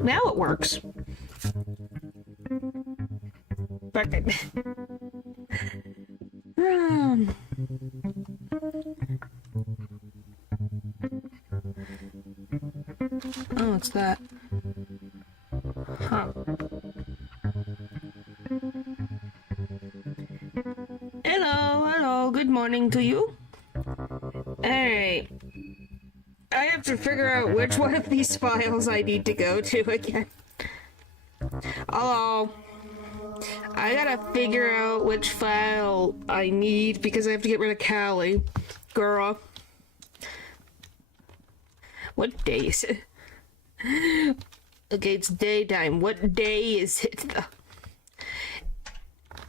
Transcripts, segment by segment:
now it works. But oh, it's that. Huh. Hello, good morning to you. Alright. I have to figure out which one of these files I need to go to again. Hello. I gotta figure out which file I need because I have to get rid of Callie. Girl. What day is it? Okay, it's daytime. What day is it though?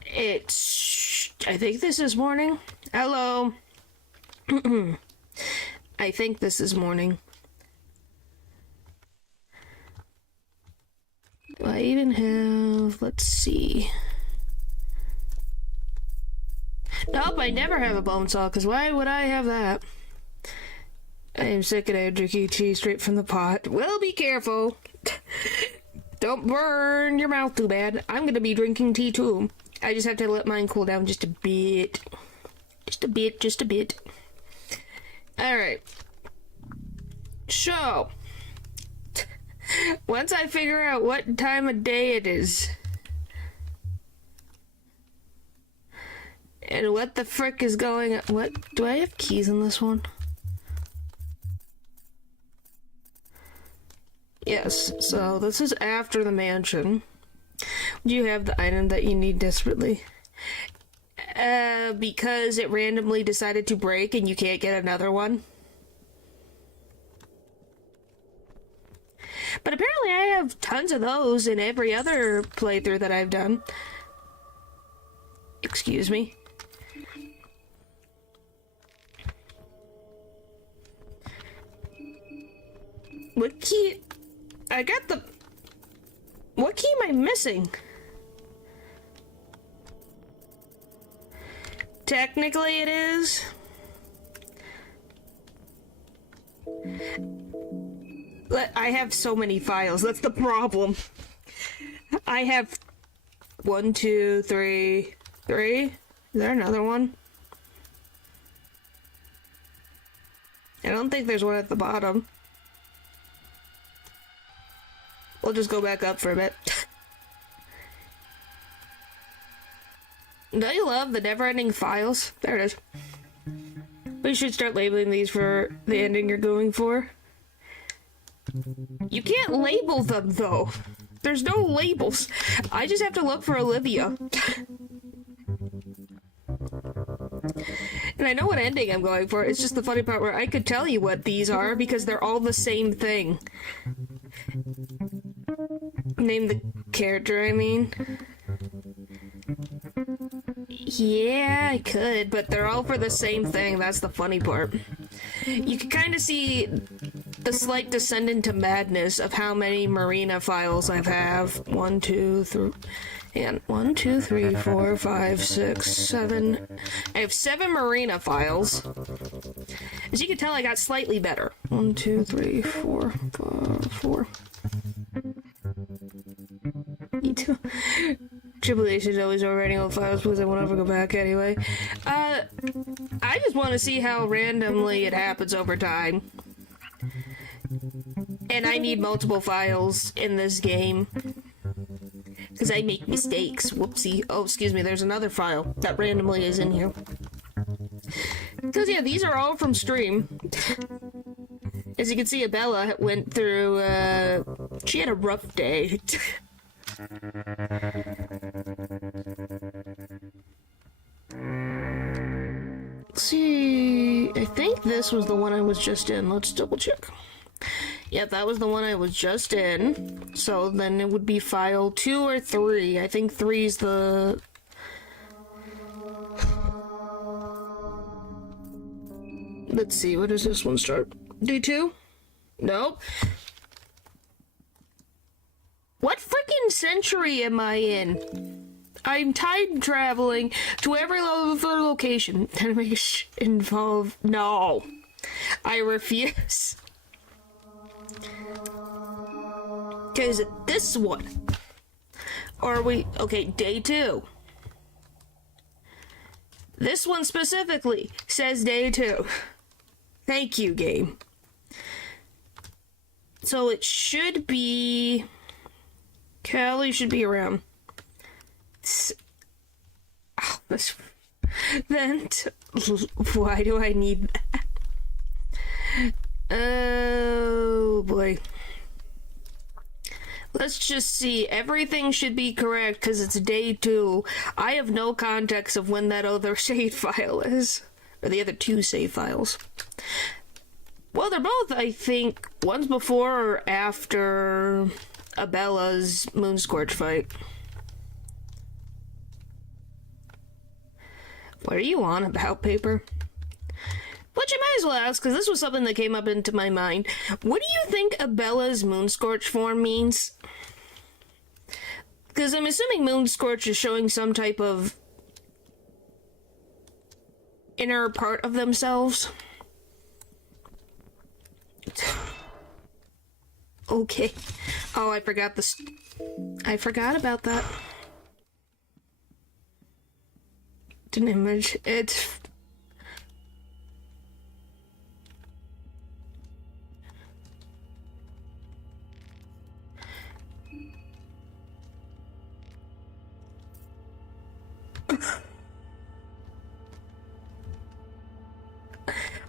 It's... I think this is morning. Hello. I think this is morning. Do I even have... Let's see. Nope, I never have a bone saw, because why would I have that? I am sick and I am drinking tea straight from the pot. Well, be careful. Don't burn your mouth too bad. I'm gonna be drinking tea too. I just have to let mine cool down just a bit. Just a bit. Alright. So, once I figure out what time of day it is, and what the frick is going on, what, do I have keys in this one? Yes, so this is after the mansion. Do you have the item that you need desperately? Because it randomly decided to break and you can't get another one. But apparently I have tons of those in every other playthrough that I've done. Excuse me. What key? I got the... What key am I missing? Technically it is. I have so many files, that's the problem. I have 1, 2, 3, 3. Is there another one? I don't think there's one at the bottom. We'll just go back up for a bit. Don't you love the never-ending files? There it is. We should start labeling these for the ending you're going for. You can't label them, though. There's no labels. I just have to look for Olivia. And I know what ending I'm going for. It's just the funny part where I could tell you what these are because they're all the same thing. Name the character, I mean. Yeah, I could, but they're all for the same thing. That's the funny part. You can kind of see the slight descent into madness of how many Marina files I have. 1, 2, 3, and 1, 2, 3, 4, 5, 6, 7. I have 7 Marina files. As you can tell, I got slightly better. 1, 2, 3, 4, 5, 4. Me too. Tribulation is always overwriting old files because I won't ever go back anyway. I just want to see how randomly it happens over time. And I need multiple files in this game. Because I make mistakes. Whoopsie. Oh, excuse me, there's another file that randomly is in here. Because, yeah, these are all from stream. As you can see, Abella went through, she had a rough day. Let's see, I think this was the one I was just in. Let's double check. Yep, that was the one I was just in. So then it would be file 2 or 3. I think 3 is the... Let's see, what does this one start? D2? Nope. What freaking century am I in? I'm time traveling to every location. Animation involve. No. I refuse. Because this one. Or are we... Okay, day 2. This one specifically says day 2. Thank you, game. So it should be... Callie should be around. Oh, this... Then... Why do I need that? Oh, boy. Let's just see. Everything should be correct because it's day 2. I have no context of when that other save file is. Or the other 2 save files. Well, they're both, I think, one's before or after Abella's Moonscorch fight. What are you on about, Paper? But you might as well ask, because this was something that came up into my mind. What do you think Abella's Moonscorch form means? Because I'm assuming Moonscorch is showing some type of inner part of themselves. Okay. Oh, I forgot this. I forgot about that. An image. It's...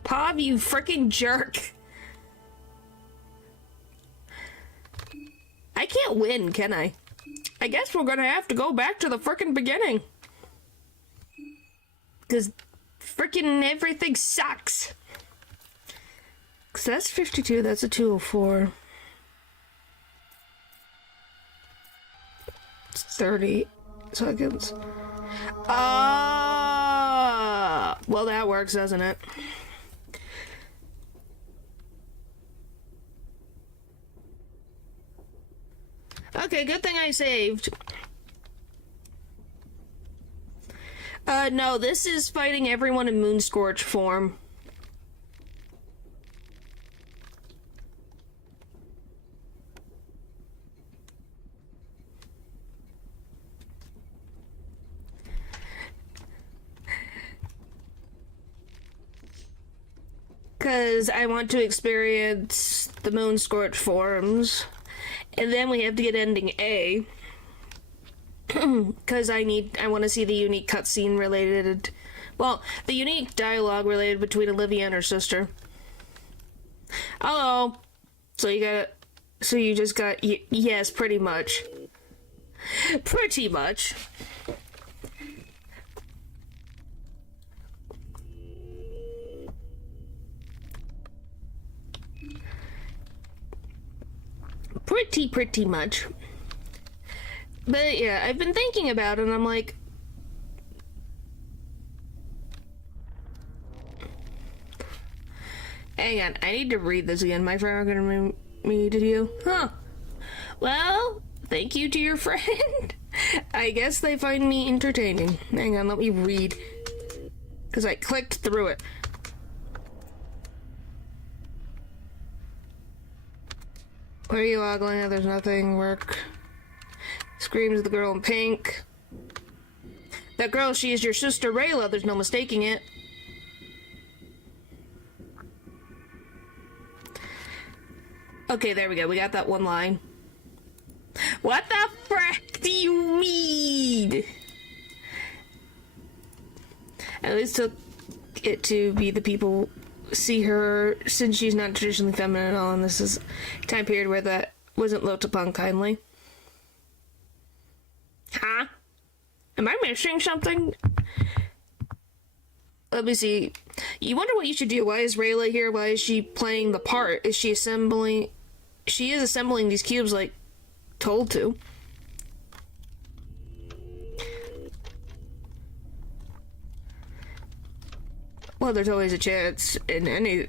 Pav, you frickin' jerk. I can't win, can I? I guess we're gonna have to go back to the frickin' beginning. Because frickin' everything sucks. Because that's 52, that's a 204. 30 seconds. Well, that works, doesn't it? Okay, good thing I saved. No, this is fighting everyone in Moonscorch form. Because I want to experience the Moonscorch forms. And then we have to get ending A. Because I want to see the unique cutscene related... Well, the unique dialogue related between Olivia and her sister. Hello. So you just got... Yes, pretty much. Pretty much. Pretty much. But yeah, I've been thinking about it and I'm like... Hang on, I need to read this again. My friend recommended me to you. Huh. Well, thank you to your friend. I guess they find me entertaining. Hang on, let me read. Because I clicked through it. Where are you ogling? There's nothing. Work. Screams the girl in pink. That girl, she is your sister Rayla. There's no mistaking it. Okay, there we go. We got that one line. What the frick do you mean? At least took it to be the people see her, since she's not traditionally feminine at all, and this is a time period where that wasn't looked upon kindly. Huh? Am I missing something? Let me see. You wonder what you should do. Why is Rayla here? Why is she playing the part? Is she assembling... She is assembling these cubes like told to. Well, there's always a chance in any...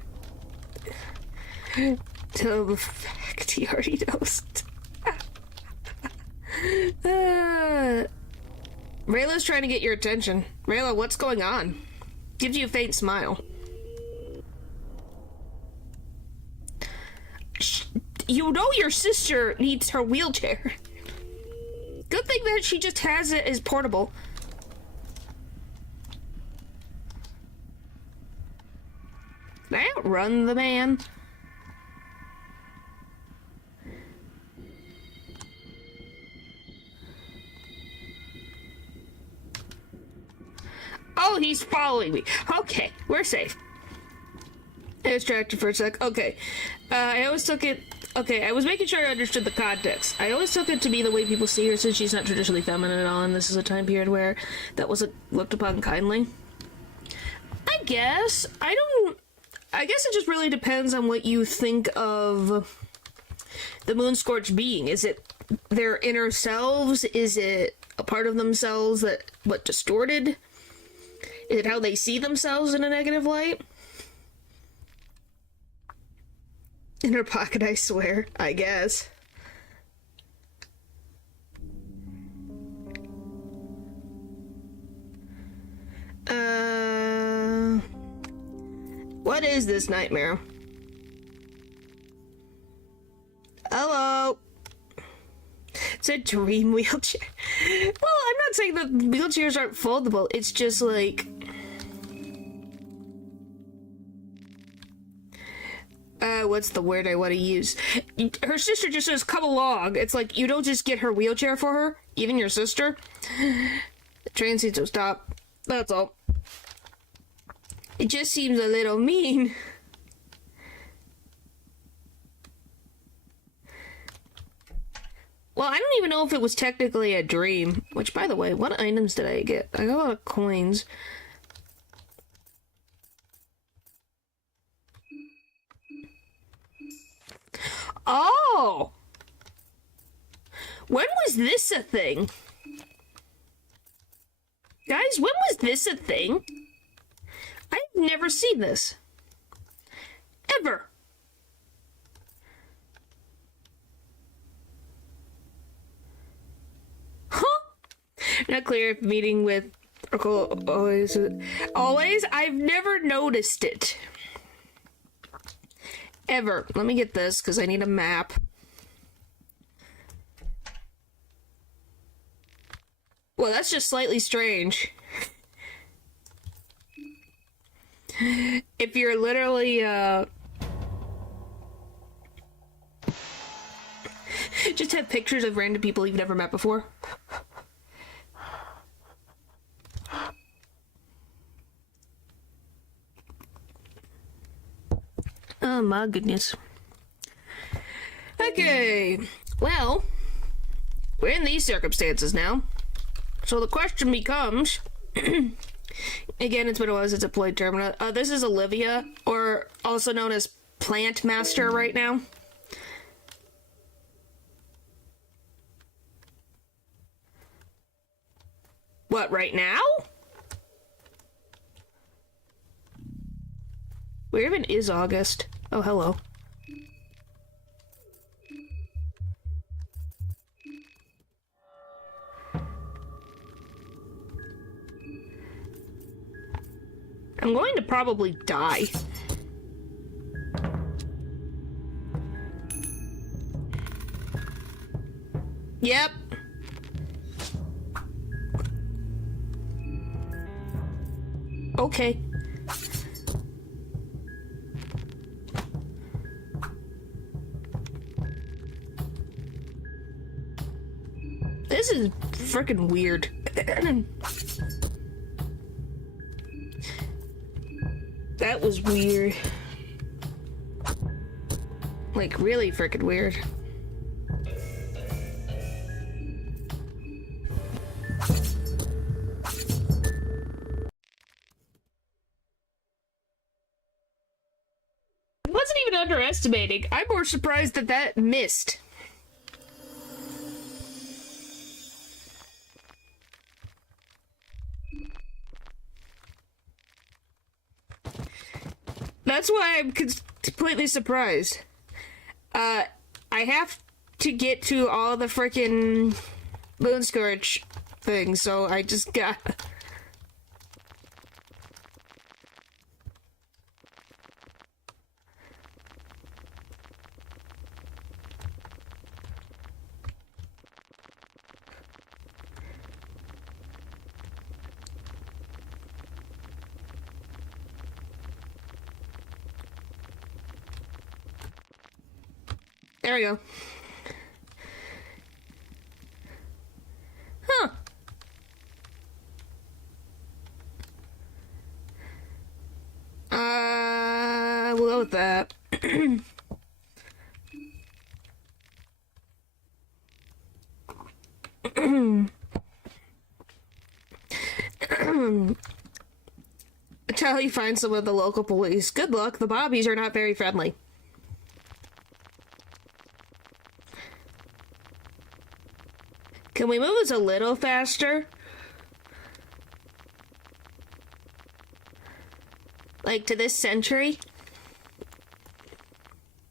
Tell the fact he already knows. Rayla's trying to get your attention. Rayla, what's going on? Gives you a faint smile. You know your sister needs her wheelchair. Good thing that she just has it as portable. Can I outrun the man? Oh, he's following me. Okay, we're safe. I was distracted for a sec. Okay. I always took it... Okay, I was making sure I understood the context. I always took it to be the way people see her since she's not traditionally feminine at all, and this is a time period where that wasn't looked upon kindly. I guess. I guess it just really depends on what you think of the Moonscorched being. Is it their inner selves? Is it a part of themselves that... what, distorted? Is it how they see themselves in a negative light? In her pocket, I swear. I guess. What is this nightmare? Hello? It's a dream wheelchair. Well, I'm not saying that wheelchairs aren't foldable. It's just like... what's the word I want to use? Her sister just says, come along. It's like, you don't just get her wheelchair for her, even your sister. The train seems to stop. That's all. It just seems a little mean. Well, I don't even know if it was technically a dream. Which, by the way, what items did I get? I got a lot of coins. Oh! When was this a thing? Guys, when was this a thing? I've never seen this. Ever. Huh? Not clear if meeting with always. I've never noticed it. Ever. Let me get this, because I need a map. Well, that's just slightly strange. If you're literally, just have pictures of random people you've never met before. Oh my goodness. Okay, well, we're in these circumstances now. So the question becomes, again, it's been a while since I played Termina. This is Olivia, or also known as Plant Master right now. What, right now? Where even is August? Oh, hello. I'm going to probably die. Yep. Okay. This is freaking weird. That was weird. Like, really freaking weird. I wasn't even underestimating. I'm more surprised that that missed. That's why I'm completely surprised. I have to get to all the frickin' Moonscorch things, so I just got... There we go. Huh. We'll go with that. Until you find some of the local police. Good luck, the Bobbies are not very friendly. Can we move us a little faster? Like to this century?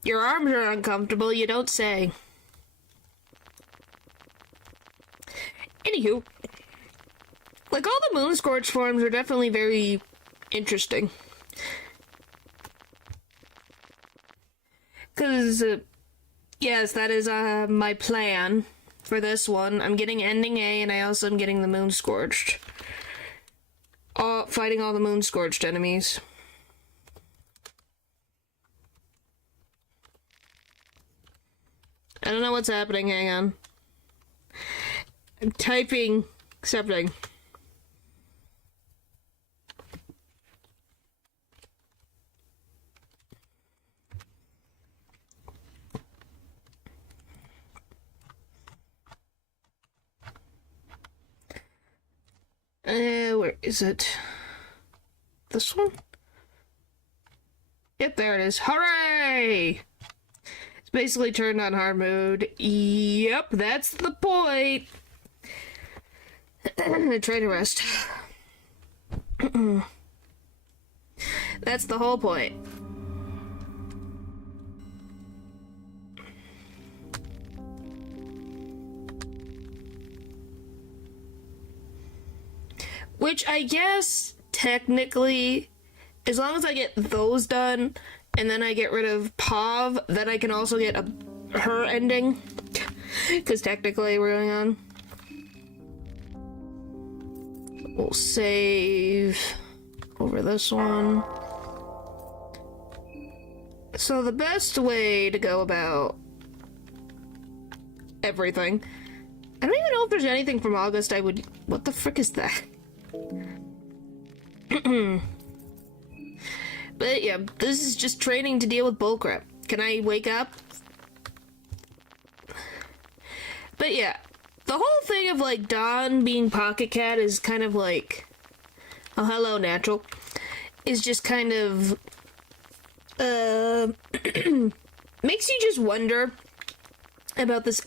Your arms are uncomfortable, you don't say. Anywho, like all the moon scorch forms are definitely very interesting. Because, yes, that is my plan for this one. I'm getting ending A, and I also am getting the moon scorched. Fighting all the moon scorched enemies. I don't know what's happening, hang on. I'm typing something. Where is it? This one? Yep, there it is. Hooray! It's basically turned on hard mode. Yep, that's the point. Try to rest. That's the whole point. Which I guess, technically, as long as I get those done, and then I get rid of Pav, then I can also get her ending. Because technically we're going on. We'll save over this one. So the best way to go about everything... I don't even know if there's anything from August I would... What the frick is that? But yeah, this is just training to deal with bullcrap. Can I wake up? But yeah, the whole thing of like Dawn being Pocket Cat is kind of like, oh hello natural, is just kind of makes you just wonder about this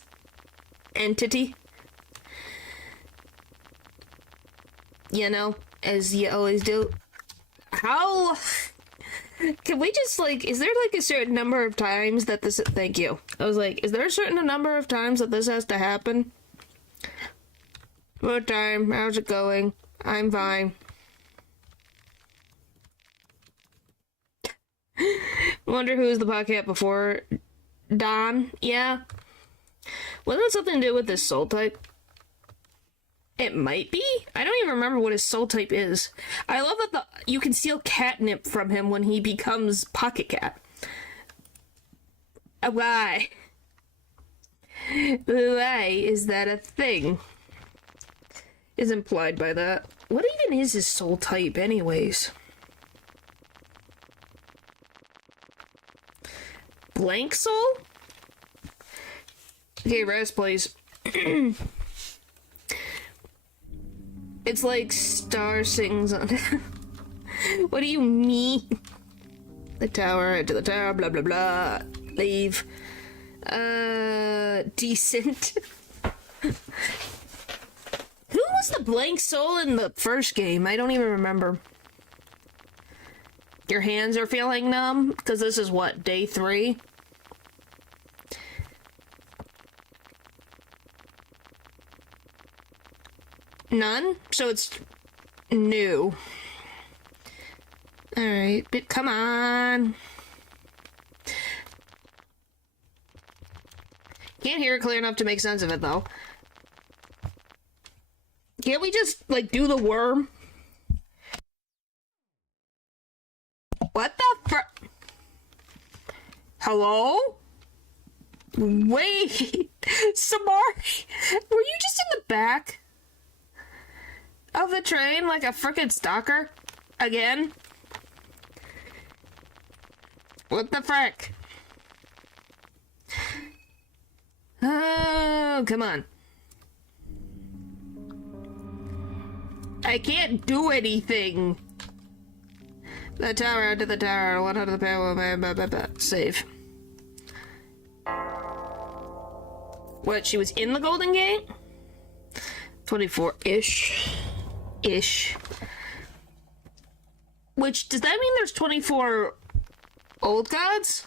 entity. You know, as you always do. How can we just like, is there like a certain number of times that this, thank you. I was like, is there a certain number of times that this has to happen? What time? How's it going? I'm fine. Wonder who's the podcast before Dawn? Yeah. Wasn't it something to do with this soul type? It might be? I don't even remember what his soul type is. I love that you can steal catnip from him when he becomes Pocket Cat. Why? Why is that a thing? Is implied by that. What even is his soul type anyways? Blank soul? Okay, rest please. It's like Star sings on it. What do you mean? The tower, to the tower, blah blah blah. Leave. Decent. Who was the blank soul in the first game? I don't even remember. Your hands are feeling numb? Because this is what, day 3? None? So it's new. Alright, but come on. Can't hear it clear enough to make sense of it, though. Can't we just, like, do the worm? What the fr- Hello? Wait! Samari! Were you just in the back of the train like a frickin' stalker? Again? What the frick? Oh, come on. I can't do anything. The tower, to the tower, 100 the power, save. What, she was in the Golden Gate? 24-ish. Ish. Which, does that mean there's 24 old gods?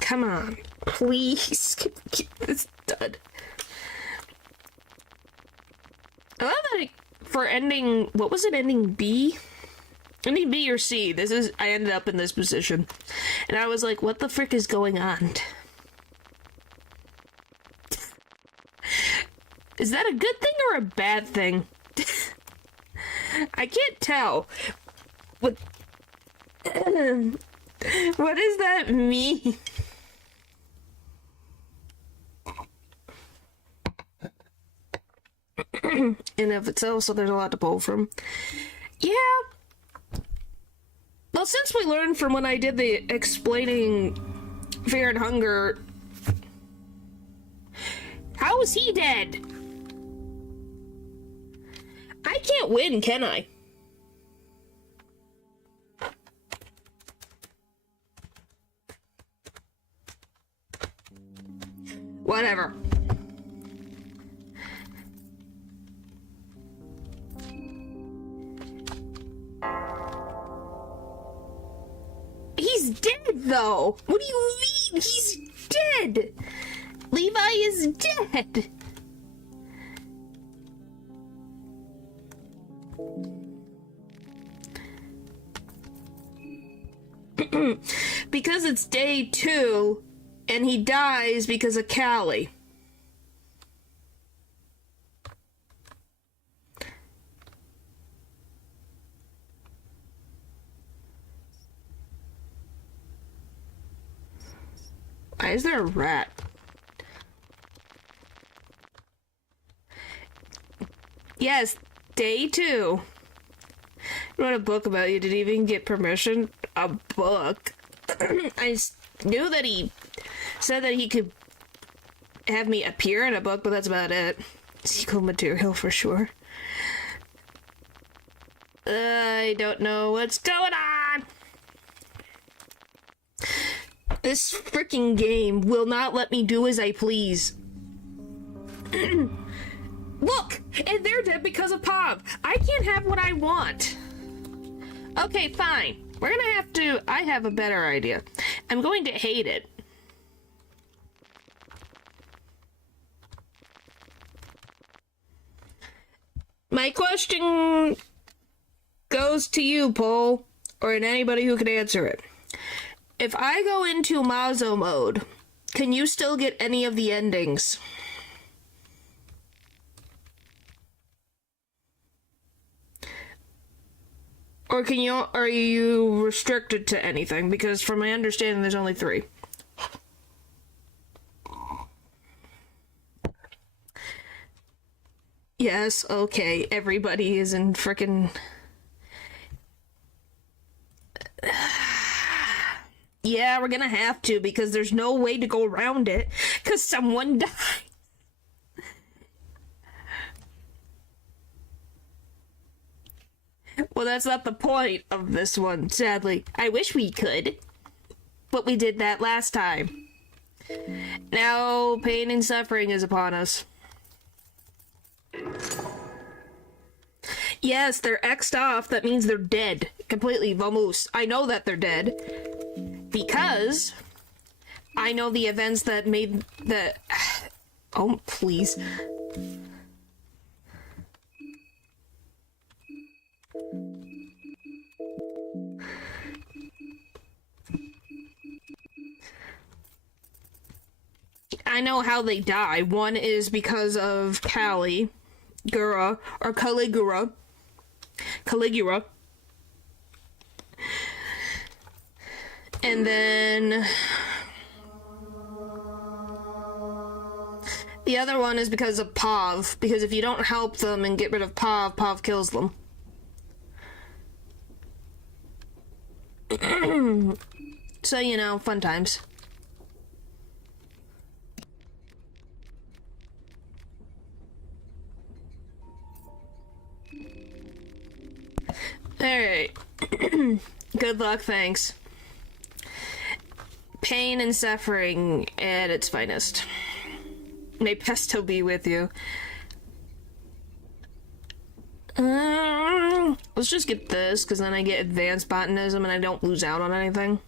Come on, please get this done. I love that for ending, what was it, ending B? Ending B or C, I ended up in this position. And I was like, what the frick is going on? Is that a good thing or a bad thing? I can't tell. What does that mean? In of itself, so there's a lot to pull from. Yeah. Well, since we learned from when I did the explaining Fear and Hunger, how is he dead? I can't win, can I? Whatever. He's dead, though. What do you mean? He's dead. Levi is dead. Because it's day 2, and he dies because of Callie. Why is there a rat? Yes, day 2. I wrote a book about you. Did he even get permission? A book? I knew that he said that he could have me appear in a book, but that's about it. Sequel material for sure. I don't know what's going on. This freaking game will not let me do as I please. Look! And they're dead because of Pog. I can't have what I want. Okay, fine. We're gonna have to... I have a better idea. I'm going to hate it. My question goes to you, Paul, or in anybody who can answer it. If I go into Mazo mode, can you still get any of the endings? Or are you restricted to anything? Because from my understanding, there's only 3. Yes, okay, everybody is in frickin'... Yeah, we're gonna have to, because there's no way to go around it, because someone died. Well, that's not the point of this one, sadly. I wish we could, but we did that last time. Now, pain and suffering is upon us. Yes, they're X'd off. That means they're dead. Completely, vamos. I know that they're dead. Because I know the events that made the... Oh, please. I know how they die. One is because of Caligura. Caligula. And then the other one is because of Pav, because if you don't help them and get rid of Pav, Pav kills them. So, you know, fun times. Alright. Good luck, thanks. Pain and suffering at its finest. May pesto be with you. Let's just get this, because then I get advanced botanism and I don't lose out on anything.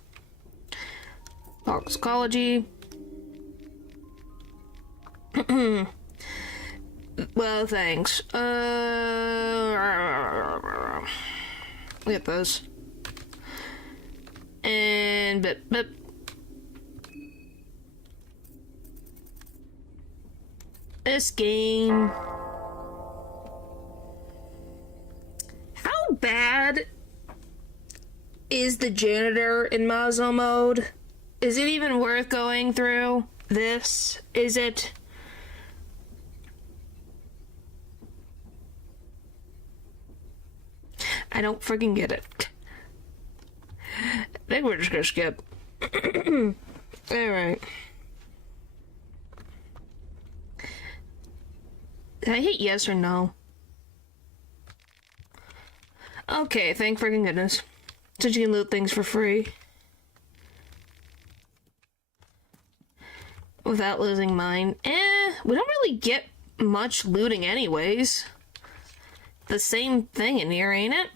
Toxicology. Well, thanks. Get those. And but this game. How bad is the janitor in Mazo mode? Is it even worth going through this? Is it? I don't freaking get it. I think we're just gonna skip. Alright. Did I hit yes or no? Okay, thank freaking goodness. Since you can loot things for free. Without losing mine. We don't really get much looting anyways. The same thing in here, ain't it?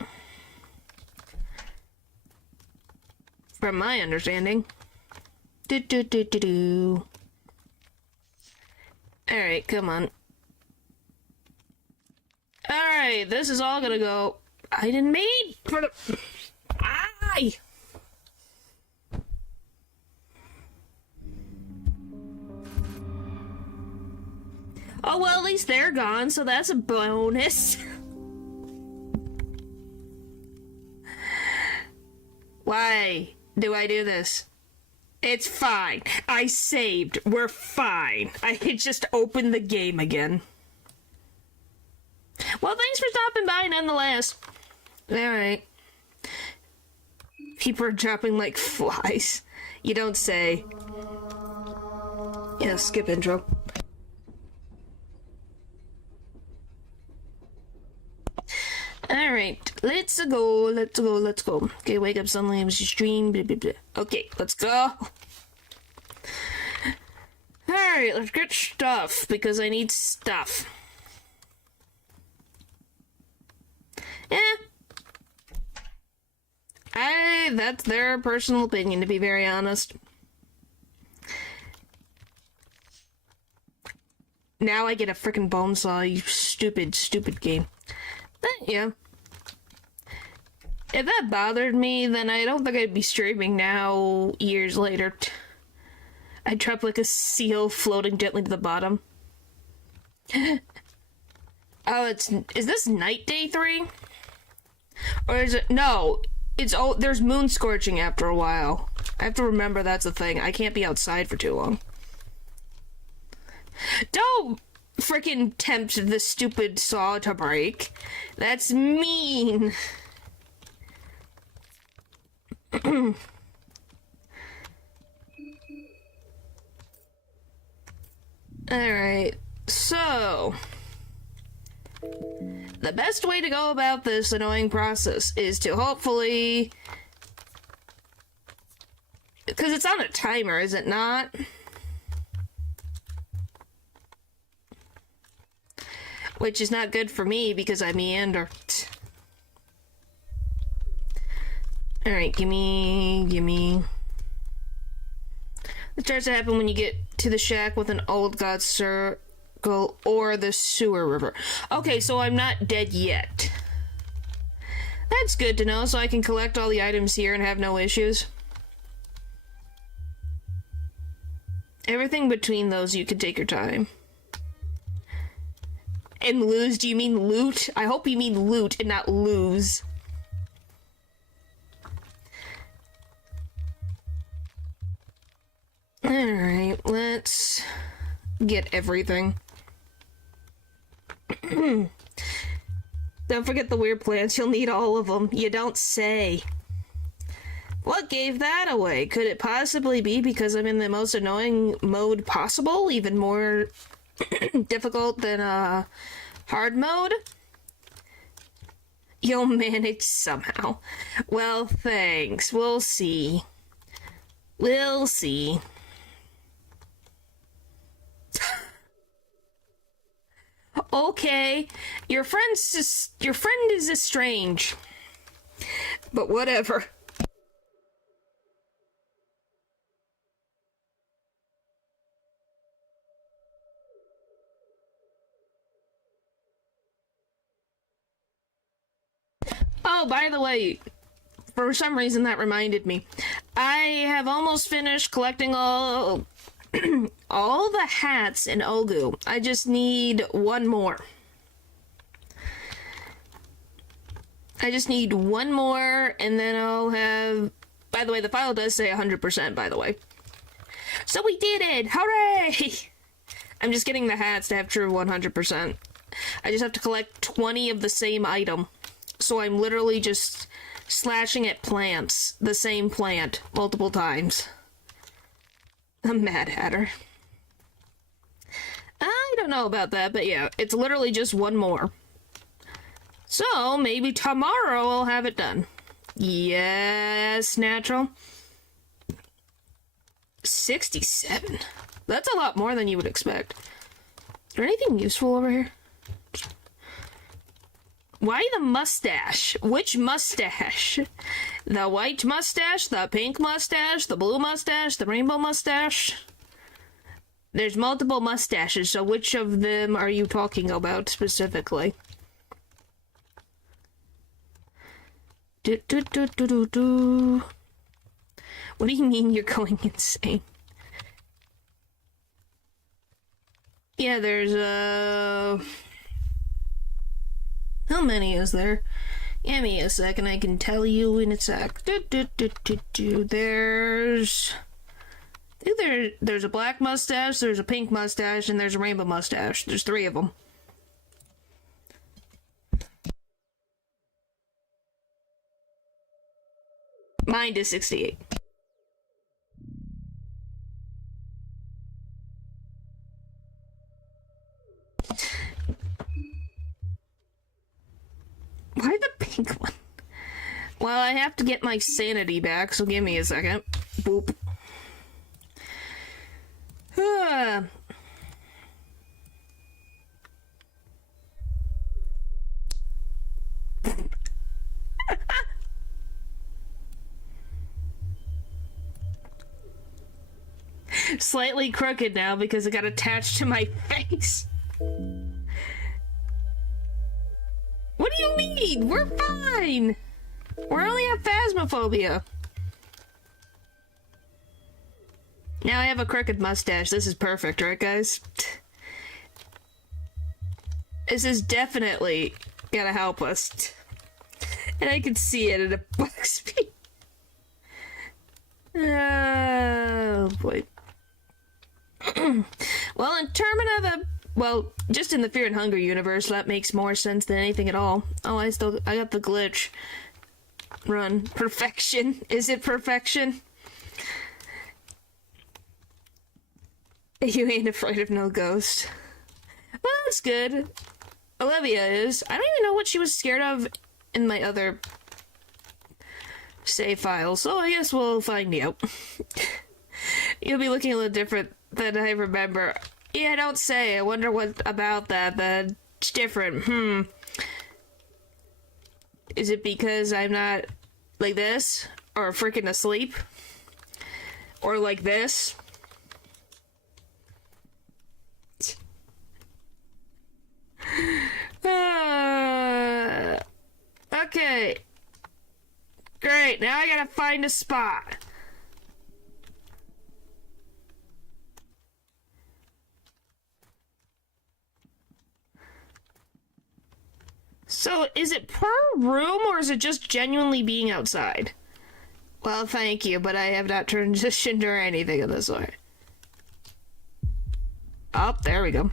From my understanding. Alright, come on. Alright, this is all gonna go. I didn't mean for the. Aye! Oh, well, at least they're gone, so that's a bonus. Why do I do this? It's fine. I saved. We're fine. I just opened the game again. Well, thanks for stopping by nonetheless. Alright. People are dropping like flies. You don't say. Yeah, skip intro. Alright, let's go. Okay, wake up suddenly, stream, blah, blah, blah. Okay, let's go. Alright, let's get stuff, because I need stuff. That's their personal opinion, to be very honest. Now I get a frickin' bone saw, you stupid, stupid game. Yeah. If that bothered me, then I don't think I'd be streaming now, years later. I'd drop like a seal floating gently to the bottom. Oh, is this night day 3? Or is it, no, there's moon scorching after a while. I have to remember that's a thing. I can't be outside for too long. Don't freaking tempt the stupid saw to break. That's mean. Alright, so the best way to go about this annoying process is to hopefully, because it's on a timer, is it not? Which is not good for me because I meander. Alright, gimme. It starts to happen when you get to the shack with an old god circle or the sewer river. Okay, so I'm not dead yet. That's good to know, so I can collect all the items here and have no issues. Everything between those, you can take your time. And lose, do you mean loot? I hope you mean loot and not lose. Alright, let's get everything. Don't forget the weird plants, you'll need all of them. You don't say. What gave that away? Could it possibly be because I'm in the most annoying mode possible? Even more difficult than hard mode? You'll manage somehow. Well, thanks. We'll see. We'll see. Okay, your friend is strange. But whatever. Oh, by the way, for some reason that reminded me. I have almost finished collecting all all the hats in Ogu. I just need one more. I just need one more, and then I'll have... By the way, the file does say 100%, by the way. So we did it! Hooray! I'm just getting the hats to have true 100%. I just have to collect 20 of the same item. So I'm literally just slashing at plants, the same plant, multiple times. I'm mad at her. I don't know about that, but yeah, it's literally just one more. So, maybe tomorrow I'll have it done. Yes, natural. 67. That's a lot more than you would expect. Is there anything useful over here? Why the mustache? Which mustache? The white mustache, the pink mustache, the blue mustache, the rainbow mustache? There's multiple mustaches, so which of them are you talking about specifically? What do you mean you're going insane? Yeah, there's how many is there? Give me a second, I can tell you in a sec. There's a black mustache, there's a pink mustache, and there's a rainbow mustache. There's 3 of them. Mine is 68. Why the pink one? Well, I have to get my sanity back, so give me a second. Boop. Slightly crooked now because it got attached to my face. What do you mean? We're fine! We only have phasmophobia. Now I have a crooked mustache. This is perfect, right, guys? This is definitely gonna help us. And I can see it in a box. Oh, boy. Well, in Termina, well, just in the Fear and Hunger universe, that makes more sense than anything at all. Oh, I got the glitch. Run. Perfection. Is it perfection? You ain't afraid of no ghost. Well, that's good. Olivia is. I don't even know what she was scared of in my other save file, so I guess we'll find out. You'll be looking a little different than I remember. Yeah, don't say. I wonder what about that that's different. Is it because I'm not like this? Or freaking asleep? Or like this? Okay. Great, now I gotta find a spot. So, is it per room, or is it just genuinely being outside? Well, thank you, but I have not transitioned or anything of the sort. Oh, there we go.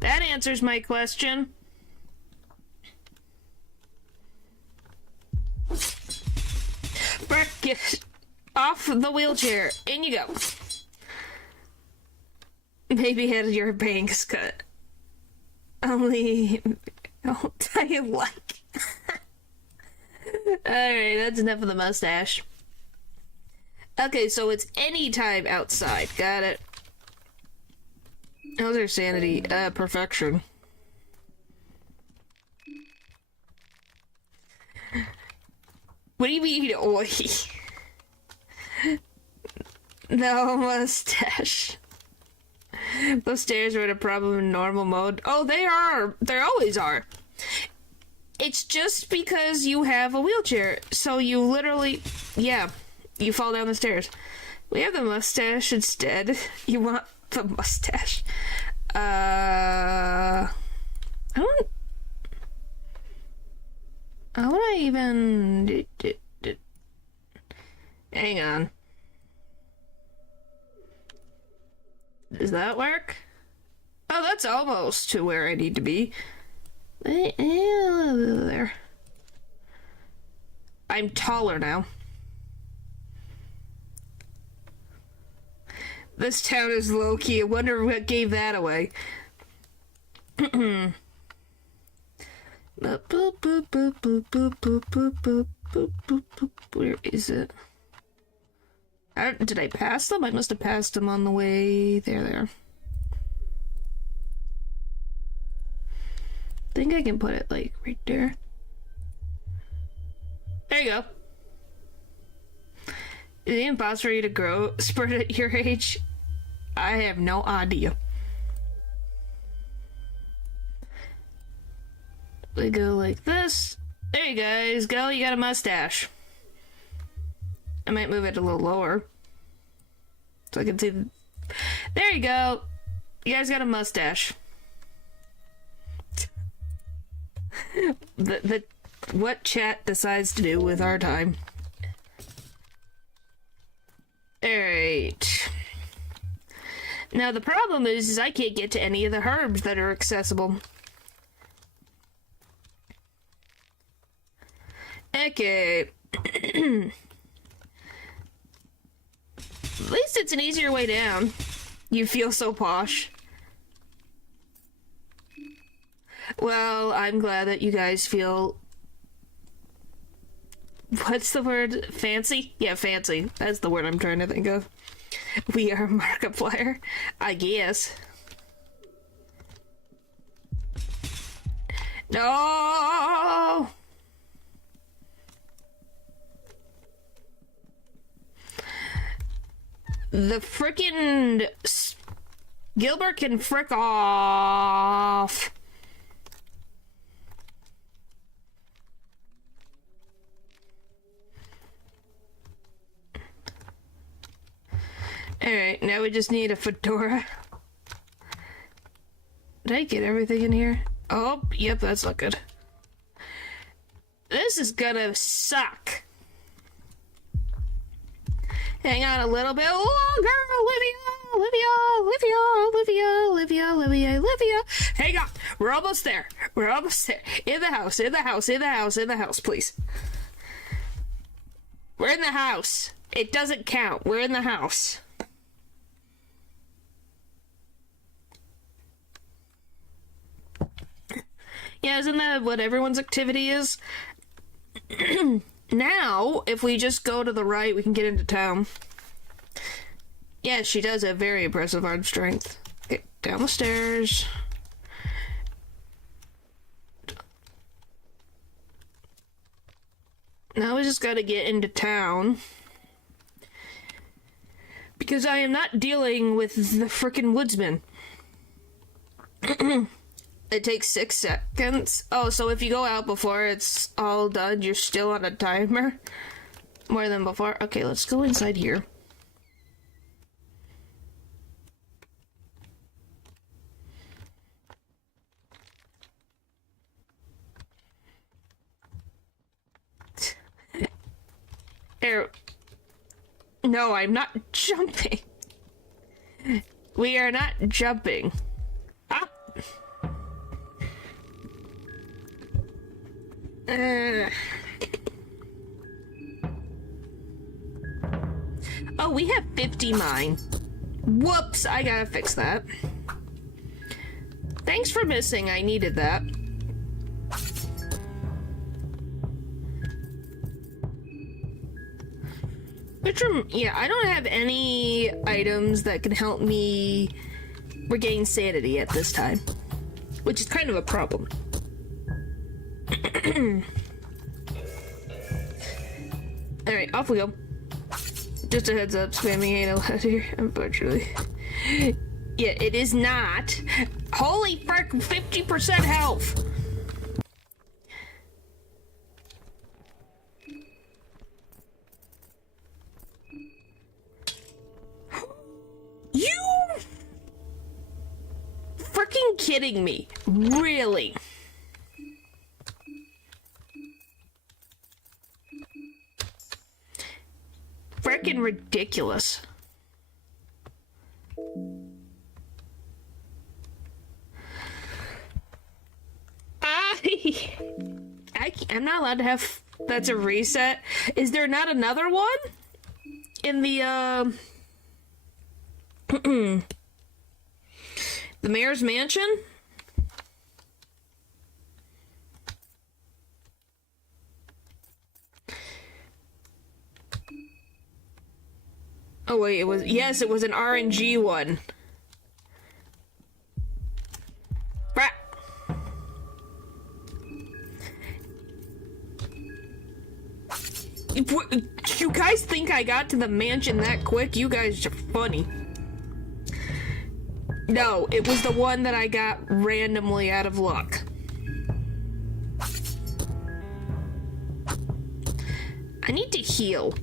That answers my question. Breck, get off the wheelchair. In you go. Maybe had your bangs cut. Only... Oh, I like... Alright, that's enough of the mustache. Okay, so it's any time outside. Got it. How's our sanity? Perfection. What do you mean, oi? No mustache. Those stairs are in a problem in normal mode. Oh, they are. They always are. It's just because you have a wheelchair. So you literally... Yeah, you fall down the stairs. We have the mustache instead. You want the mustache. I don't... How would I even... Hang on. Does that work? Oh, that's almost to where I need to be. There. I'm taller now. This town is low-key. I wonder what gave that away. Where is it? Did I pass them? I must have passed them on the way there. I think I can put it, like, right there. There you go. Is it impossible for you to grow spurt at your age? I have no idea. We go like this. There you guys go. You got a mustache. I might move it a little lower so I can see. There you go. You guys got a mustache. What chat decides to do with our time. Alright. Now the problem is I can't get to any of the herbs that are accessible. Okay. At least it's an easier way down. You feel so posh. Well, I'm glad that you guys feel... What's the word? Fancy? Yeah, fancy. That's the word I'm trying to think of. We are Markiplier, I guess. No! The frickin' Gilbert can frick off. Alright, now we just need a fedora. Did I get everything in here? Oh, yep, that's not good. This is gonna suck. Hang on a little bit longer, Olivia. Hang on. We're almost there. In the house, please. We're in the house. It doesn't count. We're in the house. Yeah, isn't that what everyone's activity is? Now, if we just go to the right, we can get into town. Yeah, she does have very impressive arm strength. Okay, down the stairs. Now we just gotta get into town. Because I am not dealing with the frickin' woodsman. It takes 6 seconds. Oh, so if you go out before it's all done, you're still on a timer? More than before? Okay, let's go inside here. Er, no, I'm not jumping. We are not jumping. Ah. Oh, we have 50 mine. Whoops, I gotta fix that. Thanks for missing, I needed that. Which room? Yeah, I don't have any items that can help me regain sanity at this time, which is kind of a problem. Alright, off we go. Just a heads up, spamming ain't allowed here, unfortunately. Yeah, it is not. Holy frick, 50% health! You freaking kidding me? Really? Freaking ridiculous. I'm not allowed to have... That's a reset. Is there not another one? In the, the mayor's mansion? Oh wait, it was... Yes, it was an RNG one. Brat. You guys think I got to the mansion that quick? You guys are funny. No, it was the one that I got randomly out of luck. I need to heal.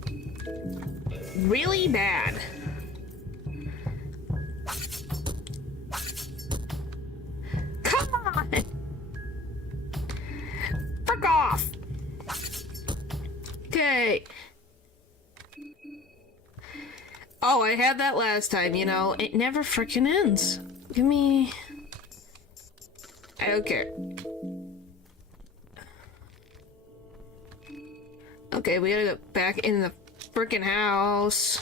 Really bad. Come on! Frick off! Okay. Oh, I had that last time, you know. It never frickin' ends. Give me... I don't care. Okay, we gotta go back in the frickin' house.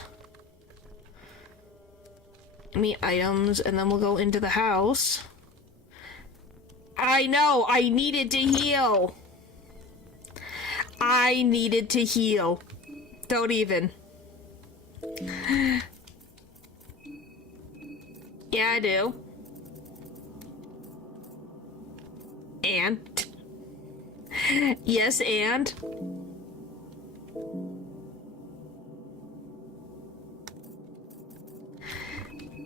Me items, and then we'll go into the house. I know! I needed to heal! I needed to heal. Don't even. Yeah, I do. And? Yes, and?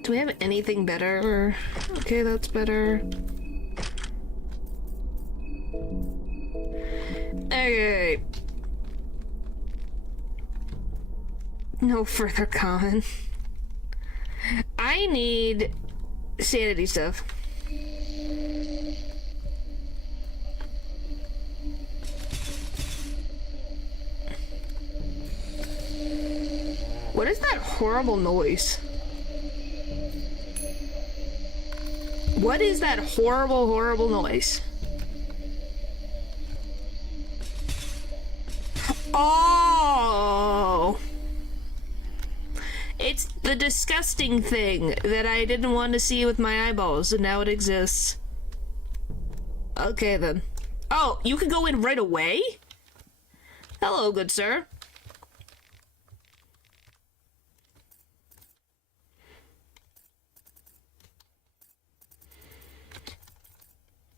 Do we have anything better? Okay, that's better. Okay. No further comment. I need sanity stuff. What is that horrible noise? What is that horrible, horrible noise? Oh! It's the disgusting thing that I didn't want to see with my eyeballs, and now it exists. Okay, then. Oh, you can go in right away? Hello, good sir.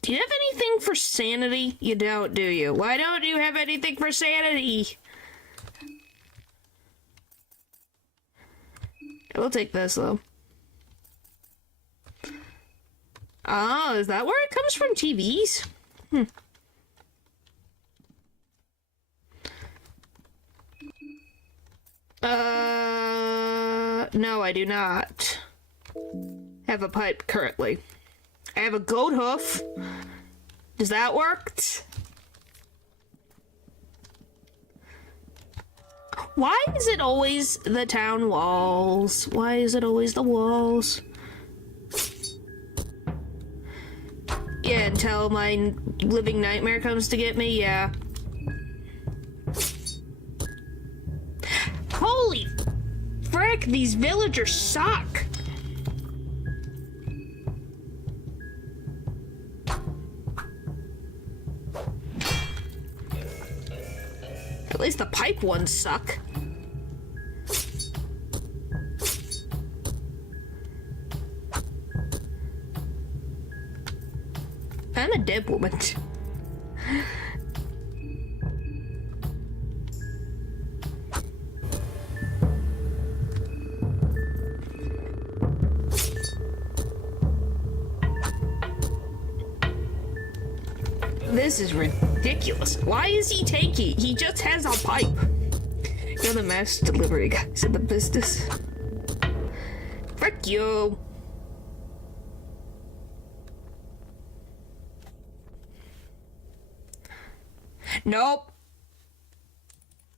Do you have anything for sanity? You don't, do you? Why don't you have anything for sanity? I will take this, though. Oh, is that where it comes from? TVs? No, I do not have a pipe currently. I have a goat hoof. Does that work? Why is it always the town walls? Why is it always the walls? Yeah, until my living nightmare comes to get me, yeah. Holy frick, these villagers suck! At least the pipe ones suck. I'm a dead woman. This is ridiculous. Why is he tanky? He just has a pipe. You're the mass delivery guys in the business. Frick you. Nope.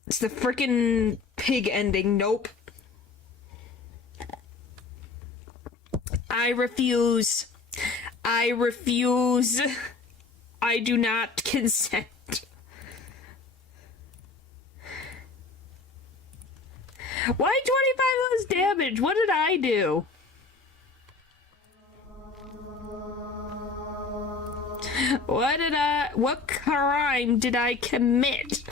It's the frickin' pig ending. Nope. I refuse. I refuse. I do not consent. Why 25 less damage? What did I do? What crime did I commit?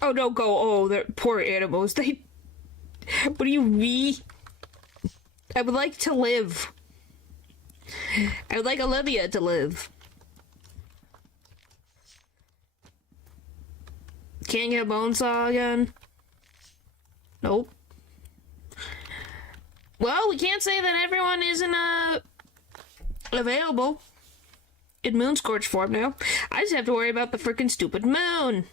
Oh, don't go. Oh, they're poor animals. They. What do you mean? I would like to live. I would like Olivia to live. Can't get a bone saw again? Nope. Well, we can't say that everyone isn't, available in Moonscorch form now. I just have to worry about the frickin' stupid moon.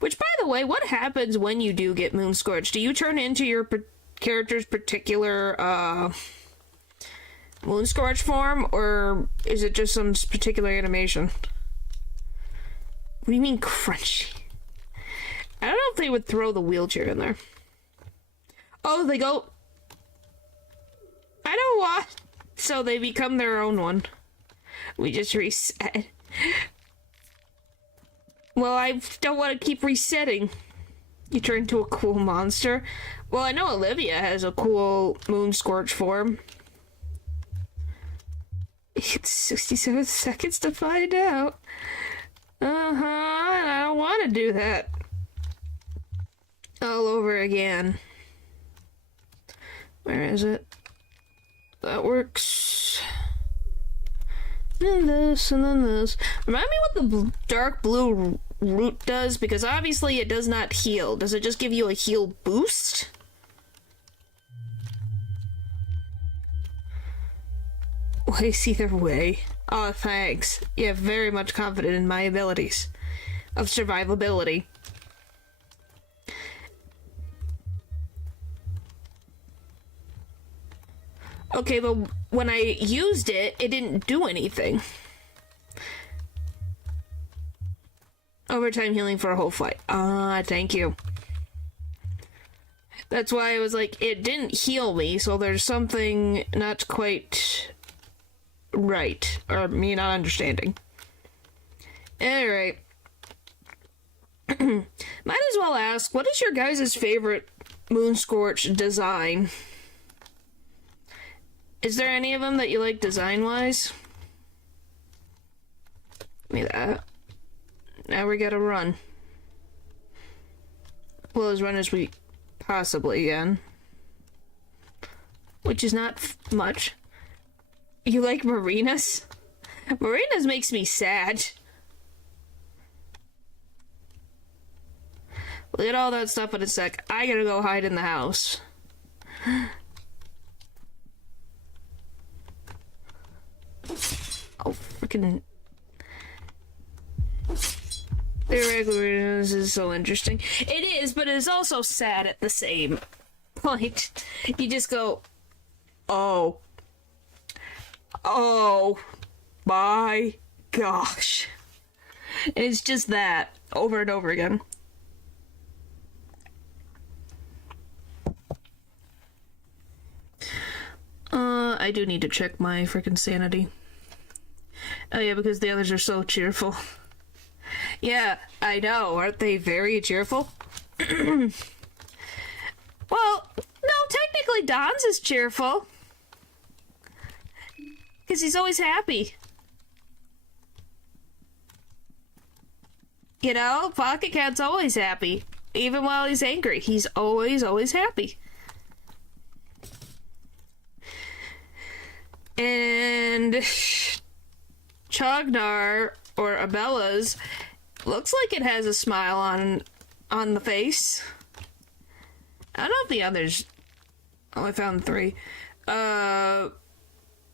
Which, by the way, what happens when you do get Moonscorch? Do you turn into your character's particular, Moonscorch form, or is it just some particular animation? What do you mean crunchy? I don't know if they would throw the wheelchair in there. Oh, they go... I don't want... So they become their own one. We just reset. Well, I don't want to keep resetting. You turn into a cool monster. Well, I know Olivia has a cool Moonscorch form. It's 67 seconds to find out. I don't want to do that. All over again. Where is it? That works. And this, and then this. Remind me what the dark blue root does, because obviously it does not heal. Does it just give you a heal boost? Well, it's either way. Oh, thanks. Yeah, very much confident in my abilities of survivability. Okay, but when I used it, it didn't do anything. Overtime healing for a whole fight. Thank you. That's why I was like, it didn't heal me, so there's something not quite right. Or me not understanding. Alright. Might as well ask, what is your guys' favorite Moonscorch design? Is there any of them that you like design-wise? Give me that. Now we gotta run. Well, as run as we possibly can. Which is not much. You like Marinas? Marinas makes me sad. We'll get all that stuff in a sec. I gotta go hide in the house. Oh, freaking... The regulars is so interesting. It is, but it is also sad at the same point. You just go, oh. Oh my gosh. It's just that over and over again. I do need to check my freaking sanity. Oh yeah, because the others are so cheerful. Yeah, I know. Aren't they very cheerful? Well, no, technically Don's is cheerful. Because he's always happy. You know, Pocket Cat's always happy. Even while he's angry, he's always happy. And Chognar, or Abella's, looks like it has a smile on the face. I don't know if the others... Oh, I found 3.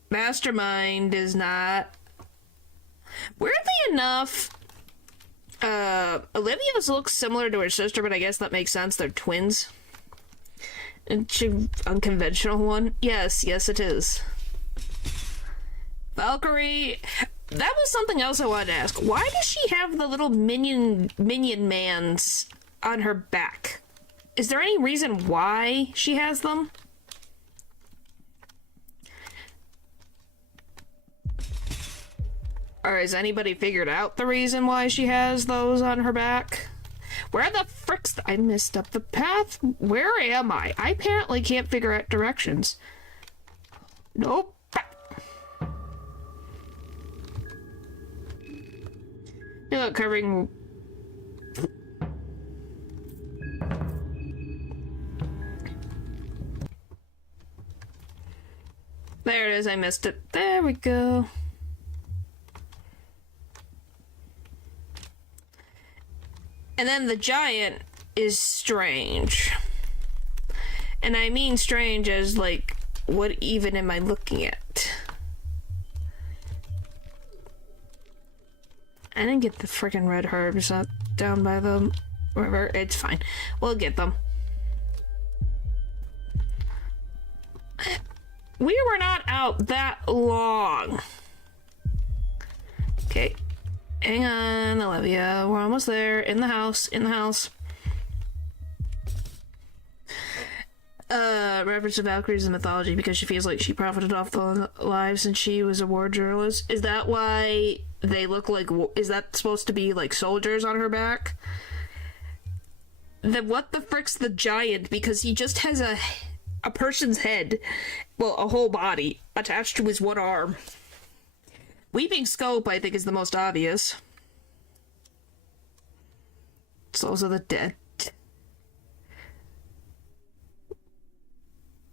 Mastermind is not. Weirdly enough, Olivia's looks similar to her sister, but I guess that makes sense. They're twins. And she, unconventional one. Yes, it is. Valkyrie, that was something else I wanted to ask. Why does she have the little minion mans on her back? Is there any reason why she has them? Or has anybody figured out the reason why she has those on her back? Where the frick's... I messed up the path. Where am I? I apparently can't figure out directions. Nope. You look, covering... There it is, I missed it. There we go. And then the giant is strange. And I mean strange as, like, what even am I looking at? I didn't get the freaking red herbs down by the river. It's fine. We'll get them. We were not out that long. Okay. Hang on, Olivia. We're almost there. In the house. Reference to Valkyrie's mythology because she feels like she profited off the lives since she was a war journalist. Is that why they look like... Is that supposed to be like soldiers on her back? Then what the frick's the giant? Because he just has a person's head, well, a whole body, attached to his one arm. Weeping Scope, I think, is the most obvious. Souls of the Dead.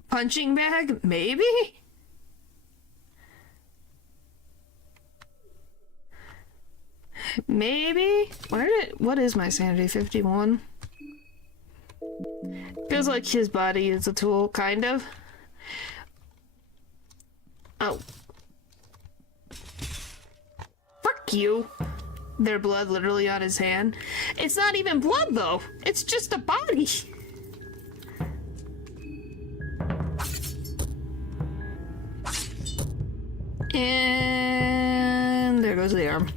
Punching bag? Maybe? Maybe? What is my sanity? 51? Feels like his body is a tool, kind of. Oh. Fuck you. Their blood literally on his hand. It's not even blood, though. It's just a body. And there goes the arm.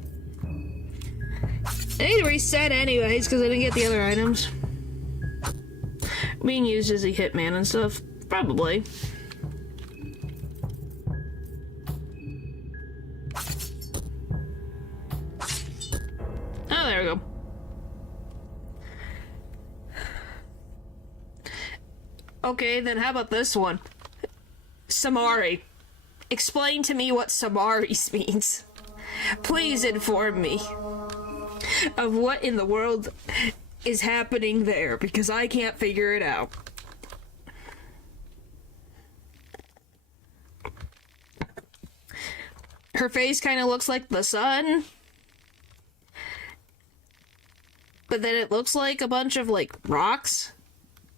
I need to reset anyways, because I didn't get the other items. Being used as a hitman and stuff. Probably. Oh, there we go. Okay, then how about this one? Samari. Explain to me what Samaris means. Please inform me of what in the world is happening there, because I can't figure it out. Her face kind of looks like the sun, but then it looks like a bunch of, like, rocks.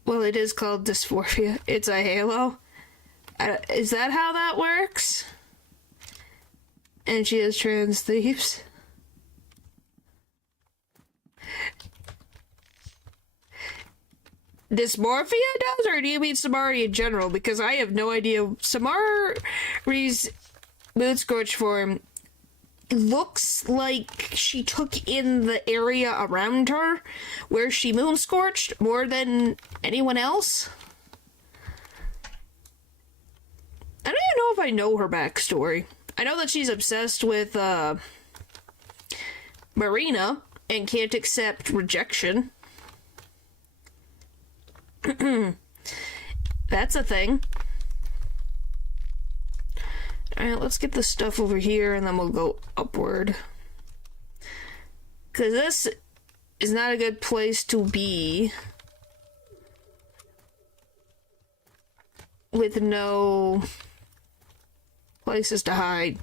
Well, it is called dysphoria. It's a halo. Is that how that works? And she has trans thieves. dysmorphia does, or do you mean Samari in general? Because I have no idea. Samari's mood scorch form looks like she took in the area around her where she moon scorched more than anyone else. I don't even know if I know her backstory. I know that she's obsessed with Marina and can't accept rejection. That's a thing. Alright, let's get this stuff over here and then we'll go upward. Because this is not a good place to be with no places to hide.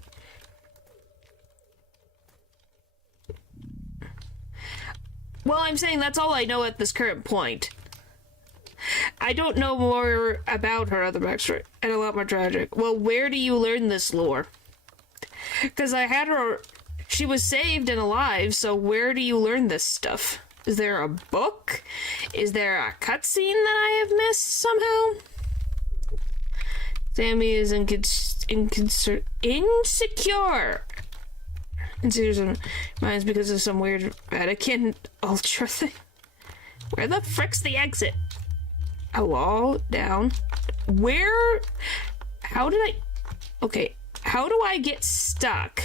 Well, I'm saying that's all I know at this current point. I don't know more about her other backstory, and a lot more tragic. Well, where do you learn this lore? Because I had her... She was saved and alive, so where do you learn this stuff? Is there a book? Is there a cutscene that I have missed somehow? Sammy is insecure. Insecure minds because of some weird Vatican Ultra thing. Where the frick's the exit? A wall down. Where? How did I? Okay, how do I get stuck?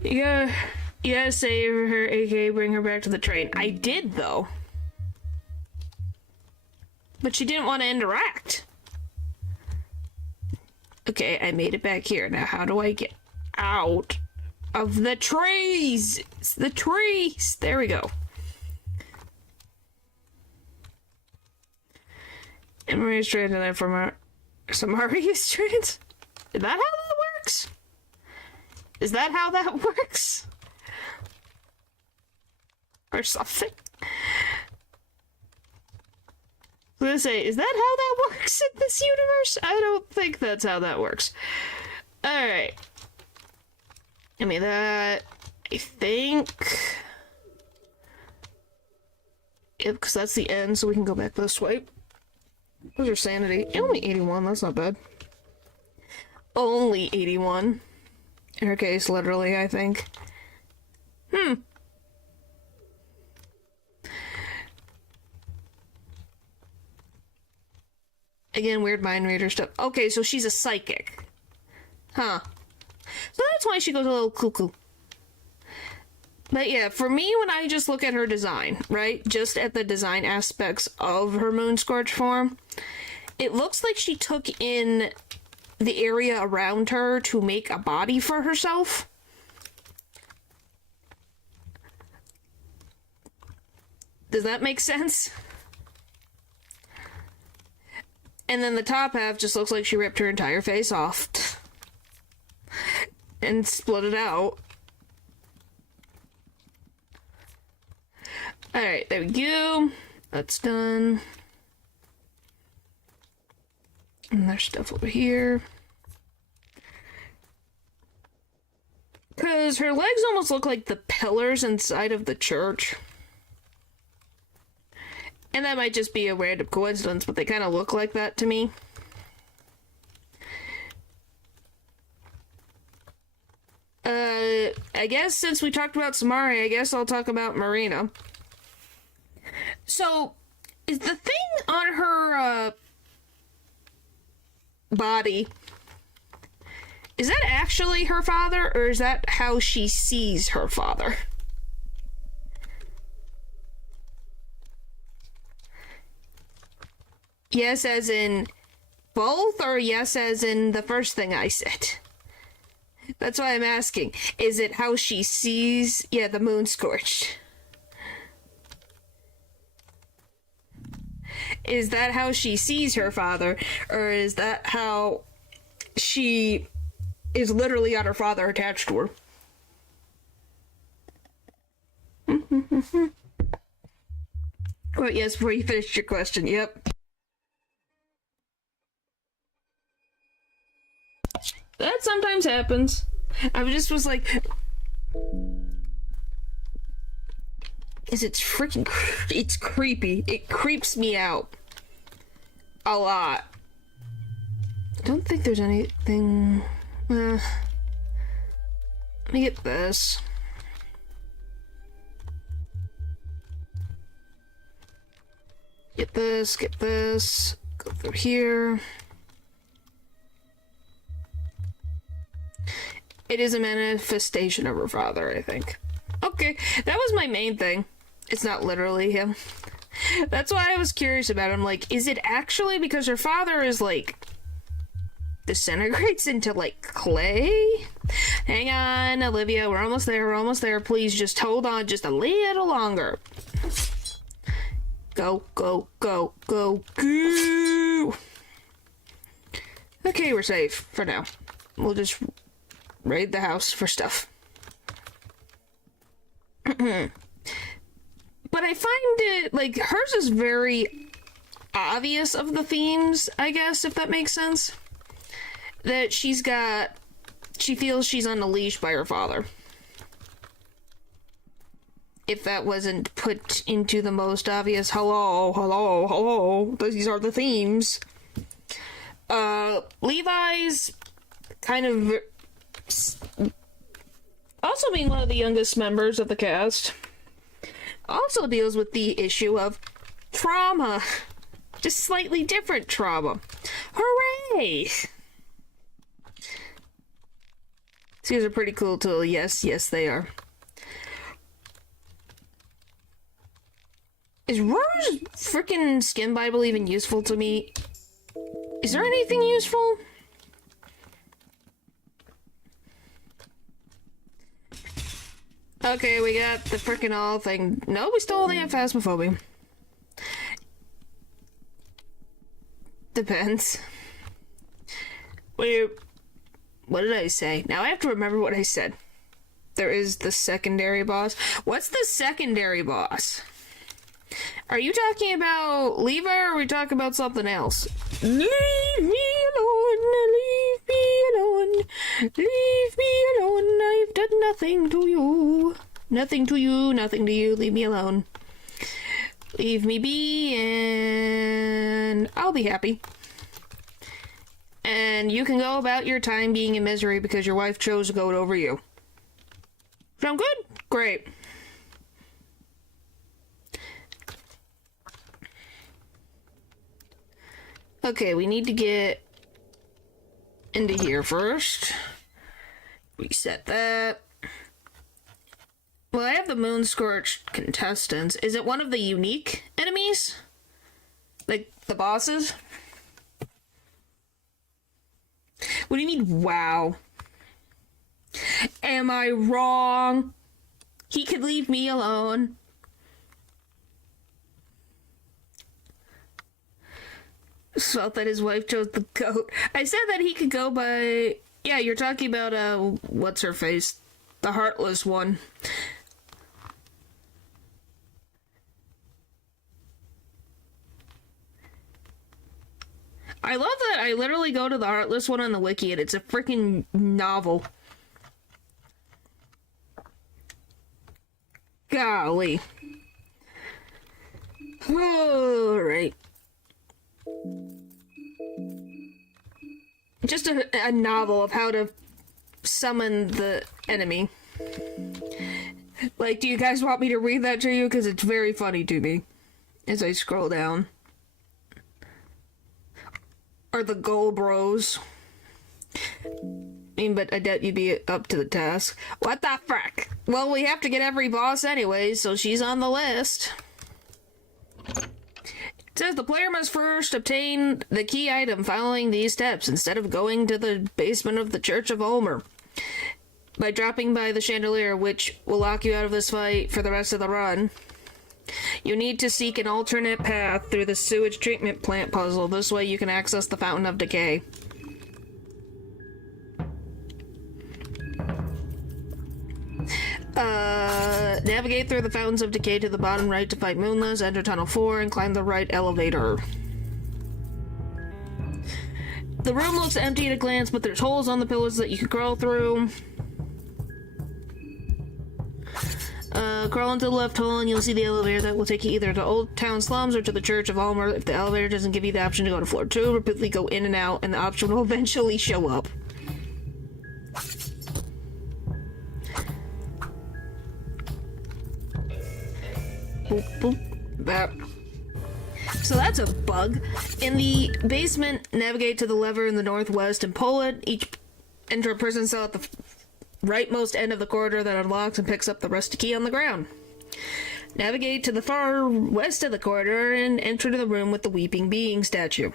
You gotta save her, aka bring her back to the train. I did though. But she didn't want to interact. Okay, I made it back here. Now how do I get out of the trees? It's the trees. There we go. And Maria's trained and then from our Samaria's trained? Is that how that works? Is that how that works? Or something? I was gonna say, is that how that works in this universe? I don't think that's how that works. Alright. Give me that. I think... Yep, because that's the end, so we can go back this way. Where's your sanity? Only 81, that's not bad. Only 81. In her case, literally, I think. Again, weird mind reader stuff. Okay, so she's a psychic. Huh. So that's why she goes a little cuckoo. But yeah, for me, when I just look at her design, right? Just at the design aspects of her moon scorch form, it looks like she took in the area around her to make a body for herself. Does that make sense? And then the top half just looks like she ripped her entire face off and split it out. Alright, there we go. That's done. And there's stuff over here. Because her legs almost look like the pillars inside of the church. And that might just be a random coincidence, but they kind of look like that to me. I guess since we talked about Samari, I guess I'll talk about Marina. So, is the thing on her, body, is that actually her father, or is that how she sees her father? Yes, as in both, or yes, as in the first thing I said? That's why I'm asking. Is it how she sees, yeah, the moon scorched? Is that how she sees her father, or is that how she is literally got her father attached to her? Well, yes, before you finished your question, yep. That sometimes happens. I was like, it's freaking, it's creepy. It creeps me out a lot. I don't think there's anything. Let me get this. Get this. Go through here. It is a manifestation of her father, I think. Okay, that was my main thing. It's not literally him. That's why I was curious about him. Like, is it actually because her father is, like, disintegrates into, like, clay? Hang on, Olivia, we're almost there. Please just hold on just a little longer. Go. Okay, we're safe for now. We'll just raid the house for stuff. But I find it, like, hers is very obvious of the themes, I guess, if that makes sense. That she feels she's on a leash by her father. If that wasn't put into the most obvious, hello, these are the themes. Levi's kind of also being one of the youngest members of the cast also deals with the issue of trauma. Just slightly different trauma. Hooray! These are pretty cool too. Yes, they are. Is Rose's freaking skin Bible even useful to me? Is there anything useful? Okay, we got the freaking all thing. No, we still only have Phasmophobia. Depends. Wait, what did I say? Now I have to remember what I said. There is the secondary boss. What's the secondary boss? Are you talking about Levi, or are we talking about something else? Leave me alone, leave me alone, leave me alone, I've done nothing to you. Nothing to you, nothing to you, leave me alone. Leave me be, and I'll be happy. And you can go about your time being in misery because your wife chose to go over you. Sound good? Great. Okay, we need to get into here first. Reset that. Well, I have the Moon Scorched contestants. Is it one of the unique enemies? Like, the bosses? What do you mean, wow? Am I wrong? He could leave me alone. Felt that his wife chose the goat. I said that he could go by... Yeah, you're talking about, what's her face? The Heartless one. I love that I literally go to the Heartless one on the wiki and it's a freaking novel. Golly. Alright. Just a novel of how to summon the enemy. Like, do you guys want me to read that to you? Because it's very funny to me as I scroll down. Or the Goal Bros. I mean, but I doubt you'd be up to the task. What the frick? Well, we have to get every boss anyway, so she's on the list. It says the player must first obtain the key item following these steps instead of going to the basement of the Church of Ulmer. By dropping by the chandelier, which will lock you out of this fight for the rest of the run. You need to seek an alternate path through the sewage treatment plant puzzle. This way you can access the Fountain of Decay. Navigate through the Fountains of Decay to the bottom right to fight Moonless, enter Tunnel 4, and climb the right elevator. The room looks empty at a glance, but there's holes on the pillars that you can crawl through. Crawl into the left hole and you'll see the elevator that will take you either to Old Town Slums or to the Church of Almer. If the elevator doesn't give you the option to go to floor 2, repeatedly go in and out, and the option will eventually show up. Boop, boop. That. So that's a bug. In the basement, navigate to the lever in the northwest and pull it. Enter a prison cell at the rightmost end of the corridor that unlocks and picks up the rusty key on the ground. Navigate to the far west of the corridor and enter the room with the Weeping Being statue.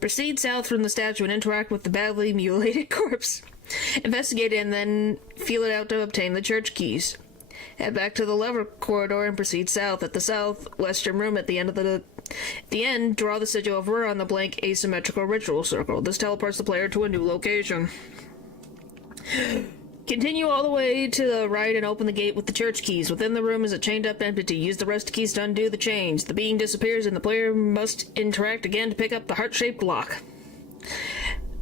Proceed south from the statue and interact with the badly mutilated corpse. Investigate it and then feel it out to obtain the church keys. Head back to the lever corridor and proceed south. At the southwestern room at the end, draw the sigil of Rur on the blank asymmetrical ritual circle. This teleports the player to a new location. Continue all the way to the right and open the gate with the church keys. Within the room is a chained-up entity. Use the rest keys to undo the chains. The being disappears and the player must interact again to pick up the heart-shaped lock.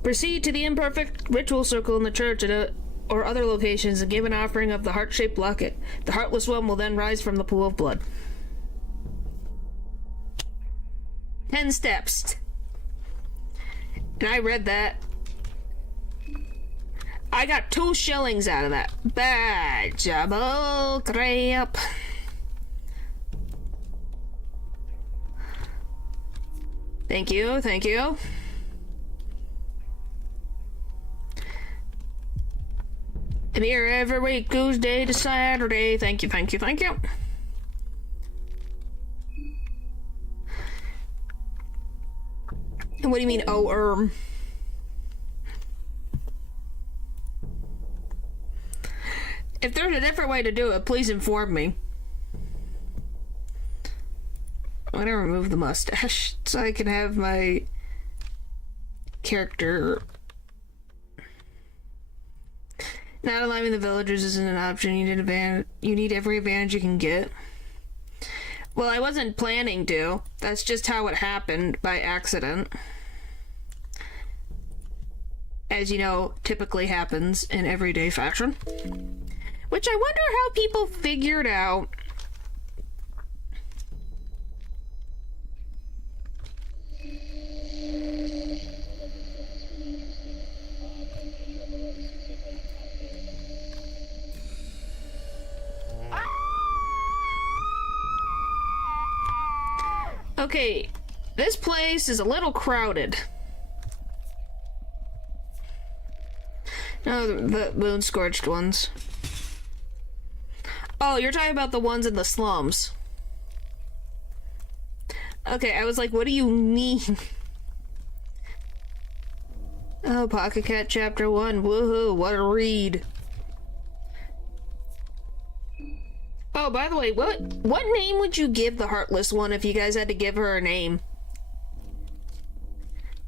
Proceed to the imperfect ritual circle in the church or other locations and give an offering of the heart-shaped locket. The heartless one will then rise from the pool of blood. 10 steps. And I read that. I got 2 shillings out of that. Badgeable crap. Thank you, thank you. I'm here every week, Tuesday to Saturday. Thank you, thank you, thank you. What do you mean, oh, If there's a different way to do it, please inform me. I'm gonna remove the mustache so I can have my character. Not allowing the villagers isn't an option. You need every advantage you can get. Well, I wasn't planning to. That's just how it happened, by accident. As you know, typically happens in everyday fashion. Which I wonder how people figured out. Okay, this place is a little crowded. No, the moon-scorched ones. Oh, you're talking about the ones in the slums. Okay, I was like, what do you mean? Oh, Pocket Cat Chapter 1. Woohoo, what a read. Oh, by the way, what name would you give the Heartless one if you guys had to give her a name?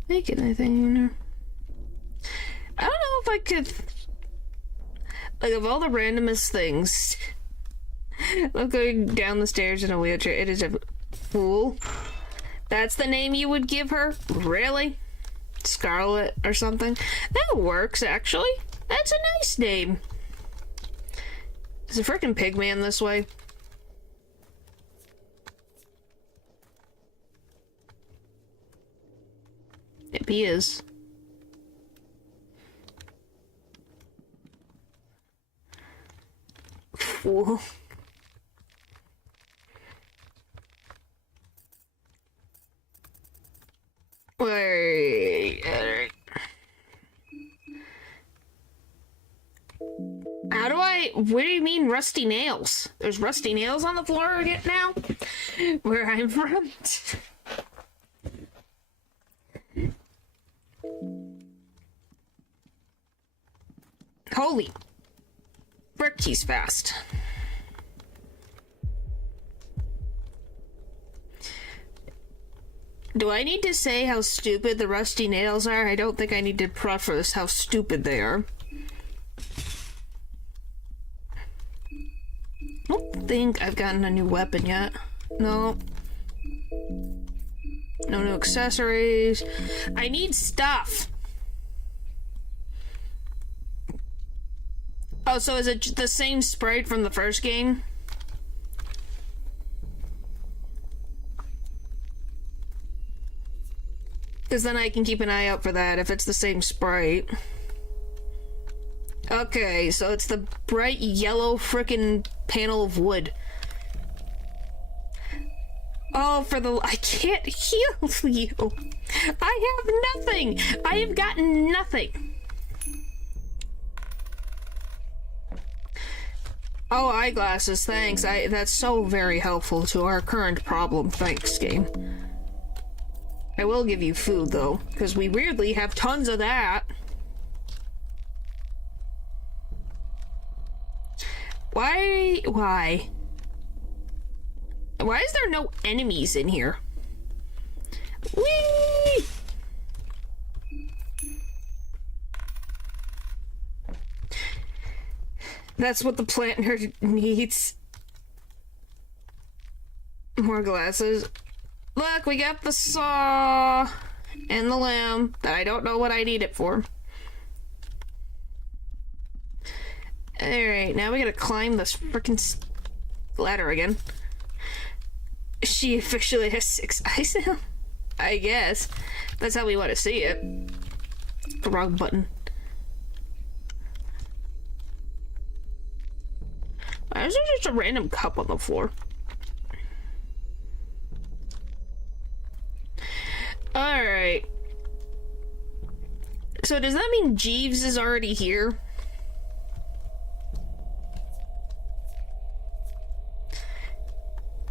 Make it anything. I don't know if I could... Like, of all the randomest things... I'm going down the stairs in a wheelchair. It is a fool. That's the name you would give her? Really? Scarlet or something? That works, actually. That's a nice name. Is a frickin' Pigman this way? Yep, he is. Fool. Wait. Alright. What do you mean rusty nails? There's rusty nails on the floor again now? Where I'm from? Holy frick, he's fast. Do I need to say how stupid the rusty nails are? I don't think I need to preface how stupid they are. I don't think I've gotten a new weapon yet. No. No new accessories. I need stuff. Oh, so is it the same sprite from the first game? Because then I can keep an eye out for that if it's the same sprite. Okay, so it's the bright yellow frickin' panel of wood. Oh, I can't heal you. I have nothing. I have gotten nothing. Oh, eyeglasses, thanks. That's so very helpful to our current problem. Thanks, game. I will give you food, though, because we weirdly have tons of that. Why? Why is there no enemies in here? Whee! That's what the plant nerd needs. More glasses. Look, we got the saw and the lamb that I don't know what I need it for. Alright, now we gotta climb this frickin' ladder again. She officially has 6 eyes now? I guess. That's how we want to see it. The wrong button. Why is there just a random cup on the floor? Alright. So does that mean Jeeves is already here?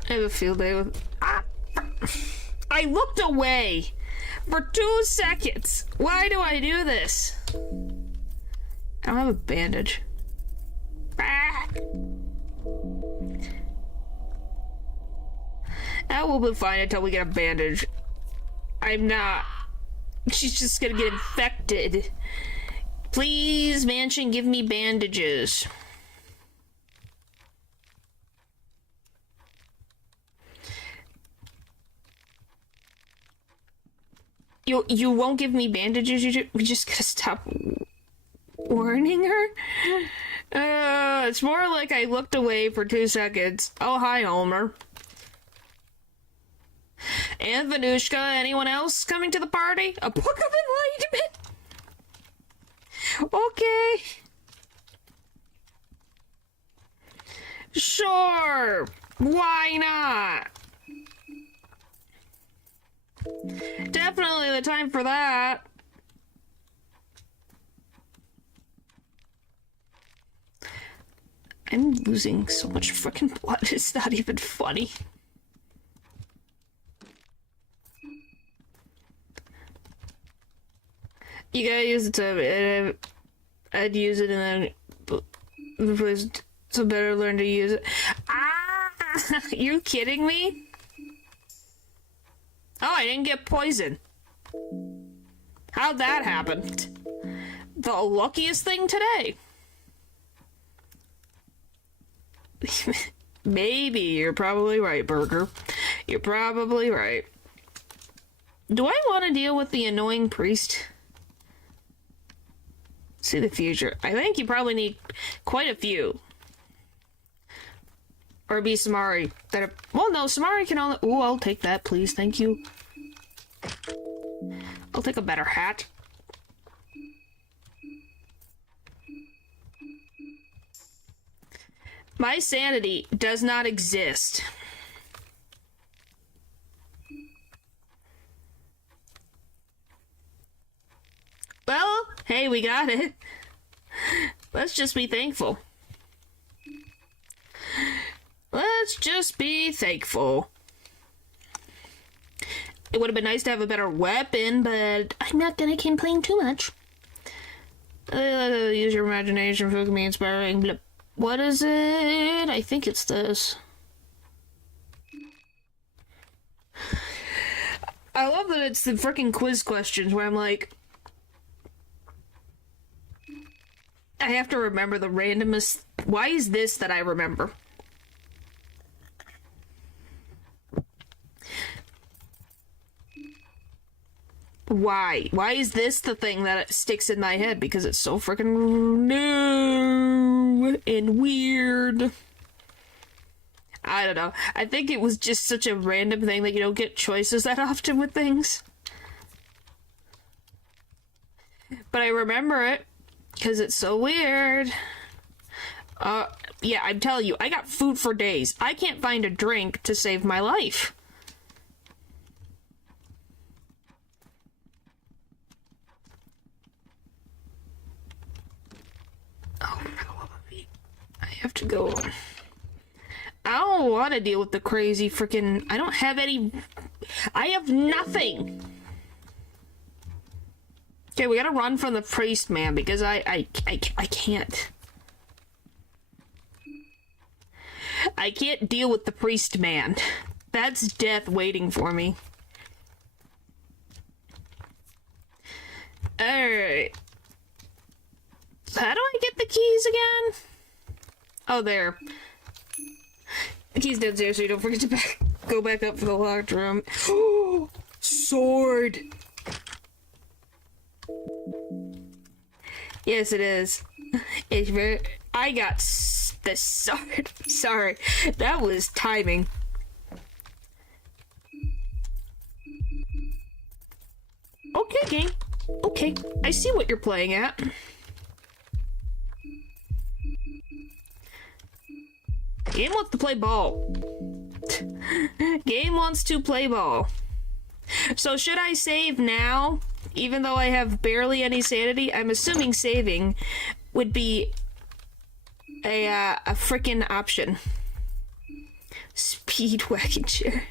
I have a field day with... Ah! I looked away for 2 seconds. Why do I do this? I don't have a bandage. Ah! That will be fine until we get a bandage. I'm not. She's just gonna get infected. Please, mansion, give me bandages. You won't give me bandages? We just gotta stop warning her? It's more like I looked away for 2 seconds. Oh, hi, Homer. And Venushka, anyone else coming to the party? A book of enlightenment? Okay. Sure. Why not? Definitely the time for that. I'm losing so much freaking blood, it's not even funny. You gotta use it to... I'd use it and then... Replace so better learn to use it. Ah! You kidding me? Oh, I didn't get poisoned. How'd that happen? The luckiest thing today. Maybe. You're probably right, Burger. You're probably right. Do I want to deal with the annoying priest? See the future. I think you probably need quite a few. Or be Samari. Well, no, Samari can only... Ooh, I'll take that, please. Thank you. I'll take a better hat. My sanity does not exist. Well, hey, we got it. Let's just be thankful. Let's just be thankful. It would have been nice to have a better weapon, but I'm not gonna complain too much. Use your imagination for me inspiring. Blip. What is it? I think it's this. I love that it's the freaking quiz questions where I'm like, I have to remember the randomest. Why is this that I remember? Why? Why is this the thing that sticks in my head? Because it's so freaking new and weird. I don't know. I think it was just such a random thing that you don't get choices that often with things. But I remember it because it's so weird. Yeah, I'm telling you, I got food for days. I can't find a drink to save my life. Oh, for the love of me. I have to go. I don't want to deal with the crazy freaking... I don't have any... I have nothing. Okay, we gotta run from the priest man because I can't. I can't deal with the priest man. That's death waiting for me. Alright. So how do I get the keys again? Oh, there. The key's downstairs so you don't forget to go back up for the locked room. Oh, sword! Yes, it is. It's very... I got the sword. Sorry. That was timing. Okay, game. Okay. I see what you're playing at. Game wants to play ball. Game wants to play ball. So should I save now? Even though I have barely any sanity, I'm assuming saving would be a frickin' option. Speed wagon chair.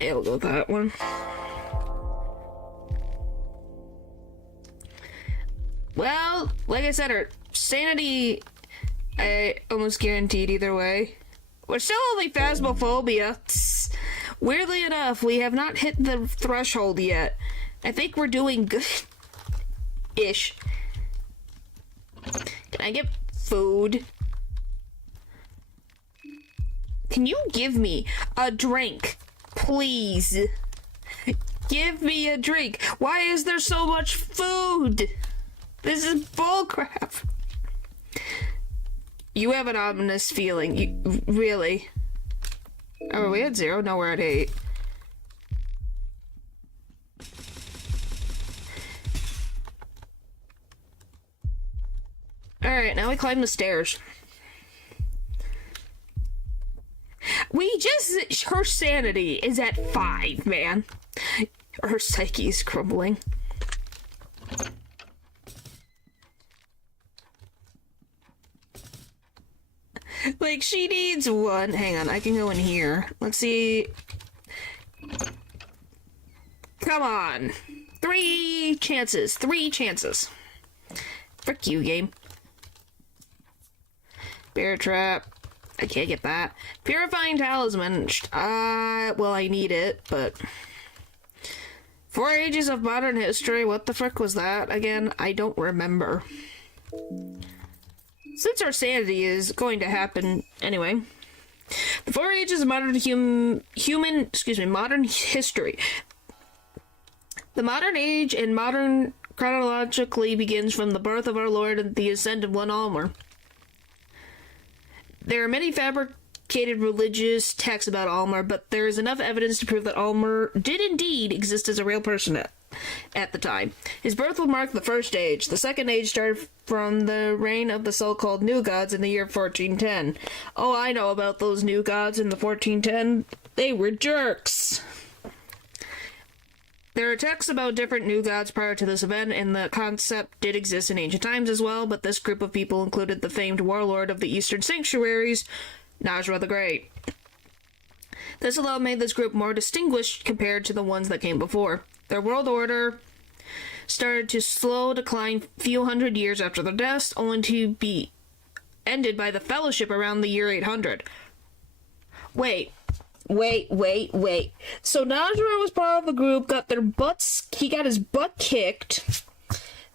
I'll go with that one. Well, like I said, our sanity, I almost guaranteed either way. We're still only phasmophobia. Weirdly enough, we have not hit the threshold yet. I think we're doing good-ish. Can I get food? Can you give me a drink, please? Give me a drink. Why is there so much food? This is bullcrap. You have an ominous feeling. You really? Oh, are we at 0? No, we're at 8. Alright, now we climb the stairs. Her sanity is at 5, man. Her psyche is crumbling. Like, she needs one. Hang on, I can go in here. Let's see. Come on. 3 chances. 3 chances. Frick you, game. Bear trap. I can't get that. Purifying talisman. Well, I need it, but... 4 ages of modern history. What the frick was that? Again, I don't remember. Since our sanity is going to happen anyway. The 4 ages of modern modern history. The modern age and modern chronologically begins from the birth of our Lord and the ascended one Almer. There are many fabricated religious texts about Almer, but there is enough evidence to prove that Almer did indeed exist as a real person at the time. His birth will mark the first age. The second age started from the reign of the so-called New Gods in the year 1410. Oh, I know about those New Gods in the 1410. They were jerks. There are texts about different New Gods prior to this event, and the concept did exist in ancient times as well, but this group of people included the famed warlord of the Eastern Sanctuaries, Najra the Great. This alone made this group more distinguished compared to the ones that came before. Their world order started to slow decline a few hundred years after their deaths, only to be ended by the Fellowship around the year 800. Wait. So Najra was part of the group, he got his butt kicked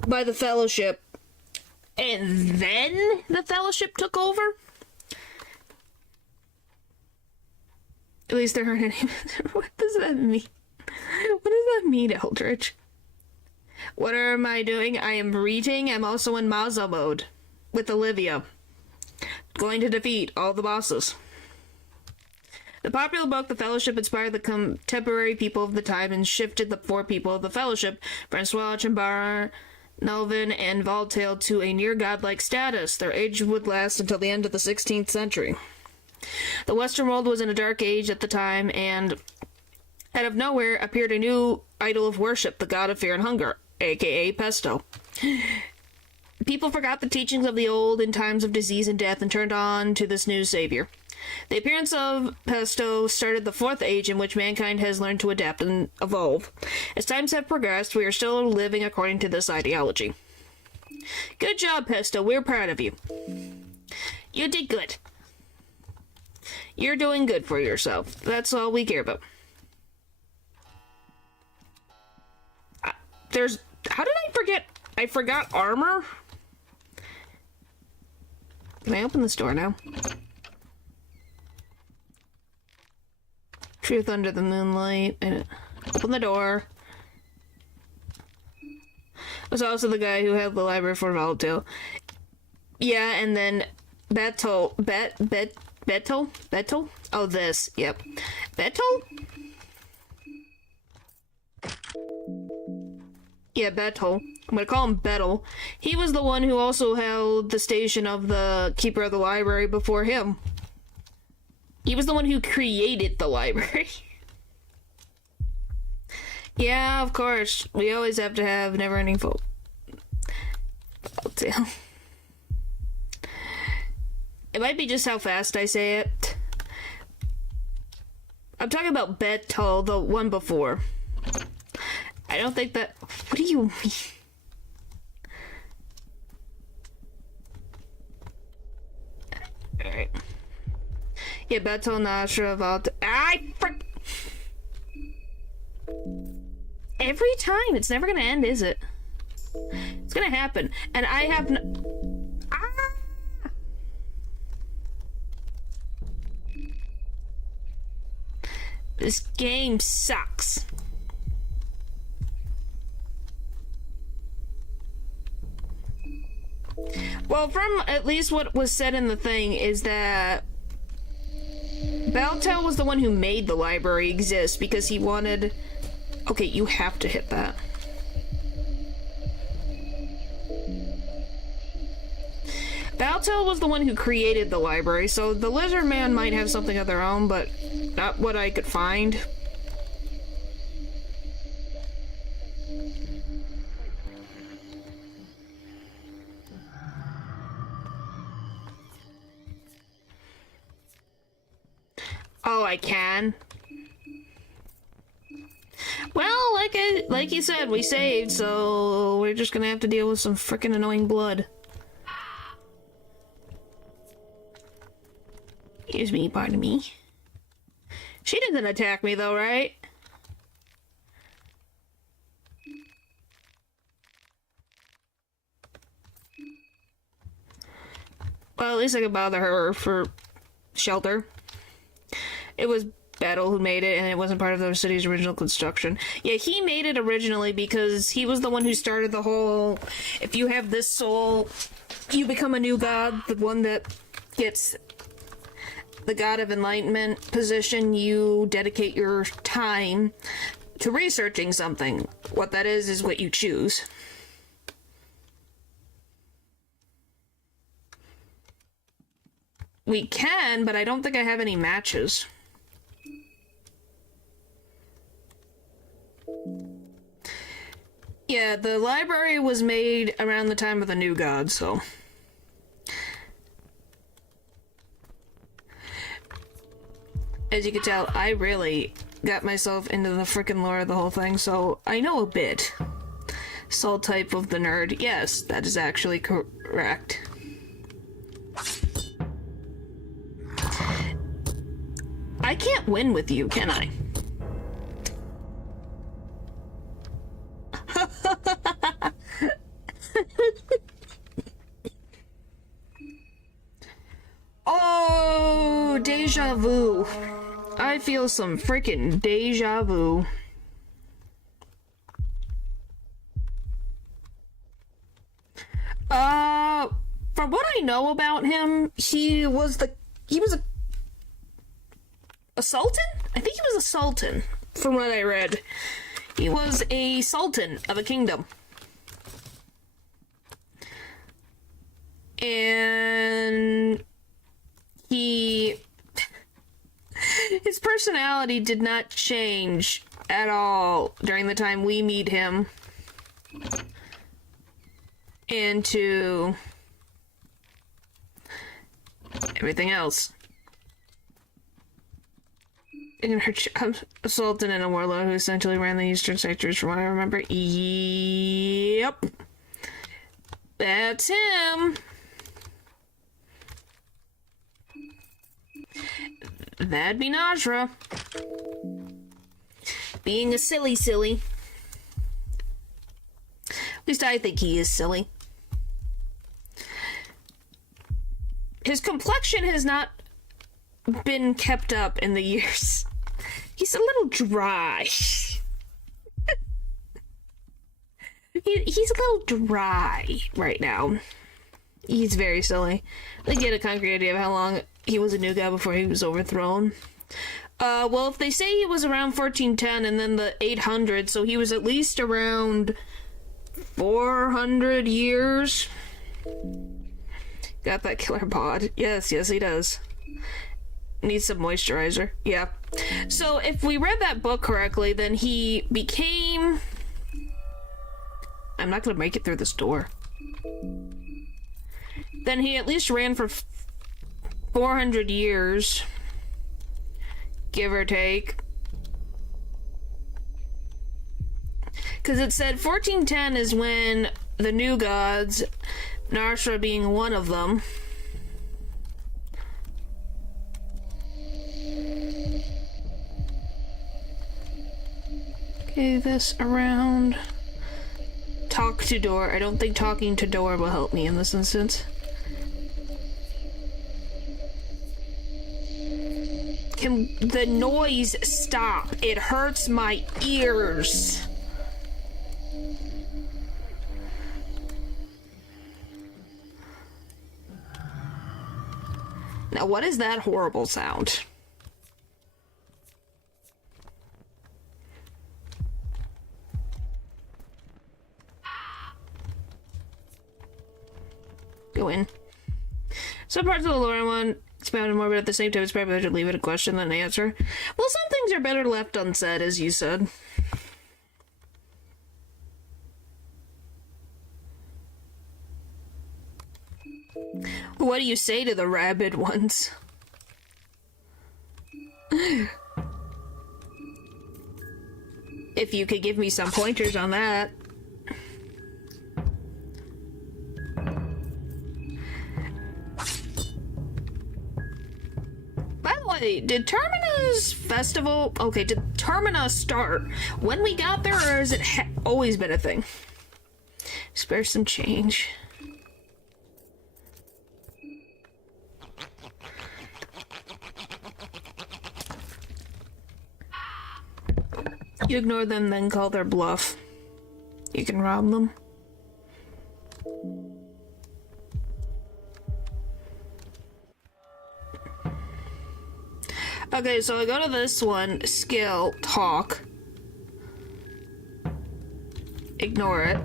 by the Fellowship, and then the Fellowship took over? At least there aren't any... What does that mean? What does that mean, Eldritch? What am I doing? I am reading. I'm also in Maza mode with Olivia. going to defeat all the bosses. The popular book, The Fellowship, inspired the contemporary people of the time and shifted the four people of the Fellowship, Francois, Chambard, Nelvin, and Voltaire, to a near-godlike status. Their age would last until the end of the 16th century. The Western world was in a dark age at the time, and out of nowhere appeared a new idol of worship, the god of fear and hunger, aka Pesto. People forgot the teachings of the old in times of disease and death and turned on to this new savior. The appearance of Pesto started the Fourth Age, in which mankind has learned to adapt and evolve. As times have progressed, we are still living according to this ideology. Good job, Pesto. We're proud of you. You did good. You're doing good for yourself. That's all we care about. How did I forget? I forgot armor? Can I open this door now? Truth under the moonlight. Open the door. Was also the guy who had the library for Valkyrie. Yeah, and then Beto. Oh, this. Yep. Beto? Yeah, Beto. I'm gonna call him Bettel. He was the one who also held the station of the Keeper of the Library before him. He was the one who created the library. Yeah, of course. We always have to have never-ending folk. It might be just how fast I say it. I'm talking about Beto, the one before. I don't think that... What do you mean? Alright. Yeah, Beto, Nashra, Every time! It's never gonna end, is it? It's gonna happen. And I have This game sucks. Well, from at least what was said in the thing is that Baltel was the one who made the library exist because he wanted... Okay, you have to hit that. Baltel was the one who created the library, so the Lizard Man might have something of their own, but not what I could find. Oh, I can? Well, like you said, we saved, so we're just gonna have to deal with some frickin' annoying blood. Excuse me, pardon me. She didn't attack me though, right? Well, at least I could bother her for shelter. It was Battle who made it, and it wasn't part of the city's original construction. Yeah, he made it originally because he was the one who started the whole, if you have this soul, you become a new god, the one that gets the God of Enlightenment position, you dedicate your time to researching something. What that is what you choose. We can, but I don't think I have any matches. Yeah, the library was made around the time of the New God, so... As you can tell, I really got myself into the frickin' lore of the whole thing, so I know a bit. Soul type of the nerd. Yes, that is actually correct. I can't win with you, can I? Oh, deja vu. I feel some freaking deja vu. from what I know about him, he was a sultan? I think he was a sultan, from what I read. He was a sultan of a kingdom. And his personality did not change at all during the time we meet him into everything else. In her a sultan and a warlord who essentially ran the eastern sectors from what I remember. Yep. That's him. That'd be Najra. Being a silly. At least I think he is silly. His complexion has not been kept up in the years. He's a little dry. He's a little dry right now. He's very silly. They get a concrete idea of how long he was a new guy before he was overthrown. Well, if they say he was around 1410 and then the 800, so he was at least around 400 years. Got that killer bod. Yes, he does. Needs some moisturizer. Yeah. So if we read that book correctly, then he became... I'm not gonna make it through this door. Then he at least ran for 400 years. Give or take. Because it said 1410 is when the new gods, Narshra being one of them, okay, this around. Talk to door. I don't think talking to door will help me in this instance. Can the noise stop? It hurts my ears. Now, what is that horrible sound? Go in. Some parts of the lore one expounded more, but at the same time, it's probably better to leave it a question than an answer. Well, some things are better left unsaid, as you said. What do you say to the rabid ones? If you could give me some pointers on that. By the way, did Termina's festival... Okay, did Termina start when we got there, or has it always been a thing? Spare some change. You ignore them, then call their bluff. You can rob them. Okay, so I go to this one, skill, talk. Ignore it.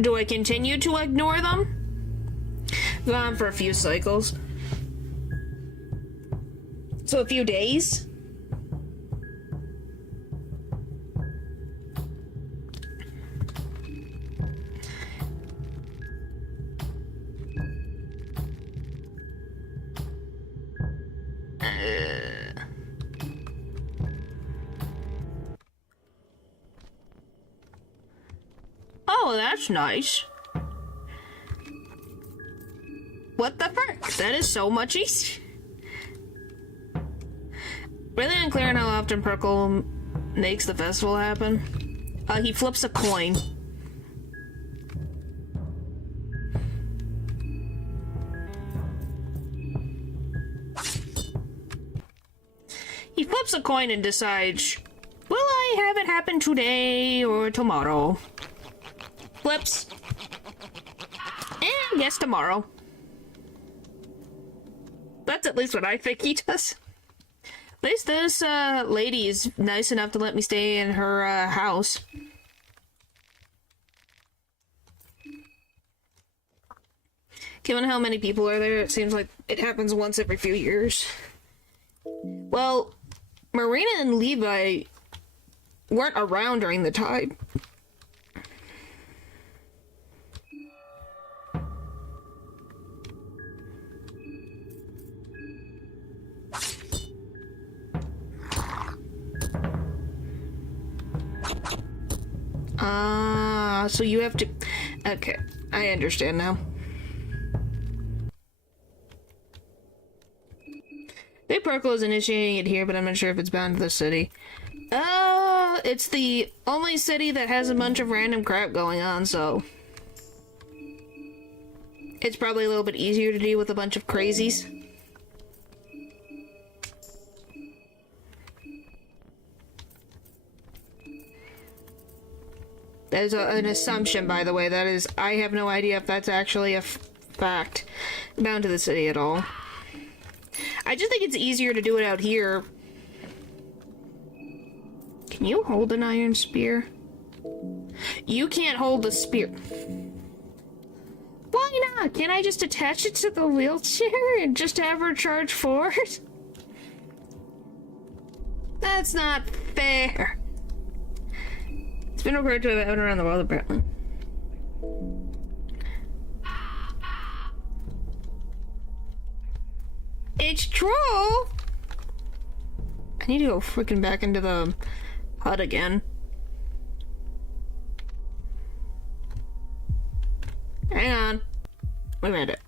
Do I continue to ignore them? Go on for a few cycles. So a few days? Oh, that's nice. What the frick? That is so much easier. Really unclear on how often Perkle makes the festival happen. He flips a coin. He flips a coin and decides, will I might have it happen today or tomorrow. Flips. And yes, tomorrow. That's at least what I think he does. At least this lady is nice enough to let me stay in her house. Given how many people are there, it seems like it happens once every few years. Well, Marina and Levi weren't around during the tide. So you have to... Okay, I understand now. Big Parkle is initiating it here, but I'm not sure if it's bound to the city. It's the only city that has a bunch of random crap going on, so... It's probably a little bit easier to deal with a bunch of crazies. That is an assumption, by the way. That is, I have no idea if that's actually a fact. Bound to the city at all. I just think it's easier to do it out here. Can you hold an iron spear? You can't hold the spear. Why not? Can't I just attach it to the wheelchair and just have her charge forward? That's not fair. It's been required to have it around the world, apparently. It's true! I need to go freaking back into the hut again. Hang on. Wait a minute.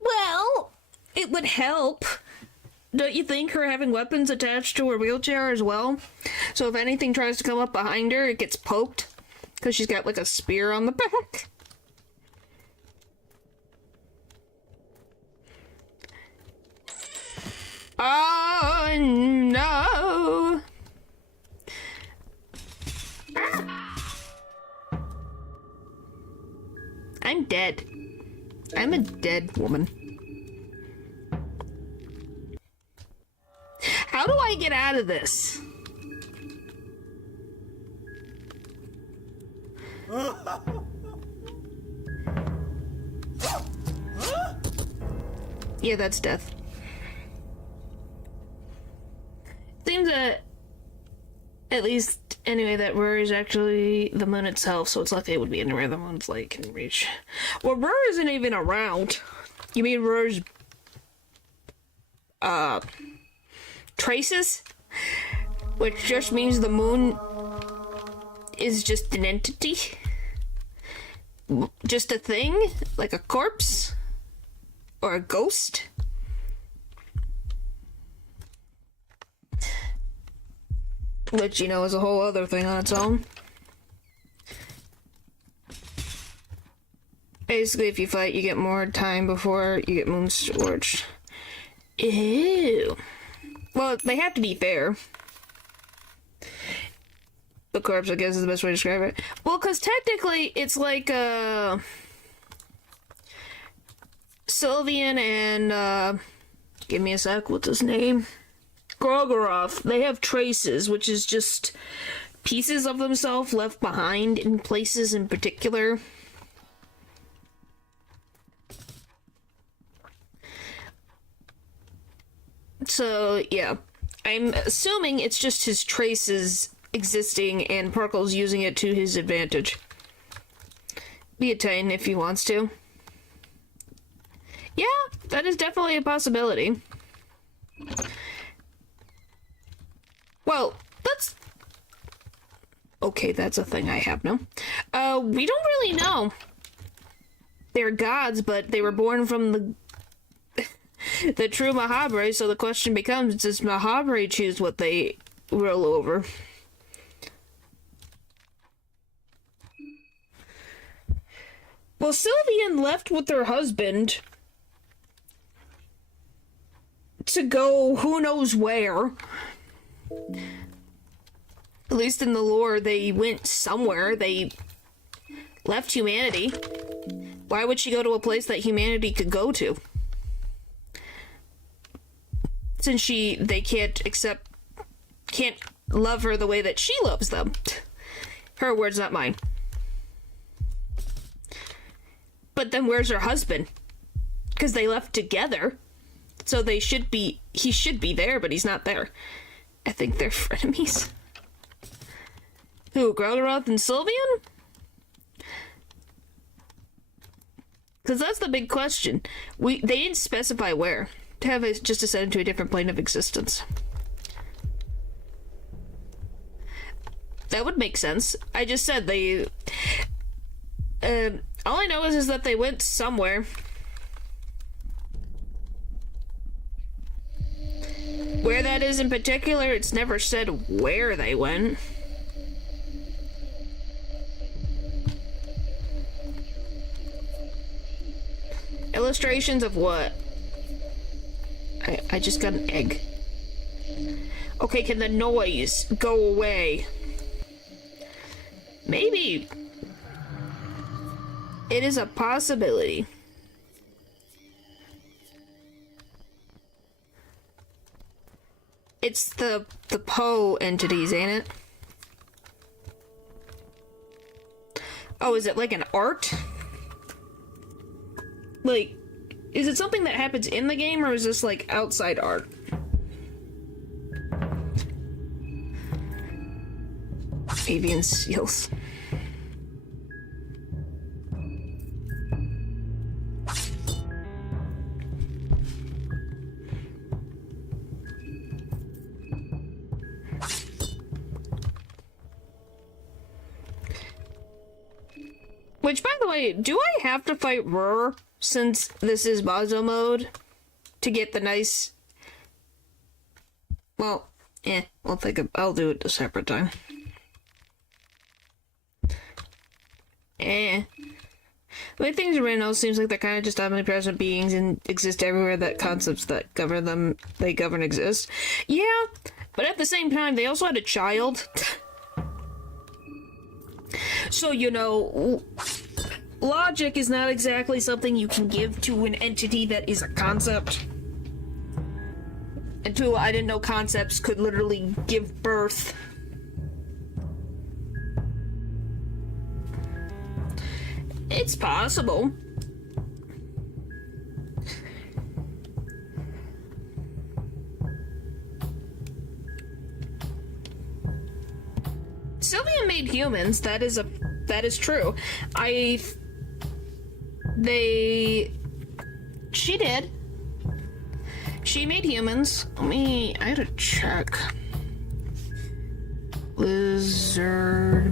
Well, it would help. Don't you think, her having weapons attached to her wheelchair as well? So if anything tries to come up behind her, it gets poked. Because she's got like a spear on the back. Oh no! I'm dead. I'm a dead woman. How do I get out of this? Yeah, that's death. Seems that, at least, anyway, that Rur is actually the moon itself, so it's likely it would be anywhere the moon's like can reach. Well, Rur isn't even around. You mean Rur's, traces? Which just means the moon is just an entity? Just a thing? Like a corpse? Or a ghost? Which, you know, is a whole other thing on its own. Basically, if you fight, you get more time before you get moon scorched. Ew. Well, they have to be fair. The corpse, I guess, is the best way to describe it. Well, because technically, it's like, Sylvian and, give me a sec, what's his name? Gorgoroth. They have traces, which is just pieces of themselves left behind in places in particular. So, yeah. I'm assuming it's just his traces existing and Parkle's using it to his advantage. Be a Titan if he wants to. Yeah, that is definitely a possibility. Well, that's... Okay, that's a thing I have now. We don't really know. They're gods, but they were born from the true Mahabharata, so the question becomes, does Mahabharata choose what they rule over? Well, Sylvian left with her husband to go who knows where. At least in the lore, they went somewhere. They left humanity. Why would she go to a place that humanity could go to? Since they can't love her the way that she loves them. Her words, not mine. But then where's her husband? Because they left together. So he should be there, but he's not there. I think they're frenemies. Who, Grelderoth and Sylvian? Because that's the big question. They didn't specify where. To have it just ascend into a different plane of existence. That would make sense. I just said they... all I know is that they went somewhere. Where that is in particular, it's never said where they went. Illustrations of what? I just got an egg. Okay, can the noise go away? Maybe. It is a possibility. It's the Poe entities, ain't it? Oh, is it like an art? Like, is it something that happens in the game, or is this like outside art? Avian seals. Which, by the way, do I have to fight Rur since this is Bazo mode to get the nice... Well, I'll do it a separate time. The way things are written, it seems like they're kind of just omnipresent beings and exist everywhere that concepts that govern exist. Yeah, but at the same time, they also had a child. So, you know, logic is not exactly something you can give to an entity that is a concept. And two, I didn't know concepts could literally give birth. It's possible. Sylvian made humans. That is true. She did. She made humans. I had to check. Lizardmen.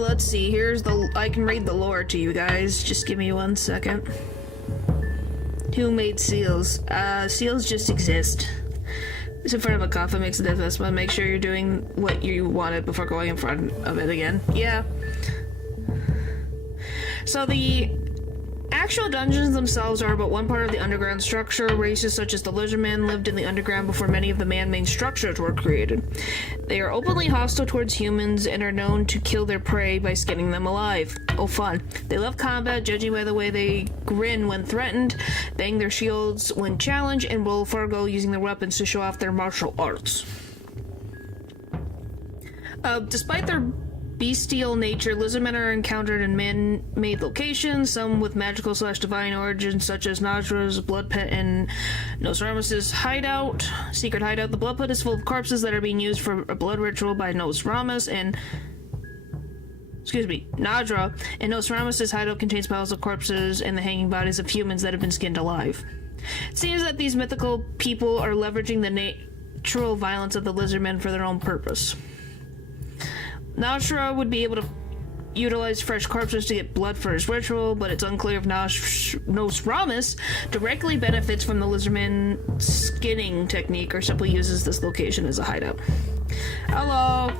Let's see. I can read the lore to you guys. Just give me 1 second. Who made seals? Seals just exist. It's in front of a coffin makes a difference, but make sure you're doing what you wanted before going in front of it again. Yeah. So the actual dungeons themselves are but one part of the underground structure. Races such as the lizardmen lived in the underground before many of the man-made structures were created. They are openly hostile towards humans and are known to kill their prey by skinning them alive. Oh, fun. They love combat, judging by the way they grin when threatened, bang their shields when challenged, and will forego using their weapons to show off their martial arts. Despite their bestial nature, lizardmen are encountered in man-made locations, some with magical/divine origins, such as Nadra's blood pit and Nosramus's secret hideout. The blood pit is full of corpses that are being used for a blood ritual by Nadra, and Nosramus's hideout contains piles of corpses and the hanging bodies of humans that have been skinned alive. It seems that these mythical people are leveraging the natural violence of the lizardmen for their own purpose. Nadra would be able to utilize fresh corpses to get blood for his ritual, but it's unclear if Nosramus directly benefits from the lizardman skinning technique or simply uses this location as a hideout. Hello!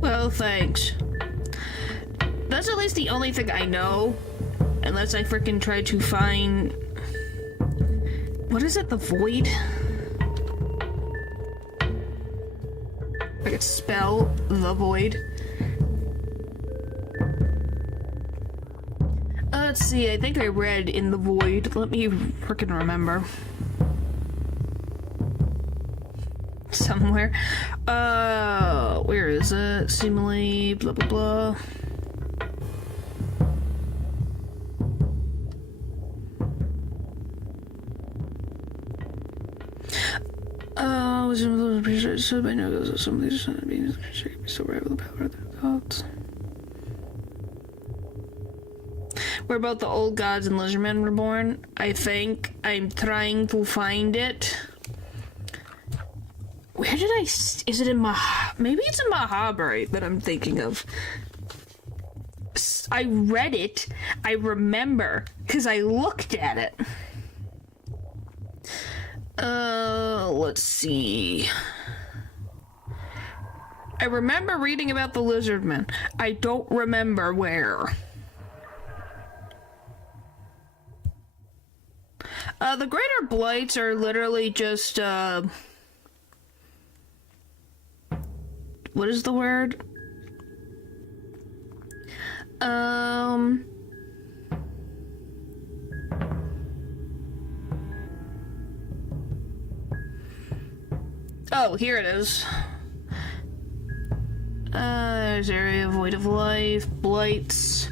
Well, thanks. That's at least the only thing I know. Unless I freaking try to find... What is it? The Void? I could spell the Void. Let's see, I think I read in the Void. Let me freaking remember. Somewhere. Where is it? Simile, blah blah blah. So by now goes some of these beings can be so rare with the power of their thoughts. Where both the old gods and lizardmen were born. I think I'm trying to find it. Where did I? Is it in maybe it's in Mahabharata that I'm thinking of. I read it. I remember because I looked at it. Let's see. I remember reading about the lizardmen. I don't remember where. The greater blights are literally just, what is the word? Oh, here it is. There's area void of life, blights.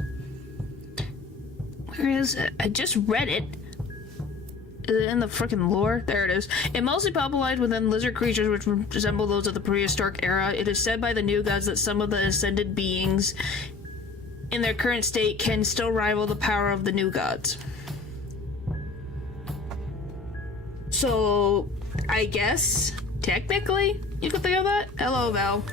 Where is it? I just read it. Is it in the frickin' lore? There it is. It mostly populated within lizard creatures which resemble those of the prehistoric era. It is said by the new gods that some of the ascended beings in their current state can still rival the power of the new gods. So, I guess, technically, you could think of that? Hello, Val.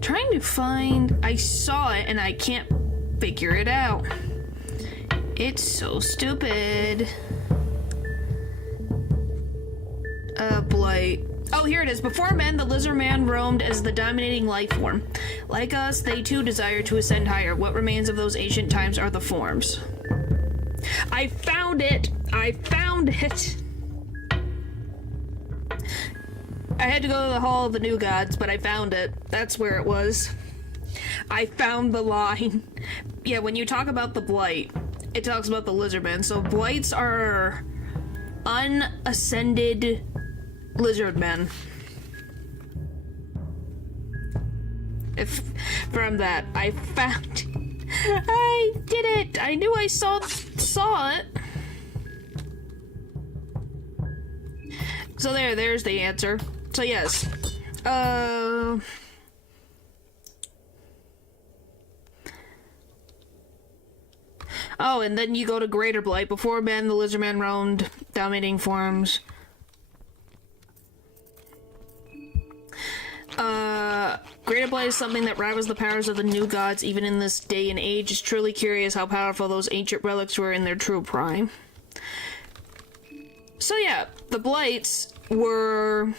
Trying to find... I saw it and I can't figure it out. It's so stupid. Blight. Oh, here it is. Before men, the lizard man roamed as the dominating life form. Like us, they too desire to ascend higher. What remains of those ancient times are the forms. I found it! I found it! I had to go to the Hall of the New Gods, but I found it. That's where it was. I found the line. Yeah, when you talk about the blight, it talks about the lizardmen. So blights are unascended lizardmen. If from that, I found I did it! I knew I saw it. So there's the answer. So yes. Oh, and then you go to Greater Blight. Before men, the lizardman roamed, dominating forms. Greater Blight is something that rivals the powers of the new gods even in this day and age. It's truly curious how powerful those ancient relics were in their true prime. So yeah, the Blights were...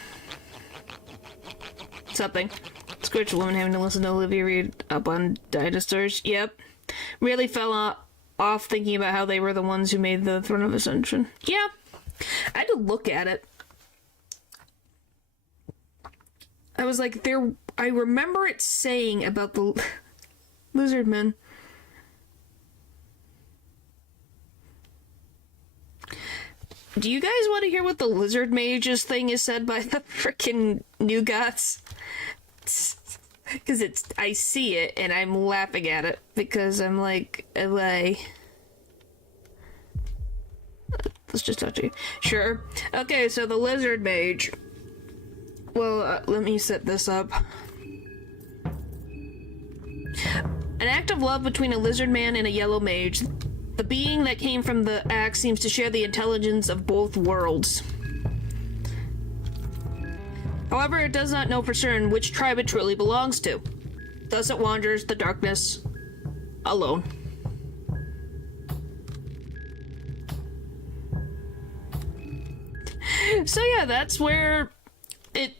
something. Spiritual woman having to listen to Olivia read up on dinosaurs. Yep. Really fell off thinking about how they were the ones who made the Throne of Ascension. Yeah. I had to look at it. I was like, I remember it saying about the lizard men. Do you guys want to hear what the lizard mages thing is said by the frickin' new gods? Because I see it and I'm laughing at it because I'm like, let's just talk to you. Sure. Okay, so the lizard mage. Well, let me set this up. An act of love between a lizard man and a yellow mage. The being that came from the act seems to share the intelligence of both worlds. However, it does not know for certain which tribe it truly belongs to. Thus it wanders the darkness alone. So yeah, that's where it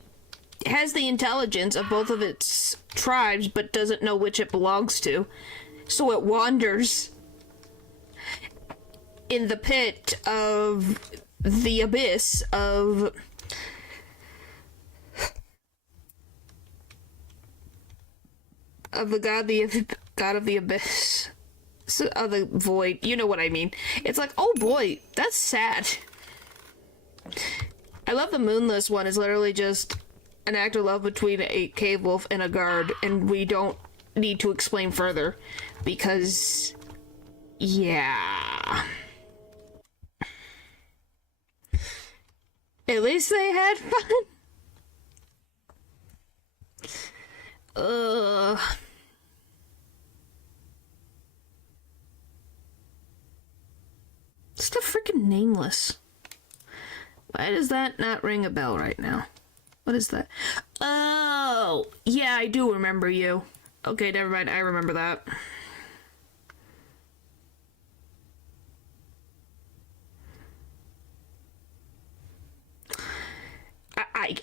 has the intelligence of both of its tribes, but doesn't know which it belongs to. So it wanders in the pit of the abyss of the god of the abyss, of the void. You know what I mean. It's like, oh boy, that's sad. I love the Moonless one. It's literally just an act of love between a cave wolf and a guard, and we don't need to explain further because, yeah. At least they had fun. It's the freaking Nameless. Why does that not ring a bell right now? What is that? Oh, yeah, I do remember you. Okay, never mind. I remember that.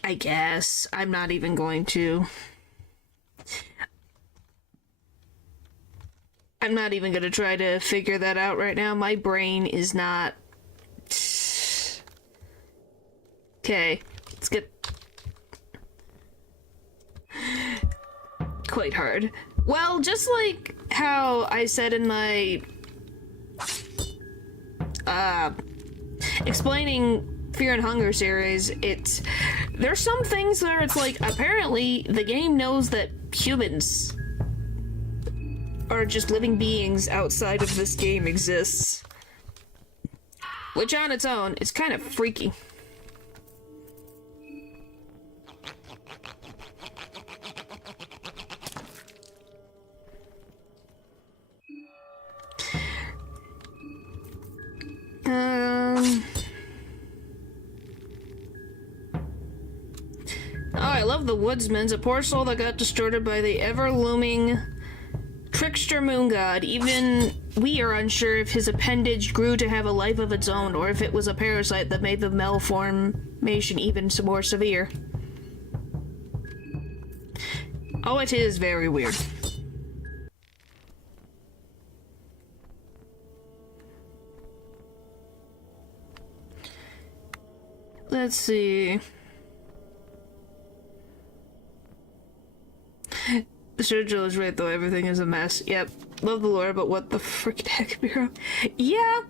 I guess. I'm not even going to. I'm not even going to try to figure that out right now. My brain is not... Okay, let's get... Quite hard. Well, just like how I said in my... explaining Fear and Hunger series, there's some things where it's like, apparently the game knows that humans are just living beings outside of this game exists. Which on its own is kind of freaky. Oh, I love the Woodsman's, a poor soul that got distorted by the ever-looming trickster moon god. Even we are unsure if his appendage grew to have a life of its own, or if it was a parasite that made the malformation even more severe. Oh, it is very weird. Let's see. Sergio is right, though. Everything is a mess. Yep. Love the lore, but what the freaking heck, Bureau? Yeah.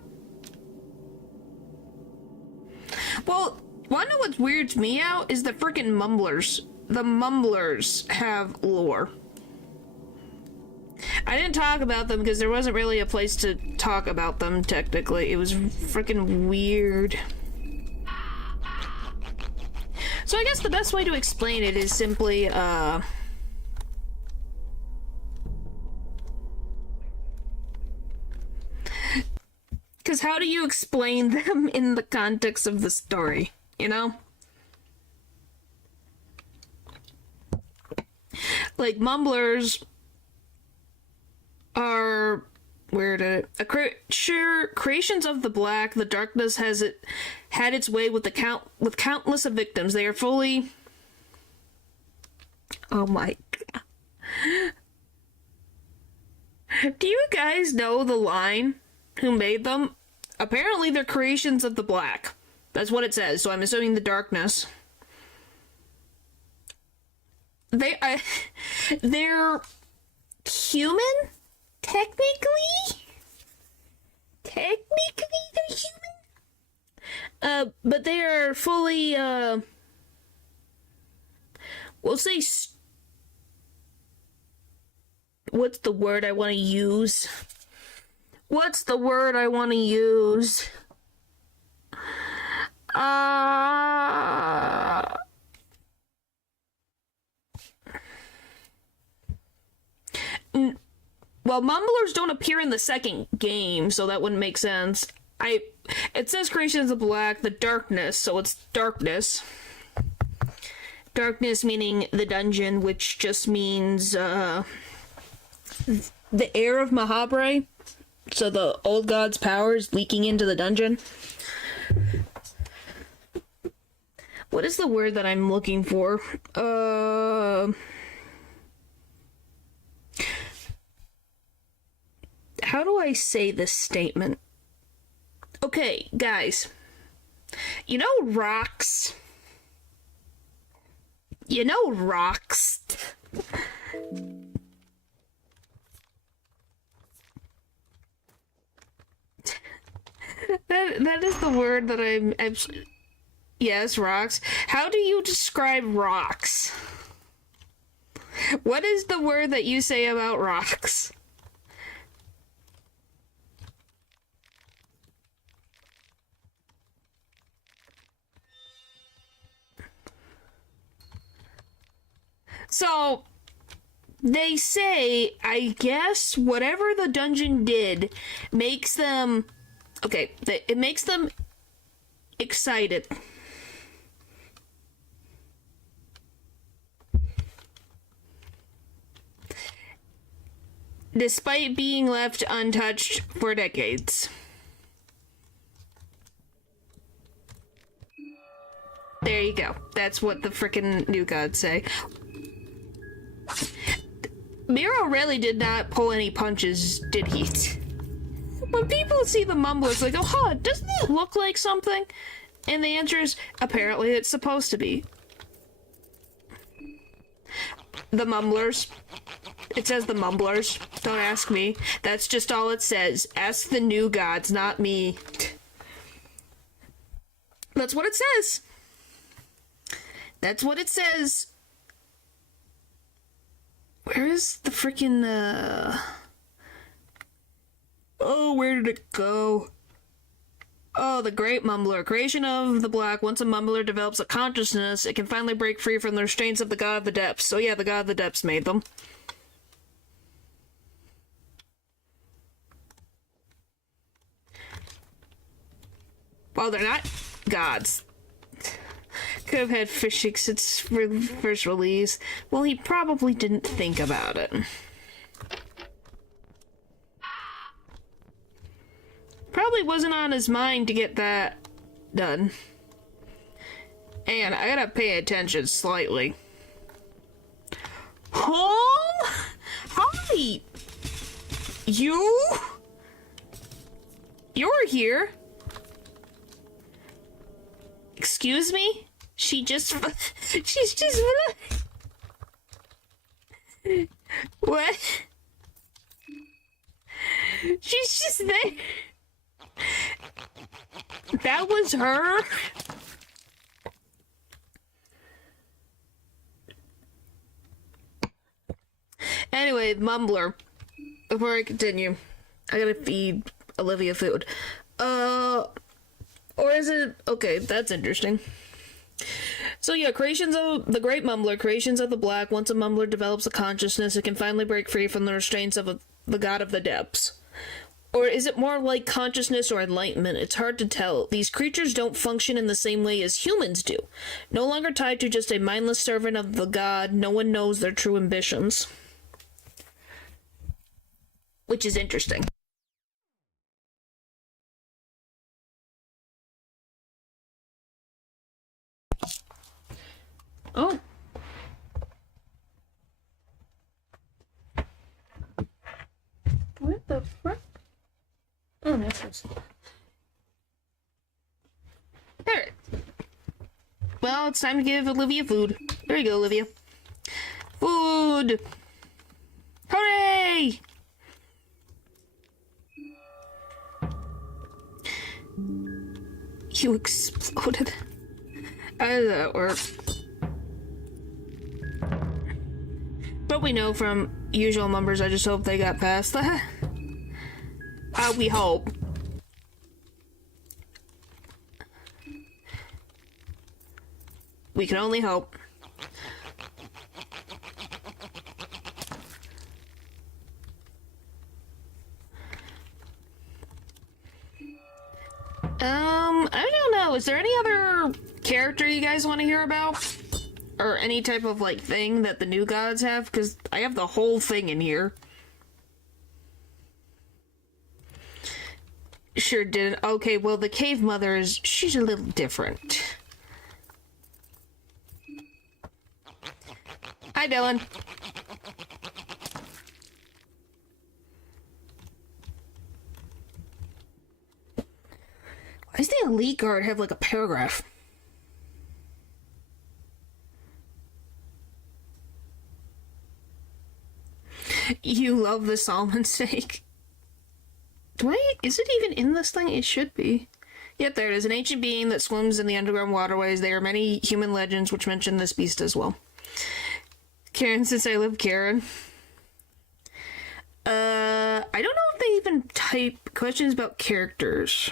Well, wanna know what weirds me out? Is the freaking Mumblers. The Mumblers have lore. I didn't talk about them because there wasn't really a place to talk about them, technically. It was freaking weird. So I guess the best way to explain it is simply, because how do you explain them in the context of the story, you know? Like, Mumblers are... Where did it... creations of the black, the darkness had its way with countless of victims. They are fully... Oh my god. Do you guys know the line? Who made them? Apparently they're creations of the black. That's what it says, so I'm assuming the darkness. They're human? Technically they're human? But they are fully, we'll say, what's the word I want to use? What's the word I want to use? Well, Mumblers don't appear in the second game, so that wouldn't make sense. It says creations of black, the darkness, so it's darkness. Darkness meaning the dungeon, which just means, the air of Mahabre. So the old god's powers leaking into the dungeon. What is the word that I'm looking for? How do I say this statement? Okay, guys. You know rocks? You know rocks? That is the word that I'm yes, rocks. How do you describe rocks? What is the word that you say about rocks? So, they say, I guess, whatever the dungeon did makes them... Okay, it makes them excited. Despite being left untouched for decades. There you go. That's what the frickin' new gods say. Miro really did not pull any punches, did he? When people see the mumblers, they go, huh, doesn't it look like something? And the answer is, apparently it's supposed to be. The mumblers. It says the mumblers. Don't ask me. That's just all it says. Ask the new gods, not me. That's what it says. That's what it says. Where is the freaking, Oh, where did it go? Oh, the Great Mumbler. Creation of the Black. Once a Mumbler develops a consciousness, it can finally break free from the restraints of the God of the Depths. So yeah, the God of the Depths made them. Well, they're not gods. Could have had fishing since first release. Well, he probably didn't think about it. Probably wasn't on his mind to get that done. And I gotta pay attention slightly. Home? Hi! You're here? Excuse me? She's just what? She's just there. That was her? Anyway, Mumbler. Before I continue, I gotta feed Olivia food. Or is it... Okay, that's interesting. So yeah, creations of the Great Mumbler, creations of the Black. Once a Mumbler develops a consciousness, it can finally break free from the restraints of the God of the Depths. Or is it more like consciousness or enlightenment? It's hard to tell. These creatures don't function in the same way as humans do. No longer tied to just a mindless servant of the God, no one knows their true ambitions. Which is interesting. Oh. What the frick? Oh, that's nice. There. Well, it's time to give Olivia food. There you go, Olivia. Food! Hooray! You exploded. How does that work? But we know from usual numbers, I just hope they got past that. We hope. We can only hope. I don't know. Is there any other character you guys want to hear about? Or any type of, like, thing that the new gods have? Because I have the whole thing in here. Sure didn't. Okay, well, the cave mother is... She's a little different. Hi, Dylan. Why does the elite guard have like a paragraph? You love the salmon steak. Is it even in this thing? It should be. Yep, there it is. An ancient being that swims in the underground waterways. There are many human legends which mention this beast as well. Karen, since I live Karen. I don't know if they even type questions about characters.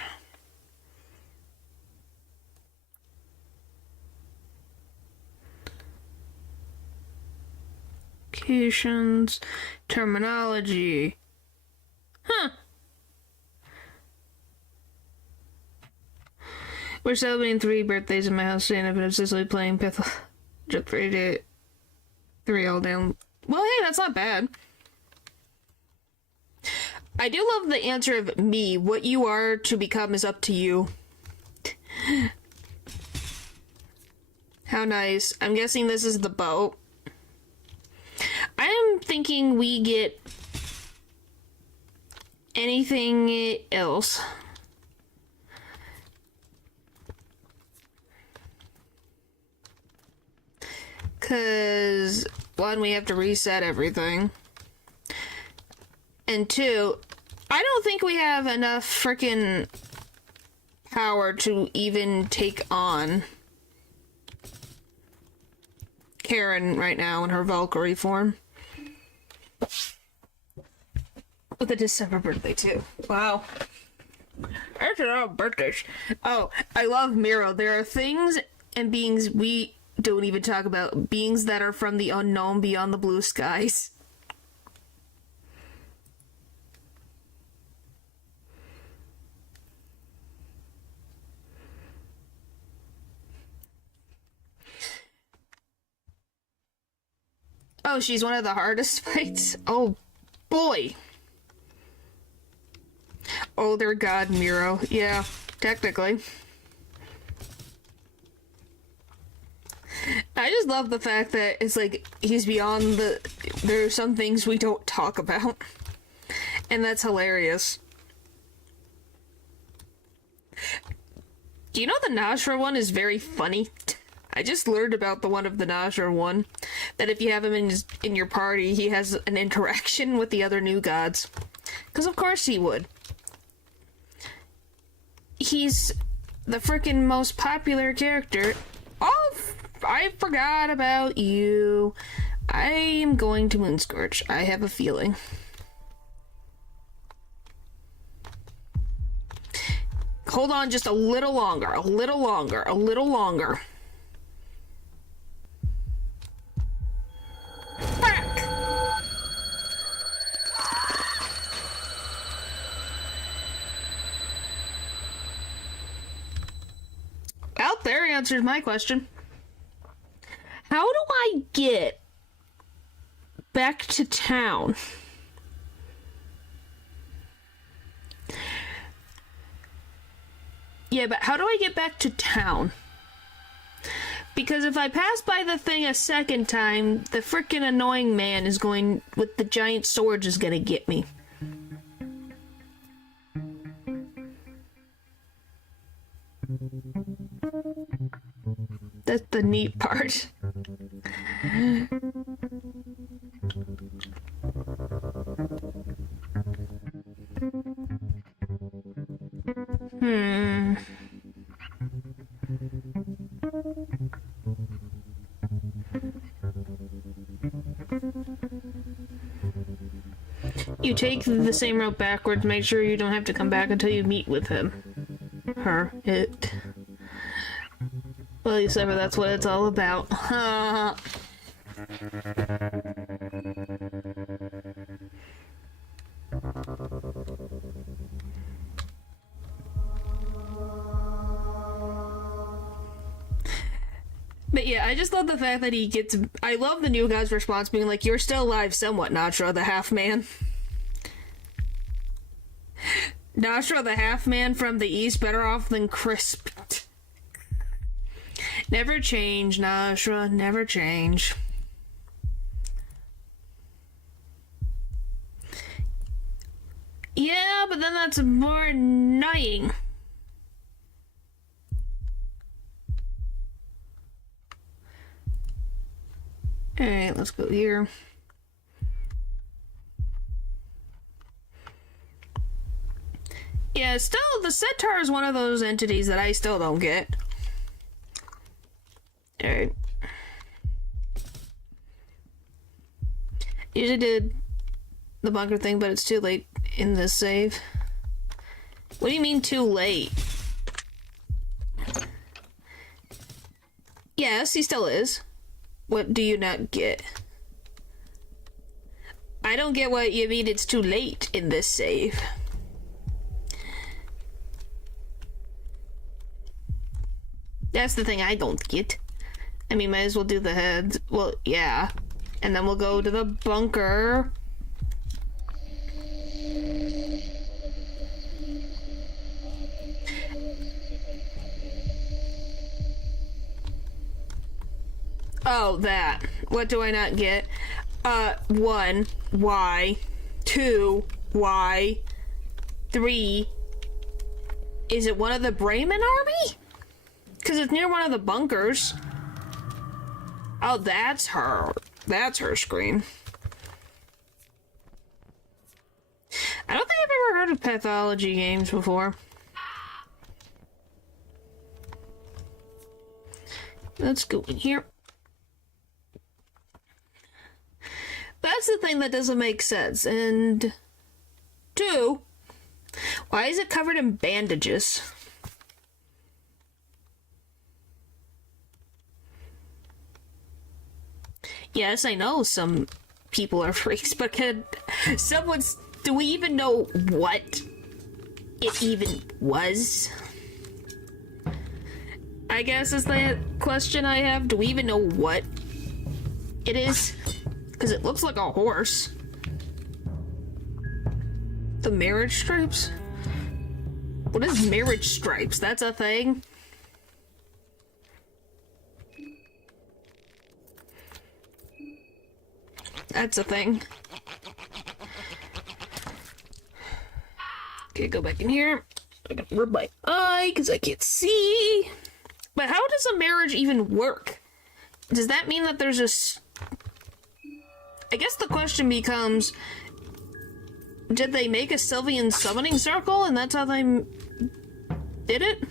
Locations, terminology. Huh. We're celebrating 3 birthdays in my house, and I've been obsessively playing Pith just 3 all down. Well, hey, that's not bad. I do love the answer of me. What you are to become is up to you. How nice. I'm guessing this is the boat. I am thinking we get anything else. Because, 1, we have to reset everything. And 2, I don't think we have enough freaking power to even take on Karen right now in her Valkyrie form. With a December birthday, too. Wow. That's a lot of birthdays. Oh, I love Miro. There are things and beings we don't even talk about. Beings that are from the unknown beyond the blue skies. Oh, she's one of the hardest fights? Oh, boy. Oh, their god, Miro. Yeah, technically. I just love the fact that it's like, he's beyond the... There are some things we don't talk about. And that's hilarious. Do you know the Nashra one is very funny? I just learned about the one of the Nashra one. That if you have him in your party, he has an interaction with the other new gods. Because of course he would. He's the freaking most popular character. Oh, I forgot about you. I am going to Moonscorch. I have a feeling. Hold on just a little longer. A little longer. A little longer. Well, there answers my question. How do I get back to town? Yeah, but how do I get back to town? Because if I pass by the thing a second time, the frickin' annoying man is going with the giant swords is gonna get me. That's the neat part. You take the same route backwards, make sure you don't have to come back until you meet with him. Her. It. Well, except for that's what it's all about. But yeah, I just love the fact that he gets... I love the new guy's response being like, you're still alive somewhat, Nashra the half-man. Nashra the half-man from the east, better off than Crisp. Never change, Nashra, never change. Yeah, but then that's more annoying. Alright, let's go here. Yeah, still, the Centaur is one of those entities that I still don't get. Alright. Usually did the bunker thing, but it's too late in this save. What do you mean too late? Yes, he still is. What do you not get? I don't get what you mean it's too late in this save. That's the thing I don't get. I mean, might as well do the heads. Well, yeah. And then we'll go to the bunker. Oh, that. What do I not get? 1, why? 2, why? 3. Is it one of the Bremen army? Because it's near one of the bunkers. Oh, that's her. That's her scream. I don't think I've ever heard of pathology games before. Let's go in here. That's the thing that doesn't make sense. And 2, why is it covered in bandages? Yes, I know some people are freaks, but can someone's... Do we even know what it even was? I guess is the question I have. Do we even know what it is? Because it looks like a horse. The marriage stripes? What is marriage stripes? That's a thing? That's a thing. Okay, go back in here. I gotta rub my eye because I can't see. But how does a marriage even work? Does that mean that there's a... I guess the question becomes, did they make a Sylvian summoning circle and that's how they did it?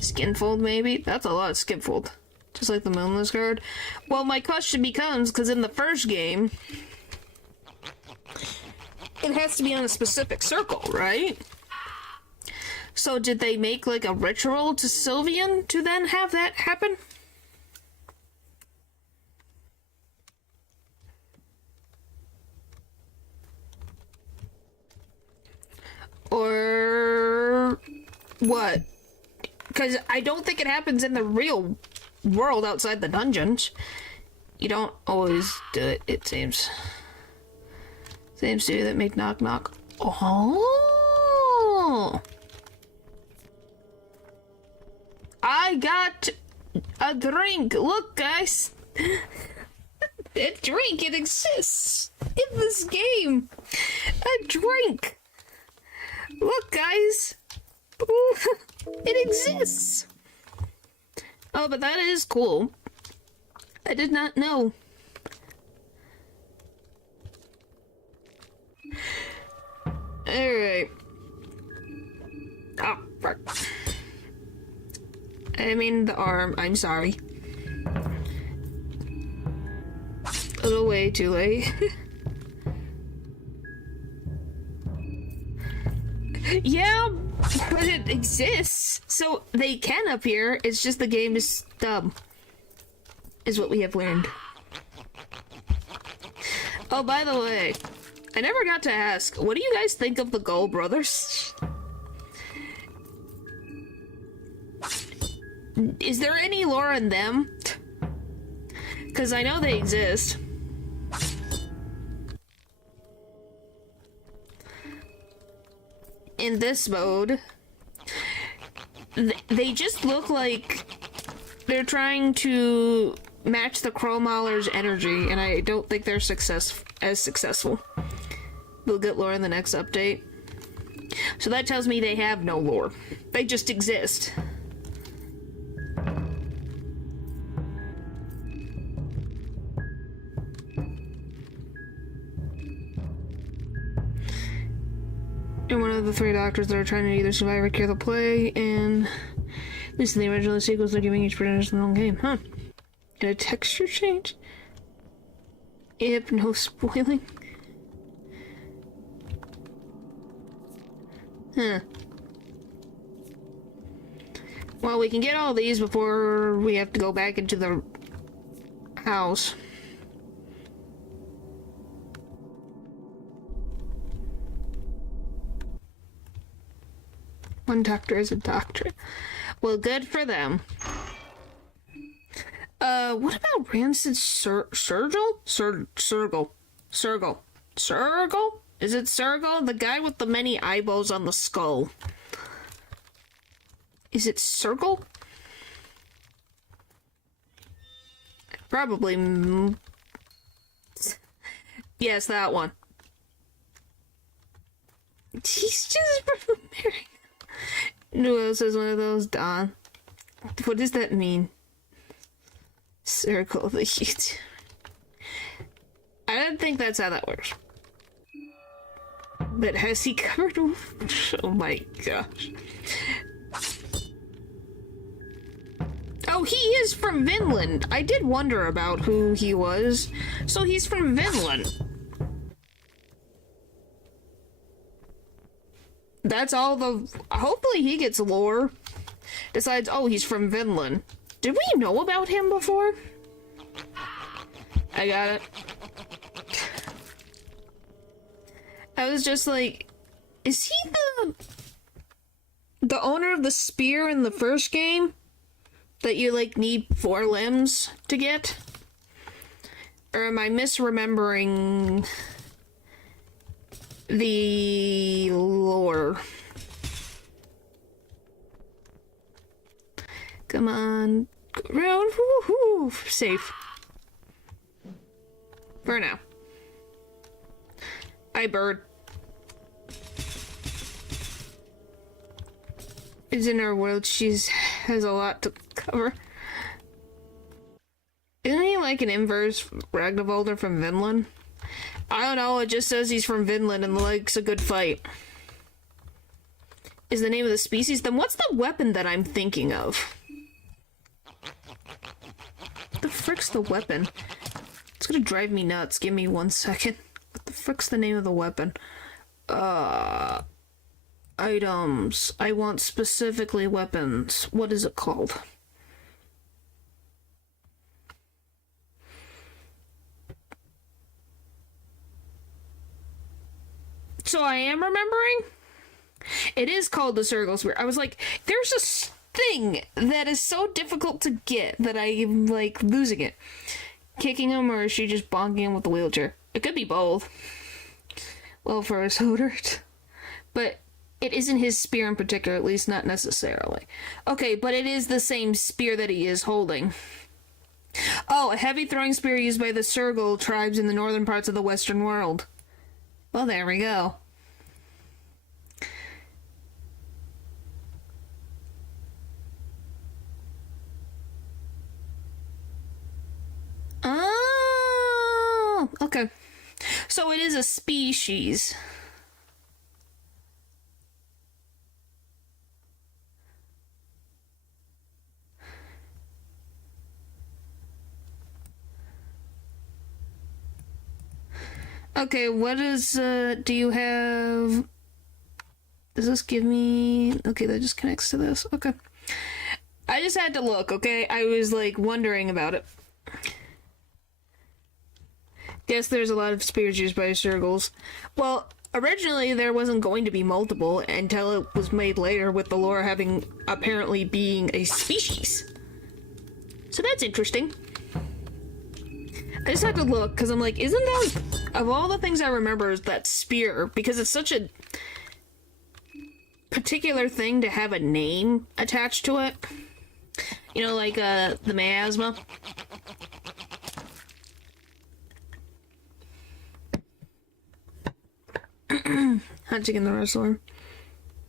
Skinfold, maybe? That's a lot of skinfold. Just like the Moonless card. Well, my question becomes, because in the first game, it has to be on a specific circle, right? So did they make like a ritual to Sylvian to then have that happen? Or what? Because I don't think it happens in the real world outside the dungeons. You don't always do it, it seems. Same studio that make Knock Knock. Oh! I got a drink. Look, guys. That drink, it exists in this game. A drink. Look, guys. It exists. Oh, but that is cool. I did not know. Alright. Oh, fuck. I mean the arm. I'm sorry. A little way too late. Yeah, but it exists. So they can appear. It's just the game is dumb. Is what we have learned. Oh, by the way, I never got to ask, what do you guys think of the Gull brothers? Is there any lore in them? Because I know they exist. In this mode, they just look like they're trying to match the Kromauler's energy, and I don't think they're as successful. We'll get lore in the next update. So that tells me they have no lore. They just exist. And one of the 3 doctors that are trying to either survive or cure the plague, and at least in the original sequels, they're giving each protagonist their own game, huh? And a texture change? Yep, no spoiling. Huh. Well, we can get all these before we have to go back into the house. One doctor is a doctor. Well, good for them. What about Rancid Sergal? Sergal? Is it Sergal? The guy with the many eyeballs on the skull. Is it Sergal? Probably. Yes, that one. He's just married. Who else is one of those? Don. What does that mean? Circle the heat. I don't think that's how that works. But has he covered? Oh my gosh. Oh, he is from Vinland. I did wonder about who he was. So he's from Vinland. That's all the... Hopefully he gets lore. Besides, oh, he's from Vinland. Did we know about him before? I got it. I was just like, is he the owner of the spear in the first game? That you, like, need 4 limbs to get? Or am I misremembering the lore? Come on. Go around. Woo-hoo. Safe. For now. Hi, bird. Is in our world. Has a lot to cover. Isn't he like an inverse Ragnarvalder from Vinland? I don't know, it just says he's from Vinland and likes a good fight. Is the name of the species? Then what's the weapon that I'm thinking of? What the frick's the weapon? It's gonna drive me nuts. Give me 1 second. What the frick's the name of the weapon? Items. I want specifically weapons. What is it called? So I am remembering? It is called the Circle Spear. I was like, there's a thing that is so difficult to get that I'm, like, losing it. Kicking him, or is she just bonking him with the wheelchair? It could be both. Well, for his Hodert. But it isn't his spear in particular, at least not necessarily. Okay, but it is the same spear that he is holding. Oh, a heavy throwing spear used by the Sergal tribes in the northern parts of the Western world. Well, there we go. Oh, okay. So it is a species. Okay, what is, do you have... Does this give me... Okay, that just connects to this. Okay. I just had to look, okay? I was, like, wondering about it. Guess there's a lot of spears used by Sergals. Well, originally there wasn't going to be multiple until it was made later with the lore having apparently being a species. So that's interesting. I just had to look, because I'm like, isn't that, of all the things I remember, is that spear, because it's such a particular thing to have a name attached to it. You know, like, the miasma. Hunching the wrestler.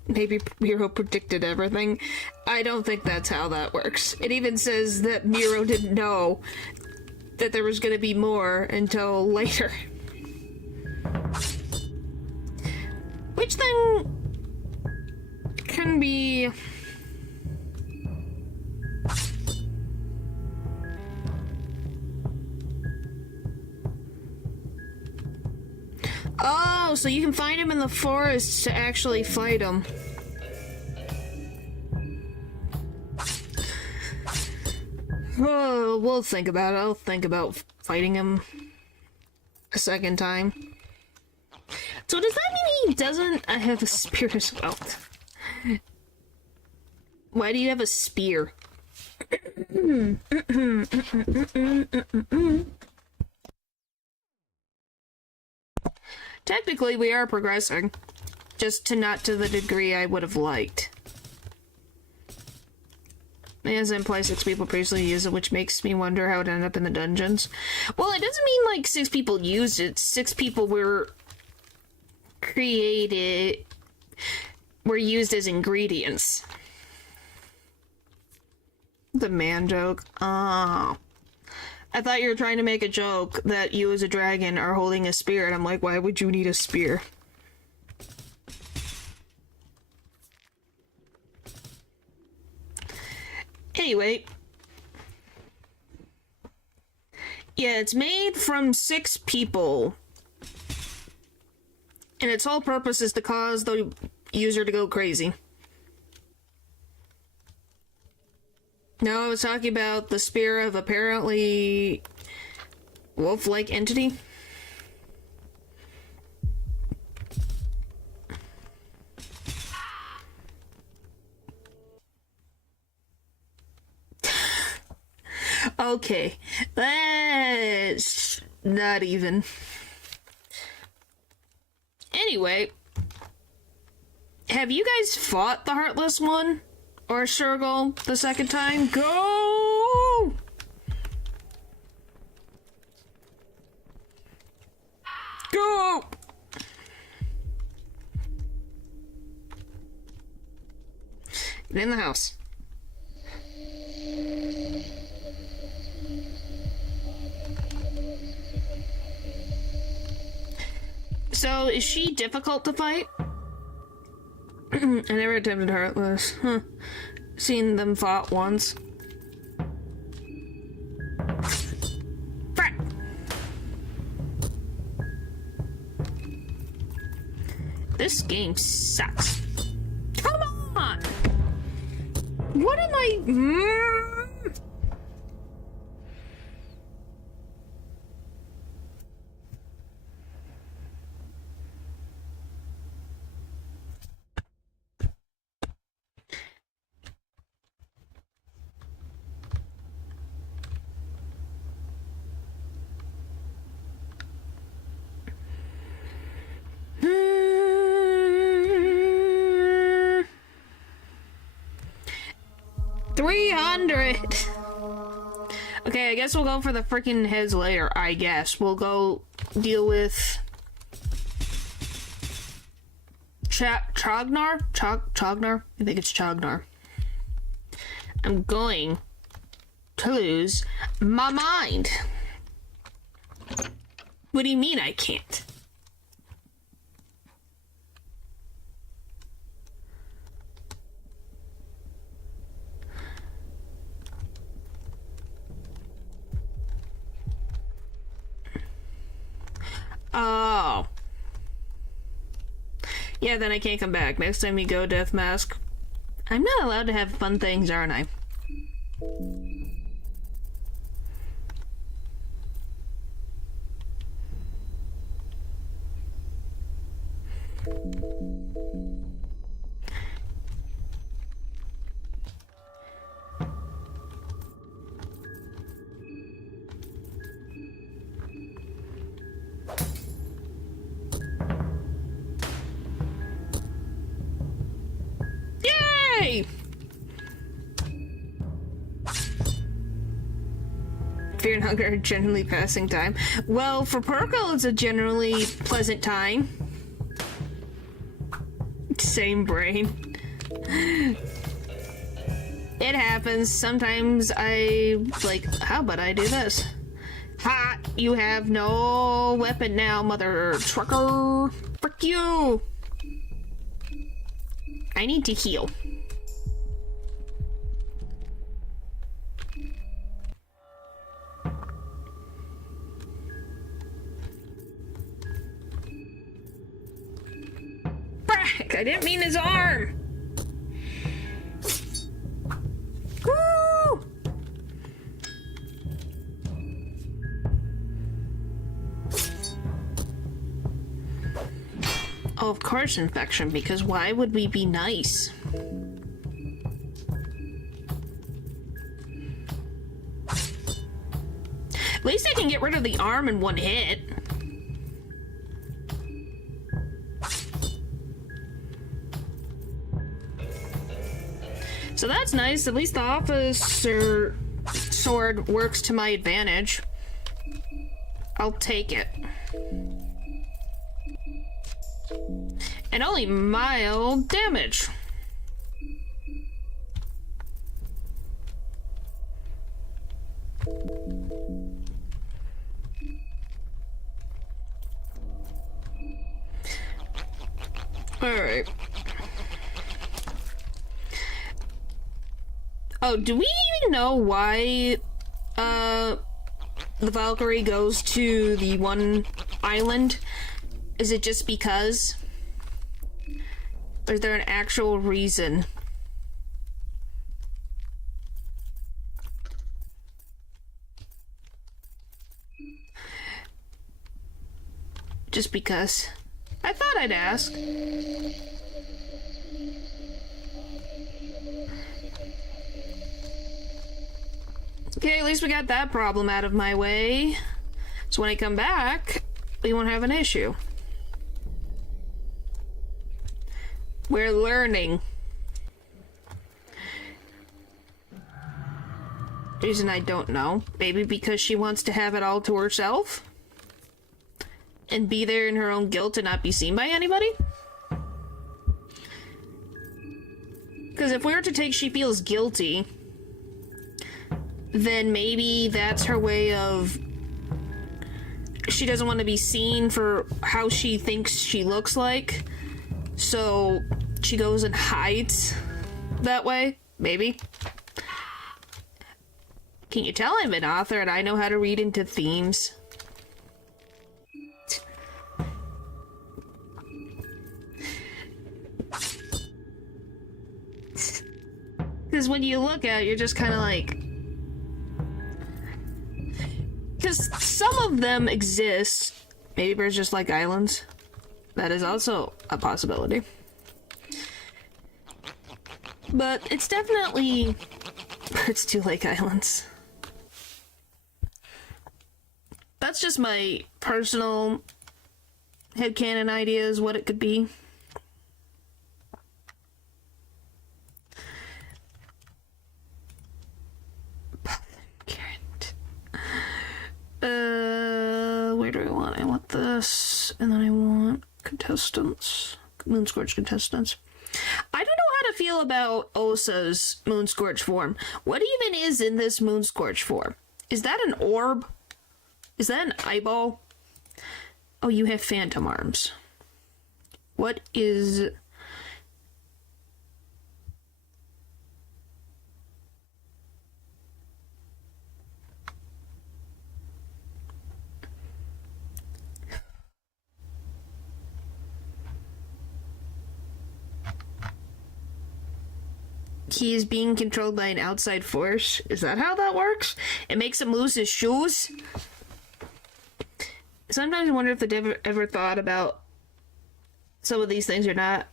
Maybe Miro predicted everything. I don't think that's how that works. It even says that Miro didn't know that there was going to be more until later. Which then can be... Oh, so you can find him in the forest to actually fight him. Oh, we'll think about it. I'll think about fighting him a second time. So does that mean he doesn't have a spear as well? Why do you have a spear? Technically, we are progressing. Just not to the degree I would have liked. As in play, 6 people previously used it, which makes me wonder how it ended up in the dungeons. Well, it doesn't mean like 6 people used it. 6 people were used as ingredients. The man joke. Oh. I thought you were trying to make a joke that you as a dragon are holding a spear, and I'm like, why would you need a spear? Anyway. Yeah, it's made from 6 people. And its whole purpose is to cause the user to go crazy. No, I was talking about the spear of apparently wolf-like entity. Okay, that's not even. Anyway, have you guys fought the Heartless One? Or Shurgle the second time? Go! Go! Get in the house. So, is she difficult to fight? I never attempted Heartless. Huh. Seen them fought once. Frick! This game sucks. Come on! What am I... Okay, I guess we'll go for the freaking heads later, I guess. We'll go deal with... Chognar? Chognar? I think it's Chognar. I'm going to lose my mind. What do you mean I can't? Oh. Yeah, then I can't come back. Next time you go, Death Mask. I'm not allowed to have fun things, aren't I? Yay! Fear and hunger are generally passing time. Well, for Perkle, it's a generally pleasant time. Same brain. It happens. Sometimes how about I do this? Ha! You have no weapon now, mother trucker. Frick you! I need to heal. Brack! I didn't mean his arm! Woo! Oh, of course infection, because why would we be nice? At least I can get rid of the arm in one hit. So that's nice. At least the officer sword works to my advantage. I'll take it. And only mild damage. Alright. Oh, do we even know why the Valkyrie goes to the one island? Is it just because? Or is there an actual reason? Just because. I thought I'd ask. Okay, at least we got that problem out of my way. So when I come back, we won't have an issue. We're learning. Reason I don't know. Maybe because she wants to have it all to herself? And be there in her own guilt and not be seen by anybody? Because if we were to take she feels guilty, then maybe that's her way of... She doesn't want to be seen for how she thinks she looks like. So she goes and hides that way? Maybe. Can you tell I'm an author and I know how to read into themes? Because when you look at it, you're just kind of like... Because some of them exist. Maybe there's just like islands. That is also a possibility. But it's definitely... Birds do like islands. That's just my personal headcanon ideas, what it could be. Where do I want? I want this, and then I want contestants. Moonscorch contestants. I don't know how to feel about Osa's Moonscorch form. What even is in this Moonscorch form? Is that an orb? Is that an eyeball? Oh, you have phantom arms. What is... He is being controlled by an outside force. Is that how that works? It makes him lose his shoes? Sometimes I wonder if they ever thought about some of these things or not.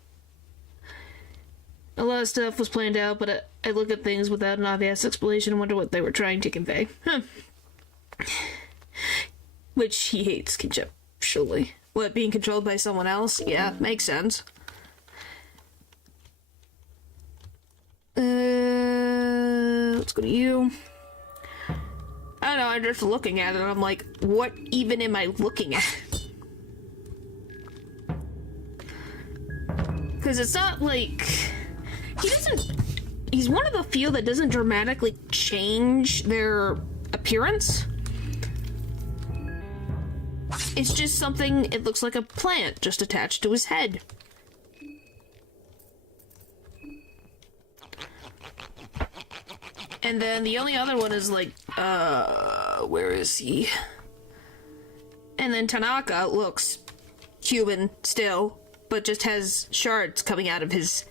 A lot of stuff was planned out, but I look at things without an obvious explanation and wonder what they were trying to convey. Which he hates conceptually. What, being controlled by someone else? Yeah, makes sense. Let's go to you. I don't know, I'm just looking at it and I'm like, what even am I looking at? Because it's not like... He's one of the few that doesn't dramatically change their appearance. It's just something, it looks like a plant just attached to his head. And then the only other one is like, where is he? And then Tanaka looks human still, but just has shards coming out of his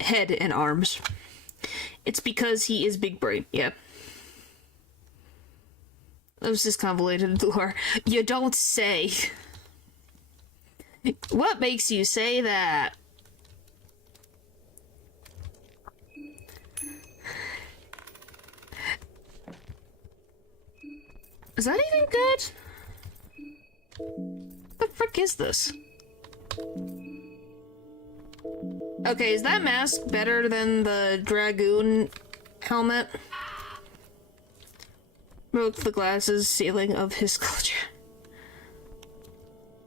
head and arms. It's because he is big brain, yeah. That was just convoluted lore. You don't say. What makes you say that? Is that even good? What the frick is this? Okay, is that mask better than the Dragoon helmet? Broke the glasses ceiling of his sculpture.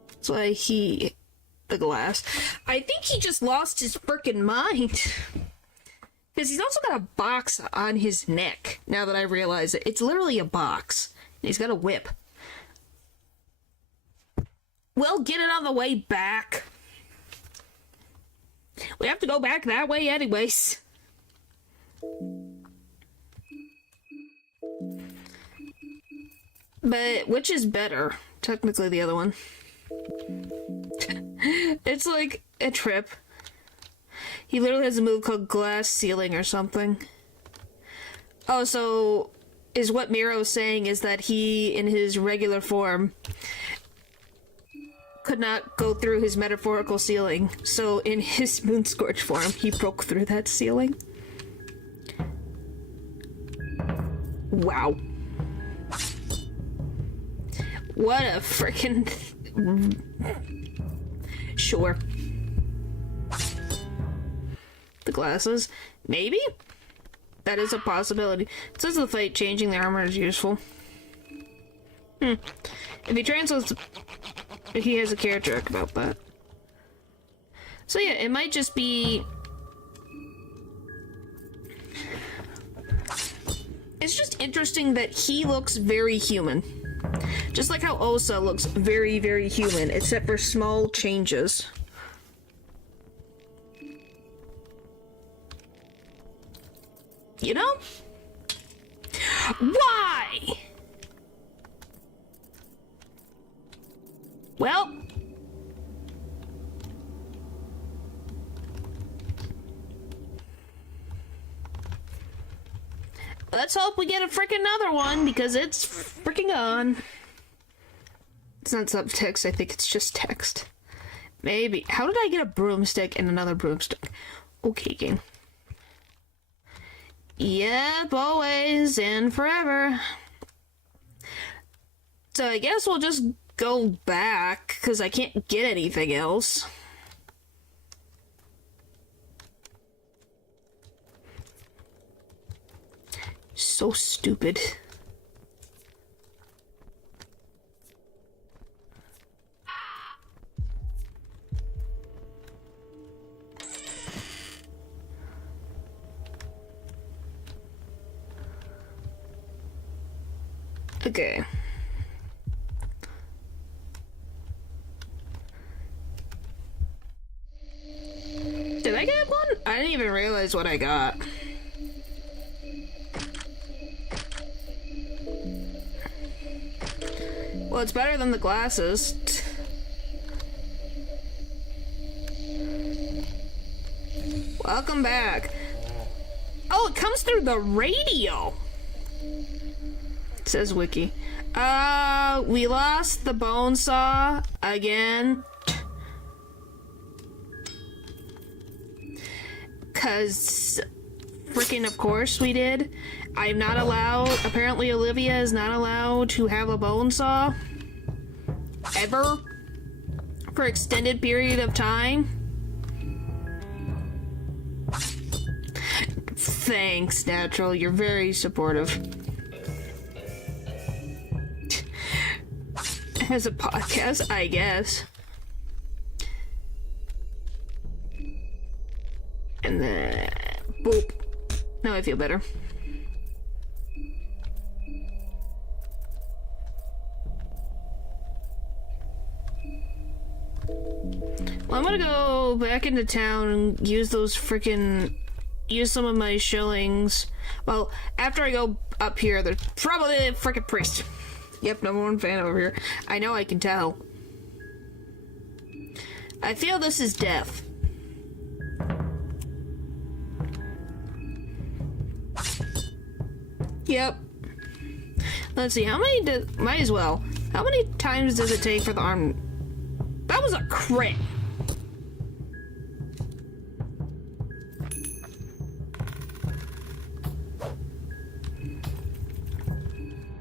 That's why the glass. I think he just lost his frickin' mind. Because he's also got a box on his neck, now that I realize it. It's literally a box. And he's got a whip. We'll get it on the way back. We have to go back that way anyways. But which is better? Technically the other one. It's like a trip. He literally has a move called glass ceiling or something. Oh, so is what Miro's saying is that he, in his regular form, could not go through his metaphorical ceiling. So in his Moonscorch form, he broke through that ceiling. Wow. What a frickin' Sure. The glasses? Maybe? That is a possibility. It says the fight changing the armor is useful. If he translates... He has a character arc about that. So yeah, it might just be... It's just interesting that he looks very human. Just like how Osa looks very, very human, except for small changes. You know? Why? Well... Let's hope we get a frickin' another one, because it's frickin' on. It's not subtext, I think it's just text. Maybe. How did I get a broomstick and another broomstick? Okay, game. Yep, always and forever. So I guess we'll just go back, because I can't get anything else. So stupid. Okay. Did I get one? I didn't even realize what I got. Well, it's better than the glasses. Welcome back. Oh, it comes through the radio. It says wiki. We lost the bone saw again. 'Cause freaking of course we did. I'm not allowed, apparently Olivia is not allowed to have a bone saw. Ever. For extended period of time. Thanks, Natural. You're very supportive. As a podcast, I guess. And then... boop. Now I feel better. Well, I'm gonna go back into town and use those freaking... use some of my shillings. Well, after I go up here, there's probably a freaking priest. Yep, number one fan over here. I know, I can tell. I feel this is death. Yep. Let's see, how many might as well. How many times does it take for the arm? That was a crit.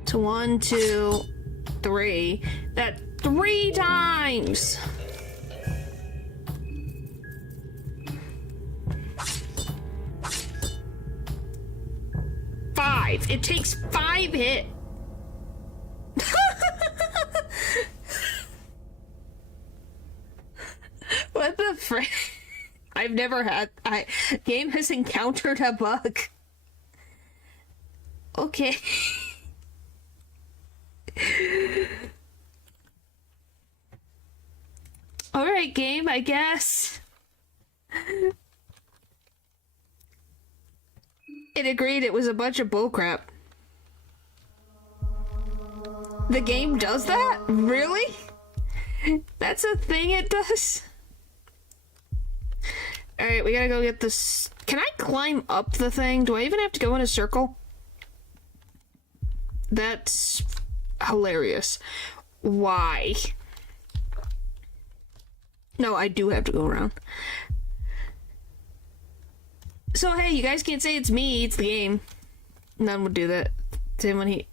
To 1, 2, 3. That 3 times. It takes 5 hits. What the frick? I've never had... game has encountered a bug. Okay. Alright, game, I guess. It agreed it was a bunch of bullcrap. The game does that? Really? That's a thing it does? Alright, we gotta go get this... Can I climb up the thing? Do I even have to go in a circle? That's hilarious. Why? No, I do have to go around. So, hey, you guys can't say it's me, it's the game. None would do that. Same when he...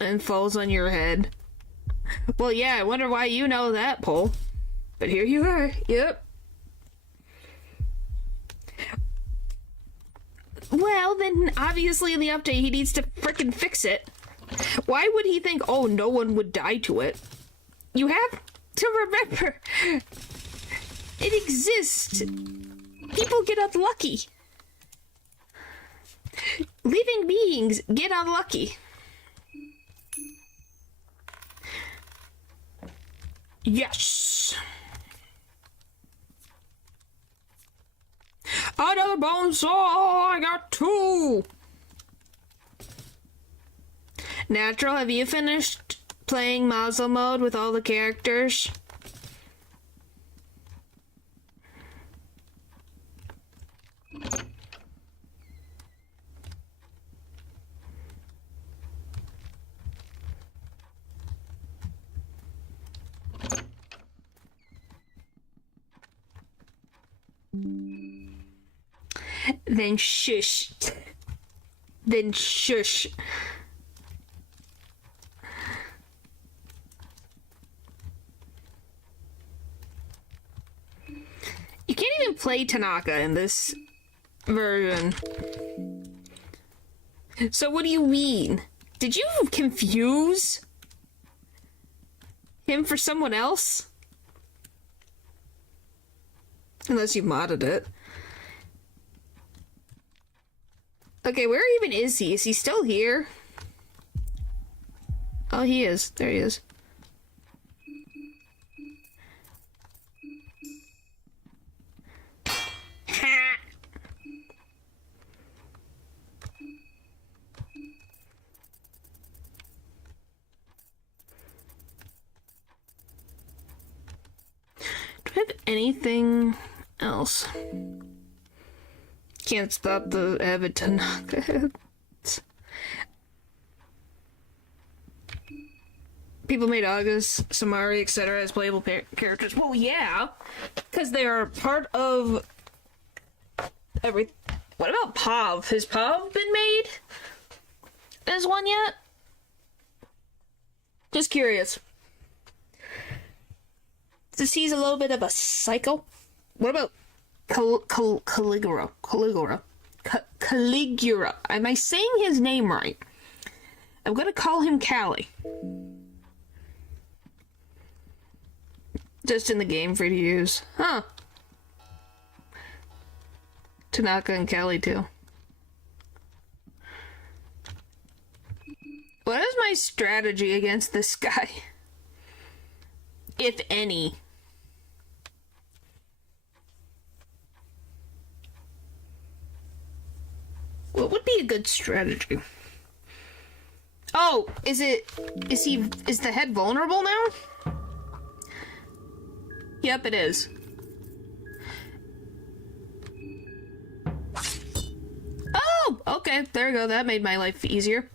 and falls on your head. Well, yeah, I wonder why you know that, Pole. But here you are, yep. Well, then, obviously in the update, he needs to frickin' fix it. Why would he think, oh, no one would die to it? You have to remember, it exists. People get unlucky. Living beings get unlucky. Yes. Another bone saw. I got 2. Natural, have you finished playing Mazel mode with all the characters? Then shush. Then shush. You can't even play Tanaka in this version. So what do you mean? Did you confuse him for someone else? Unless you modded it. Okay, where even is he? Is he still here? Oh, he is. There he is. Ha! Do I have anything else? Can't stop the avid Tanaka. People made August, Samari, etc. as playable characters. Well, yeah, because they are part of every. What about Pav? Has Pav been made as one yet? Just curious. Since he's a little bit of a psycho. What about Caligula? Caligula. Am I saying his name right? I'm gonna call him Callie. Just in the game for you to use. Huh. Tanaka and Kelly too. What is my strategy against this guy? If any. What would be a good strategy? Oh, is the head vulnerable now? Yep, it is. Oh, okay, there we go. That made my life easier.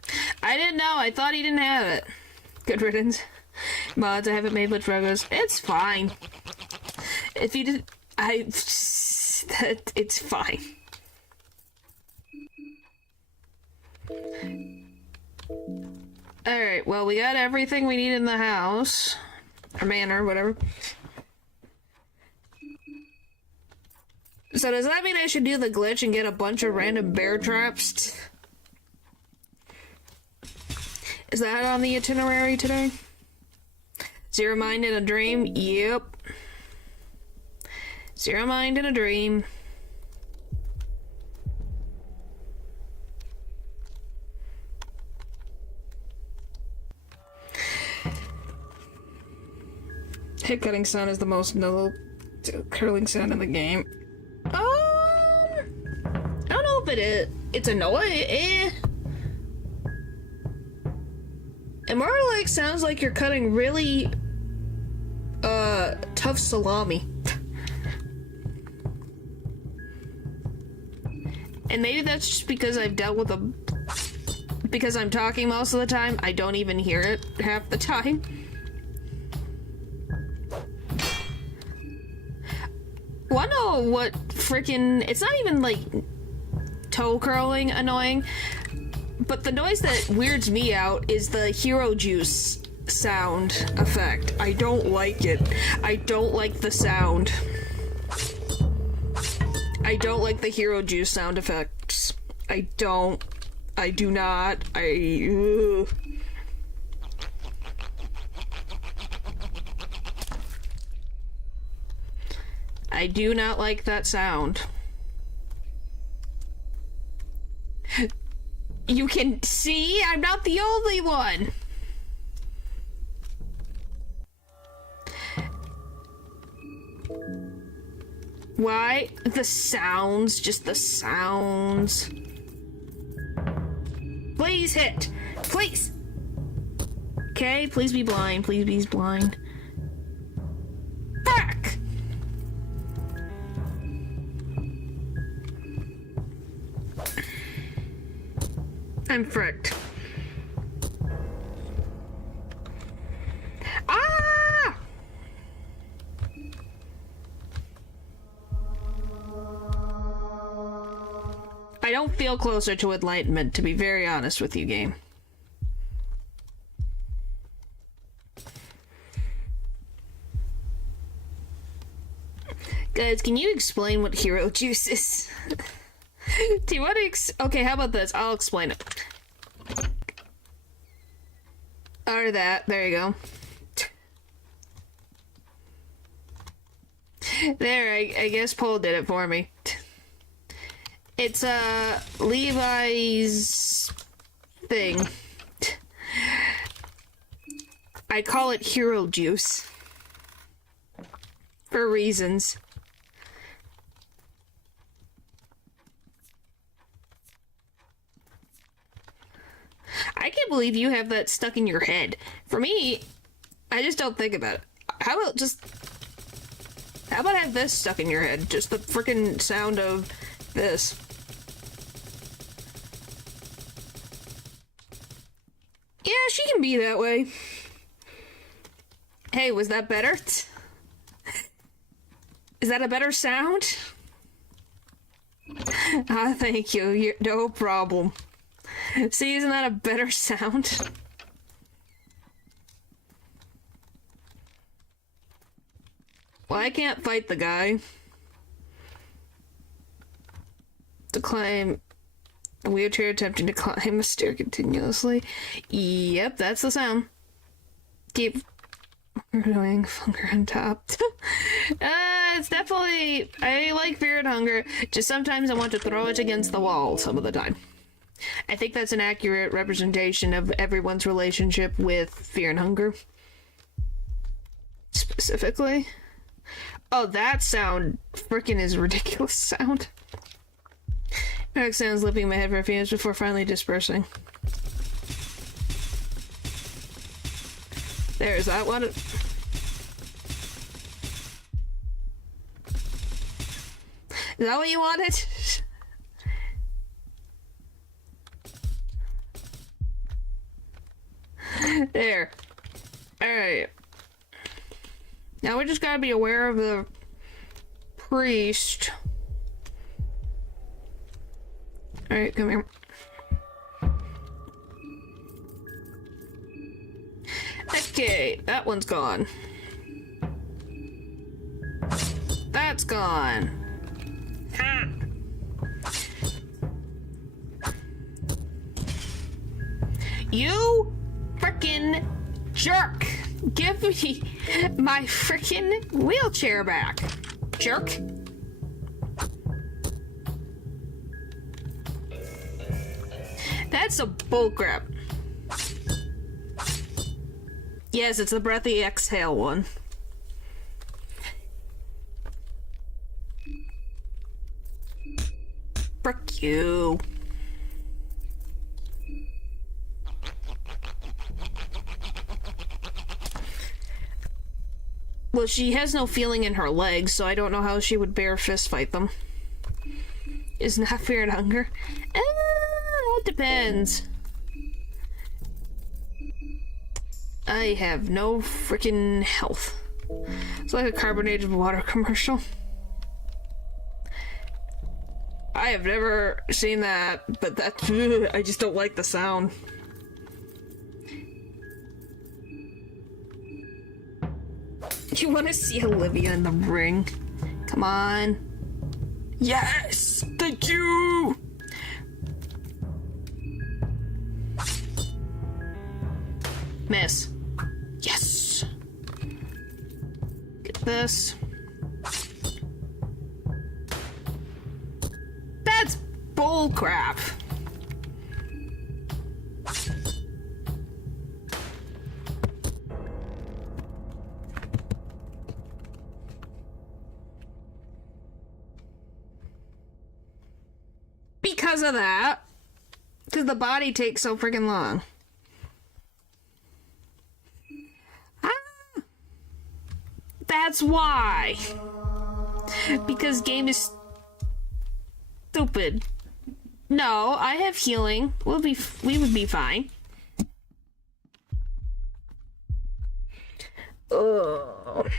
I didn't know. I thought he didn't have it. Good riddance. Mods, I haven't made much progress. It's fine. If you did, it's fine. Alright, well, we got everything we need in the house. Or manor, whatever. So does that mean I should do the glitch and get a bunch of random bear traps? Is that on the itinerary today? Zero mind in a dream? Yep. Zero mind in a dream. Hit cutting sound is the most notable curling sound in the game. I don't know if it is. It's annoying. It more like sounds like you're cutting really tough salami. And maybe that's just because I've dealt with because I'm talking most of the time, I don't even hear it half the time. Wanna know what freaking... It's not even, like, toe curling annoying, but the noise that weirds me out is the hero juice sound effect. I don't like it. I don't like the sound. I don't like the hero juice sound effects. I do not. Ugh. I do not like that sound. You can see I'm not the only one. Why? The sounds, just the sounds. Please hit. Please. Okay, please be blind. Please be blind. Fuck! I'm fricked. Ah! I don't feel closer to enlightenment, to be very honest with you, game. Guys, can you explain what hero juice is? Do you want to okay, how about this? I'll explain it. Or that. There you go. There, I guess Paul did it for me. It's Levi's thing. I call it hero juice. For reasons. I can't believe you have that stuck in your head. For me, I just don't think about it. How about have this stuck in your head? Just the freaking sound of this. Yeah, she can be that way. Hey, was that better? Is that a better sound? Ah, thank you. No problem. See, isn't that a better sound? Well, I can't fight the guy. To climb a wheelchair attempting to climb a stair continuously. Yep, that's the sound. Keep We're doing hunger on top. It's definitely... I like fear and hunger. Just sometimes I want to throw it against the wall some of the time. I think that's an accurate representation of everyone's relationship with fear and hunger. Specifically. Oh, that sound freaking is a ridiculous sound. Eric sounds lipping in my head for a few minutes before finally dispersing. There's that one. Is that what you wanted? There. Alright. Now we just gotta be aware of the priest. Alright, come here. Okay, that one's gone. That's gone. You frickin' jerk! Give me my frickin' wheelchair back, jerk! That's a bullcrap. Yes, it's the breathy exhale one. Frick you. Well, she has no feeling in her legs, so I don't know how she would bare fist fight them. Isn't that fear and hunger? It depends. I have no freaking health. It's like a carbonated water commercial. I have never seen that, but that's... I just don't like the sound. You want to see Olivia in the ring? Come on. Yes! Thank you! Miss. Yes! Get this. That's bullcrap. Because of that. Because the body takes so freaking long. That's why. Because game is stupid. No, I have healing. We would be fine. Ugh.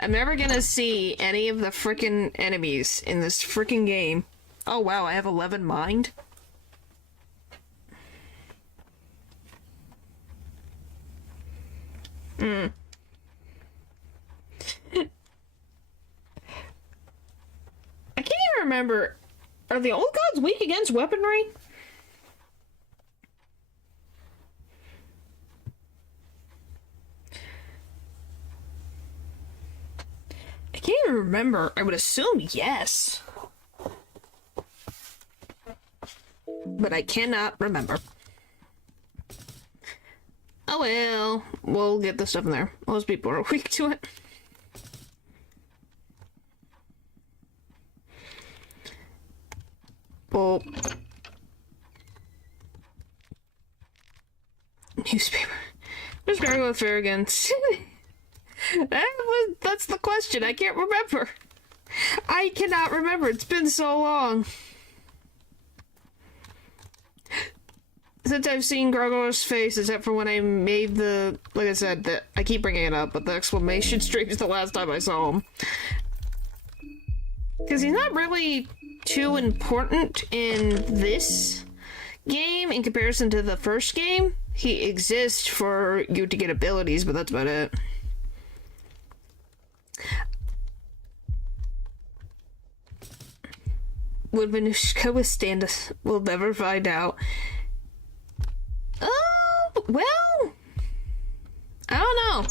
I'm never gonna see any of the frickin' enemies in this frickin' game. Oh wow, I have 11 mind. I can't even remember. Are the old gods weak against weaponry? I can't even remember. I would assume yes. But I cannot remember. Oh well, we'll get the stuff in there. Most people are weak to it. Well, newspaper. Just gotta go with fair again. That's the question. I can't remember. I cannot remember. It's been so long. Since I've seen Gargoyle's face, except for when I made the... Like I said, I keep bringing it up, but the exclamation stream is the last time I saw him. Because he's not really too important in this game in comparison to the first game. He exists for you to get abilities, but that's about it. Would Venushka withstand us? We'll never find out. Oh, well... know.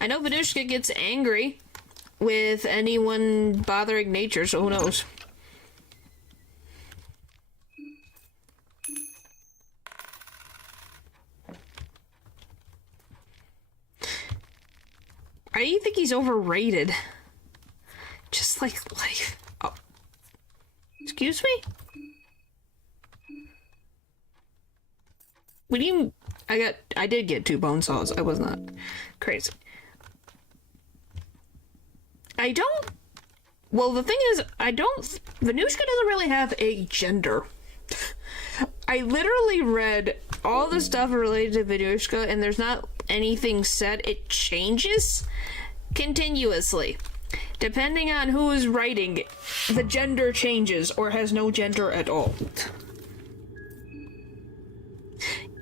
I know Venushka gets angry with anyone bothering nature, so who knows? I think he's overrated. Just like life. Oh. Excuse me? What do you... I did get 2 bone saws. I was not crazy. Well, the thing is, Venushka doesn't really have a gender. I literally read all the stuff related to Venushka, and there's not anything said. It changes continuously. Depending on who is writing, the gender changes or has no gender at all.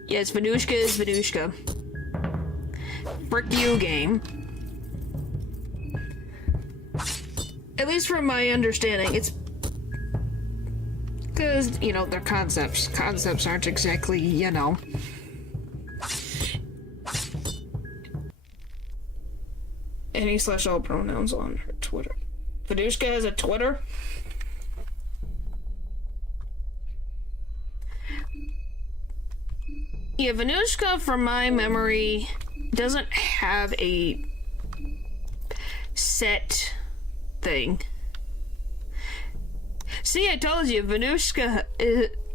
Yes, Venushka is Venushka. Frick you, game. At least from my understanding, it's... because, you know, they're concepts. Concepts aren't exactly, you know... Any/all pronouns on her Twitter. Venushka has a Twitter? Yeah, Venushka, from my memory, doesn't have a set thing. See, I told you, Venushka,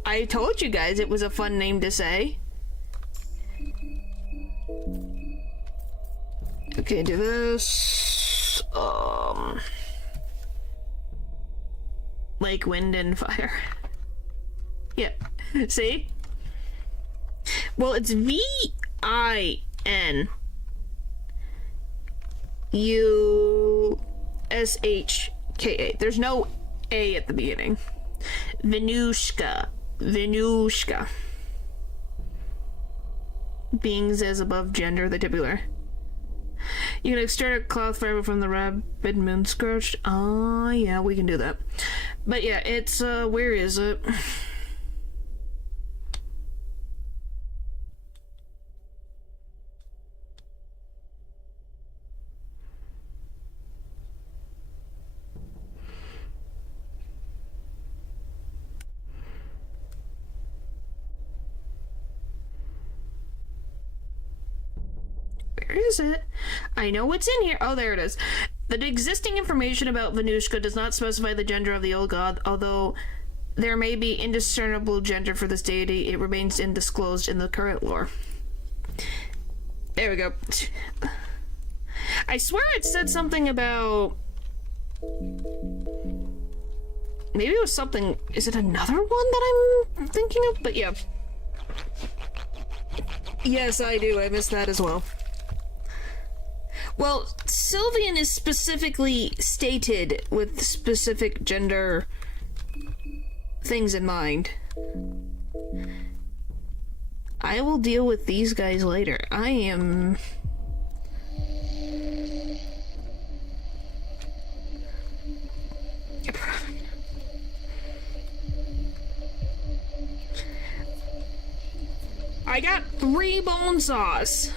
I told you guys it was a fun name to say. Okay, do this. Like wind and fire. Yeah, see? Well, it's Vinushka. There's no A at the beginning. Venushka. Venushka. Beings as above gender, the titular. You can extract a cloth fiber from the rabid moon scorched. Oh, yeah, we can do that. But yeah, it's, where is it? Where is it? I know what's in here. Oh, there it is. The existing information about Venushka does not specify the gender of the old god, although there may be indiscernible gender for this deity. It remains undisclosed in the current lore. There we go. I swear it said something about... maybe it was something... is it another one that I'm thinking of? But yeah. Yes, I do. I missed that as well. Well, Sylvian is specifically stated with specific gender things in mind. I will deal with these guys later. I am... I got 3 bone saws.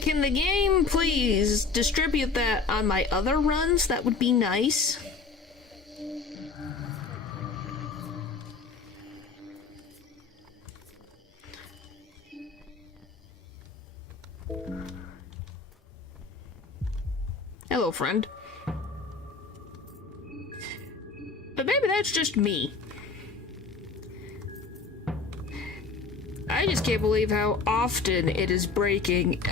Can the game please distribute that on my other runs? That would be nice. Hello, friend. But maybe that's just me. I just can't believe how often it is breaking.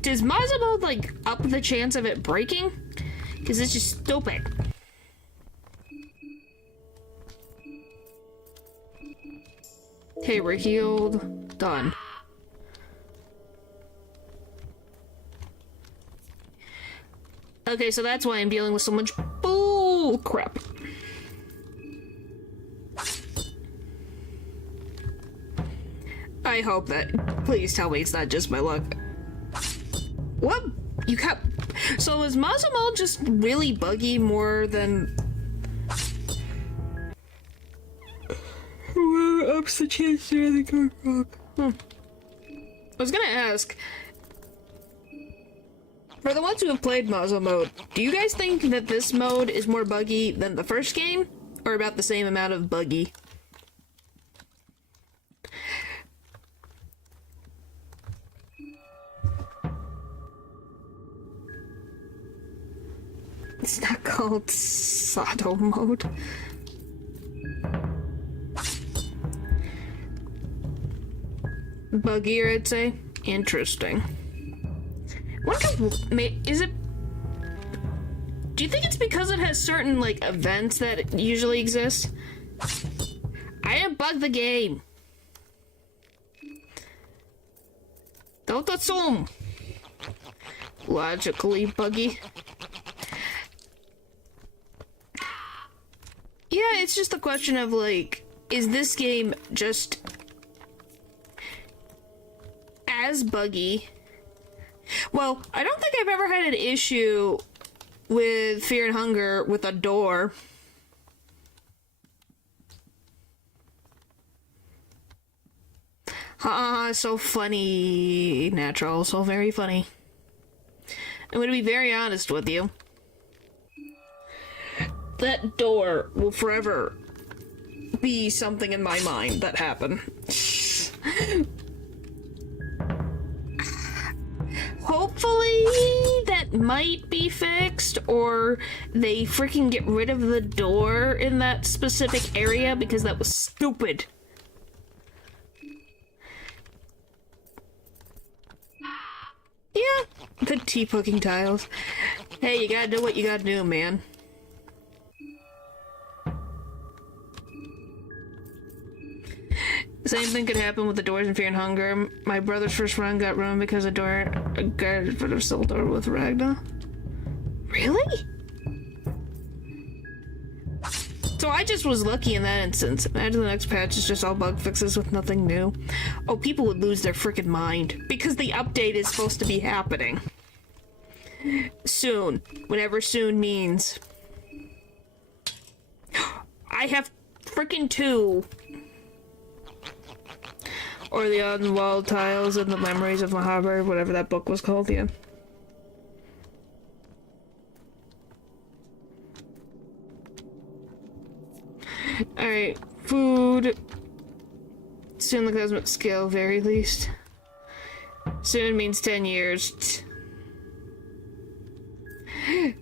Does Mazamo, like, up the chance of it breaking? Because it's just stupid. Okay, we're healed. Done. Okay, so that's why I'm dealing with so much bull crap. I hope that... please tell me it's not just my luck. What? You kept... so is Mazumal just really buggy more than... what ups the chance of anything going wrong? I was gonna ask, For the ones who have played Muzzle mode, do you guys think that this mode is more buggy than the first game? Or about the same amount of buggy? It's not called Sado mode. Buggier, I'd say. Interesting. Is it... Do you think it's because it has certain, like, events that usually exist? I didn't bug the game. Don't assume. Logically buggy. Yeah, it's just a question of, like, is this game just as buggy? Well, I don't think I've ever had an issue with Fear and Hunger with a door. So funny. Natural, so very funny. I'm gonna be very honest with you. That door will forever be something in my mind that happened. Hopefully that might be fixed, or they freaking get rid of the door in that specific area because that was stupid. Yeah, the T-poking tiles. Hey, you gotta do what you gotta do, man. Same thing could happen with the doors in Fear and Hunger. My brother's first run got ruined because a guy put a soul door with Ragna. Really? So I just was lucky in that instance. Imagine the next patch is just all bug fixes with nothing new. Oh, people would lose their freaking mind because the update is supposed to be happening soon, whenever soon means. I have freaking 2. Or the on-wall tiles and the memories of Mahabharata, whatever that book was called, yeah. Alright, food. Soon the cosmic scale, very least. Soon means 10 years. I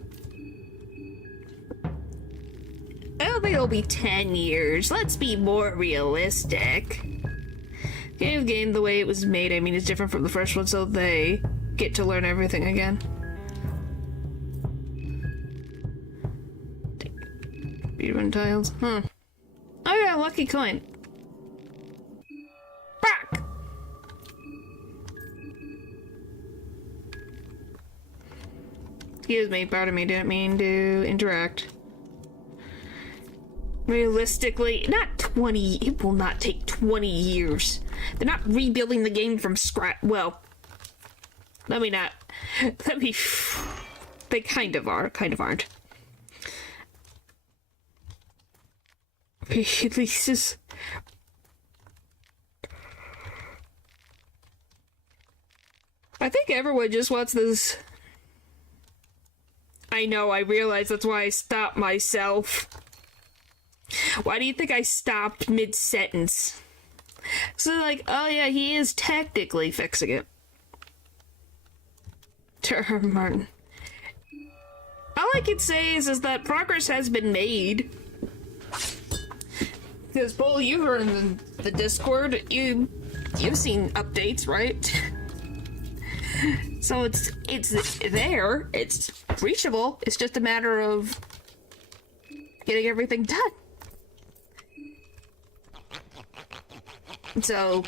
don't think it'll be 10 years. Let's be more realistic. Game the way it was made, I mean, is different from the first one, so they get to learn everything again. Speedrun tiles, huh? Oh yeah, lucky coin. Back! Excuse me, pardon me, didn't mean to interact. Realistically, not 20, it will not take 20 years. They're not rebuilding the game from scratch. Well, let me, they kind of are, kind of aren't. Releases. I think everyone just wants this. I know, I realize that's why I stopped myself. Why do you think I stopped mid-sentence? So like, oh yeah, he is technically fixing it. Martin. All I can say is that progress has been made. Because, Bull, you were in the Discord, you've seen updates, right? So it's there, it's reachable, it's just a matter of getting everything done. So,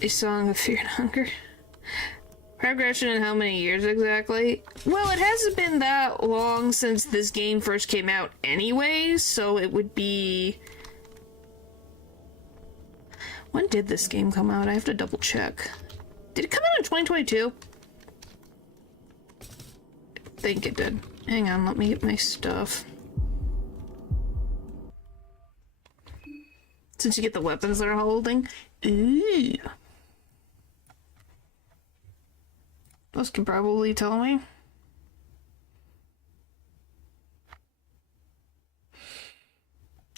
a Song of Fear and Hunger. Progression in how many years exactly? Well, it hasn't been that long since this game first came out anyways, so it would be... When did this game come out? I have to double check. Did it come out in 2022? I think it did. Hang on, let me get my stuff. Since you get the weapons they're holding. Ooh. This can probably tell me.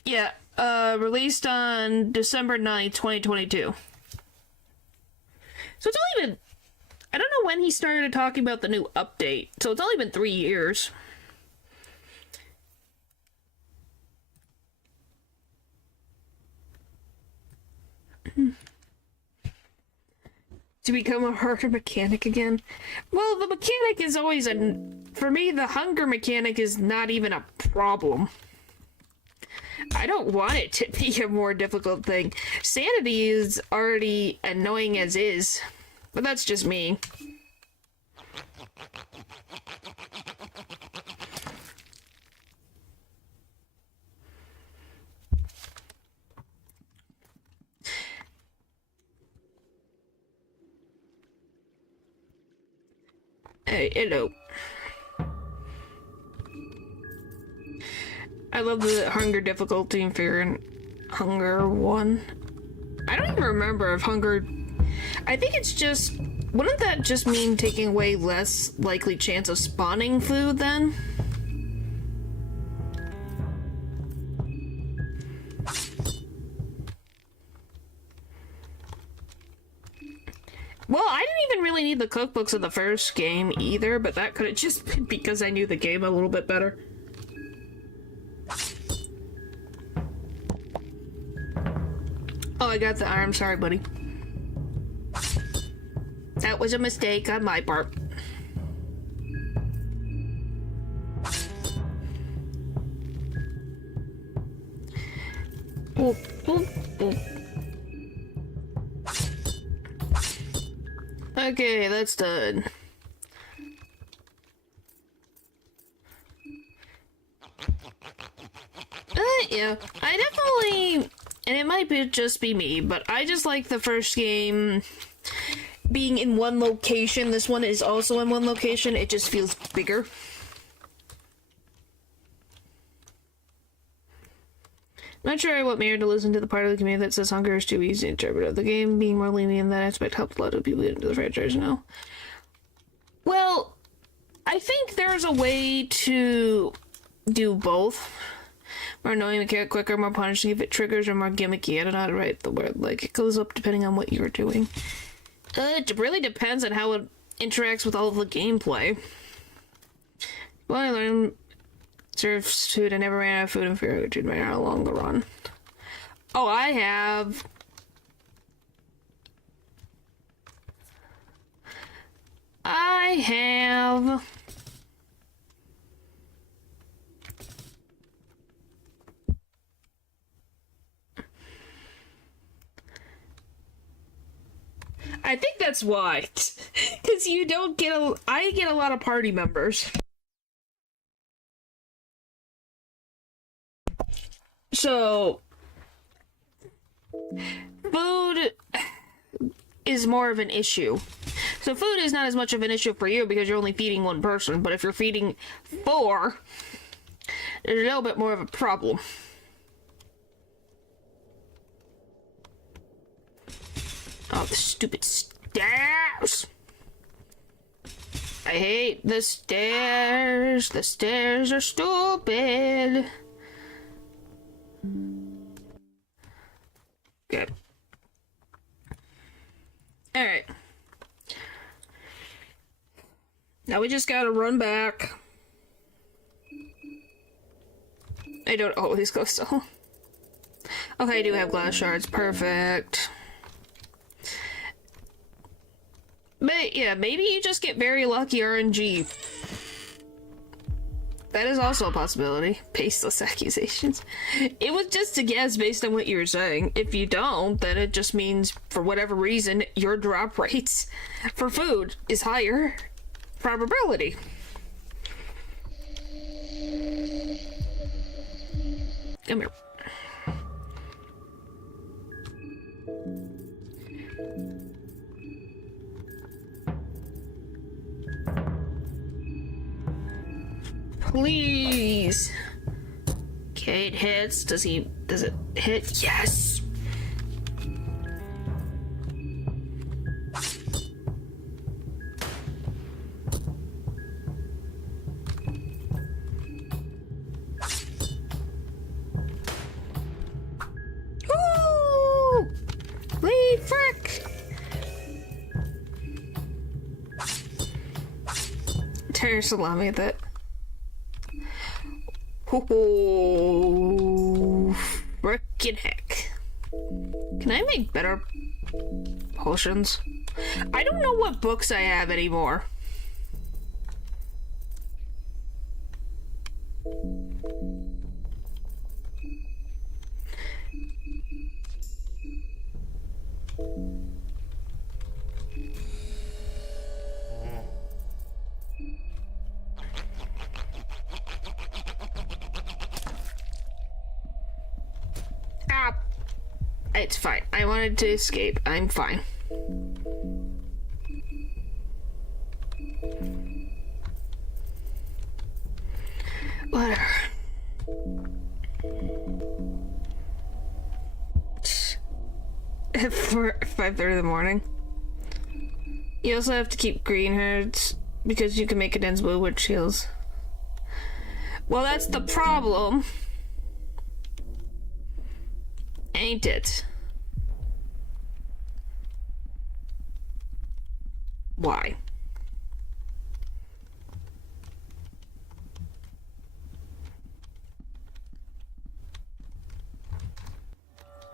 Yeah, released on December 9th, 2022. So it's only been... I don't know when he started talking about the new update, so it's only been 3 years. To become a harder mechanic again? Well, the mechanic is always a... For me, the hunger mechanic is not even a problem. I don't want it to be a more difficult thing. Sanity is already annoying as is, but that's just me. Hey, hello. I love the hunger difficulty in Fear and Hunger 1. I don't even remember if hunger... I think it's just... Wouldn't that just mean taking away less likely chance of spawning food, then? Well, I didn't even really need the cookbooks of the first game either, but that could have just been because I knew the game a little bit better. Oh, I got the arm. Sorry, buddy. That was a mistake on my part. Boop, boop, boop. Okay, that's done. Yeah, I definitely, and it might be just be me, but I just like the first game being in one location. This one is also in one location. It just feels bigger. Not sure I want Mayor to listen to the part of the community that says hunger is too easy to interpret. The game being more lenient in that aspect helps a lot of people get into the franchise now. Well, I think there's a way to do both. More annoying to get quicker, more punishing if it triggers, or more gimmicky. I don't know how to write the word. Like, it goes up depending on what you're doing. It really depends on how it interacts with all of the gameplay. Well, I learned serves food. I never ran out of food and fear to run out along the run. Oh, I have. I think that's why. Because you don't get I get a lot of party members. So, food is more of an issue. So food is not as much of an issue for you because you're only feeding one person, but if you're feeding 4, there's a little bit more of a problem. Oh, the stupid stairs! I hate the stairs. The stairs are stupid. Good. Alright. Now we just gotta run back. I don't always go so. Okay, I do have glass shards. Perfect. But yeah, maybe you just get very lucky RNG. That is also a possibility. Baseless accusations. It was just a guess based on what you were saying. If you don't, then it just means, for whatever reason, your drop rates for food is higher. Probability. Come here. Please. Okay, it hits. Does it hit? Yes. fire salami with it. Oh, frickin' heck. Can I make better potions? I don't know what books I have anymore. Ah, it's fine. I wanted to escape. I'm fine. Whatever. At 5:30 in the morning. You also have to keep green herds because you can make it blue with shields. Well, that's the problem. Ain't it? Why?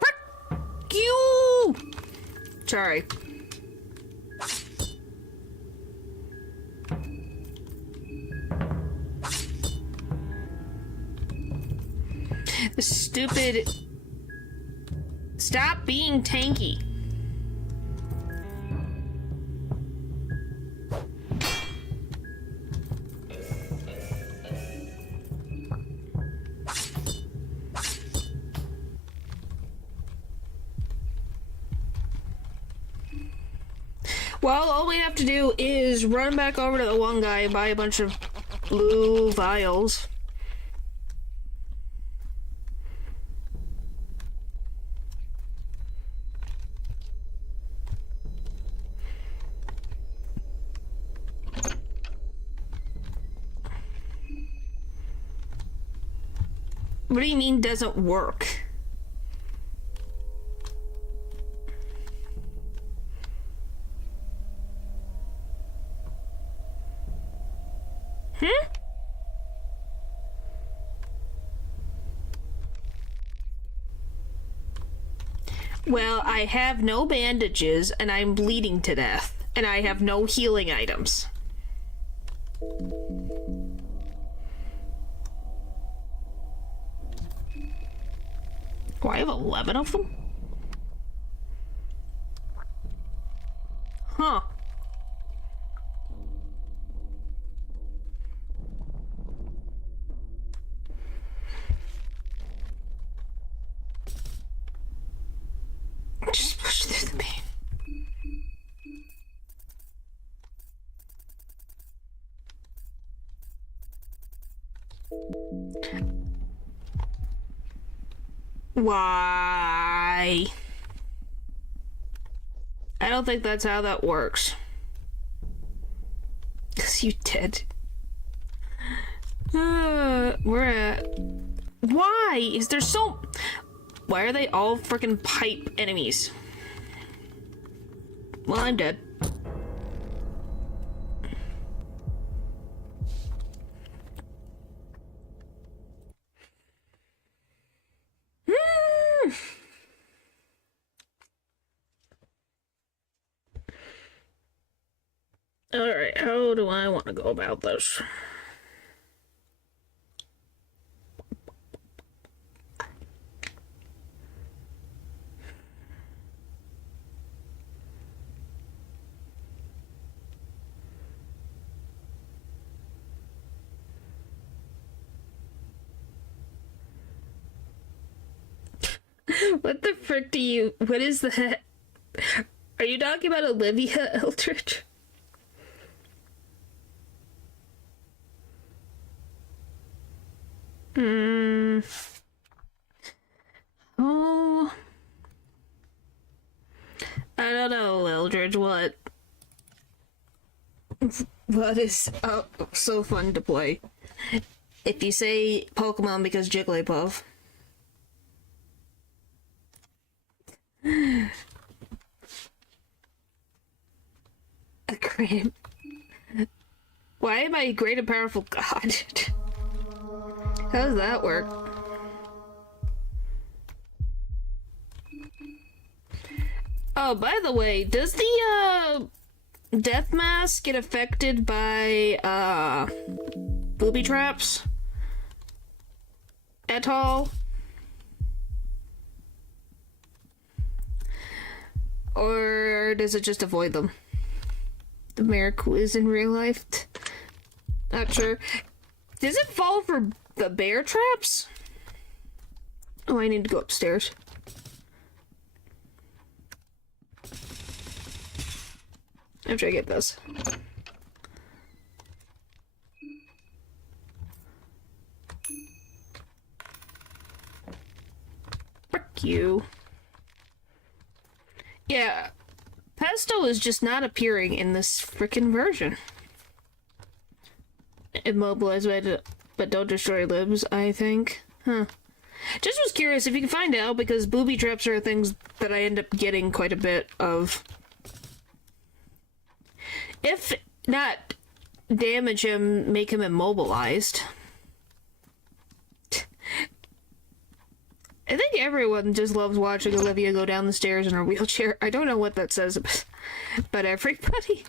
Frick you! Sorry. The stupid... Stop being tanky. Well, all we have to do is run back over to the one guy and buy a bunch of blue vials. What do you mean doesn't work? Well, I have no bandages, and I'm bleeding to death, and I have no healing items. Do I have 11 of them? Huh. Just push through the pain. Why? I don't think that's how that works. 'Cause you did. We're at... Why is there so... Why are they all freaking pipe enemies? Well, I'm dead. Alright, how do I want to go about this? What the frick do you... What is that? Are you talking about Olivia Eldridge? Oh... I don't know, Eldridge, what is so fun to play? If you say Pokemon because Jigglypuff. A cramp. Why Why am I a great and powerful god? How does that work? Oh, by the way, does the death mask get affected by booby traps at all? Or does it just avoid them? The mayor quiz in real life? Not sure. Does it fall for the bear traps? Oh, I need to go upstairs. After I get this. Frick you. Yeah, Pesto is just not appearing in this frickin' version. Immobilize, but don't destroy libs, I think. Huh. Just was curious if you can find out, because booby traps are things that I end up getting quite a bit of. If not damage him, make him immobilized. I think everyone just loves watching Olivia go down the stairs in her wheelchair. I don't know what that says, but everybody.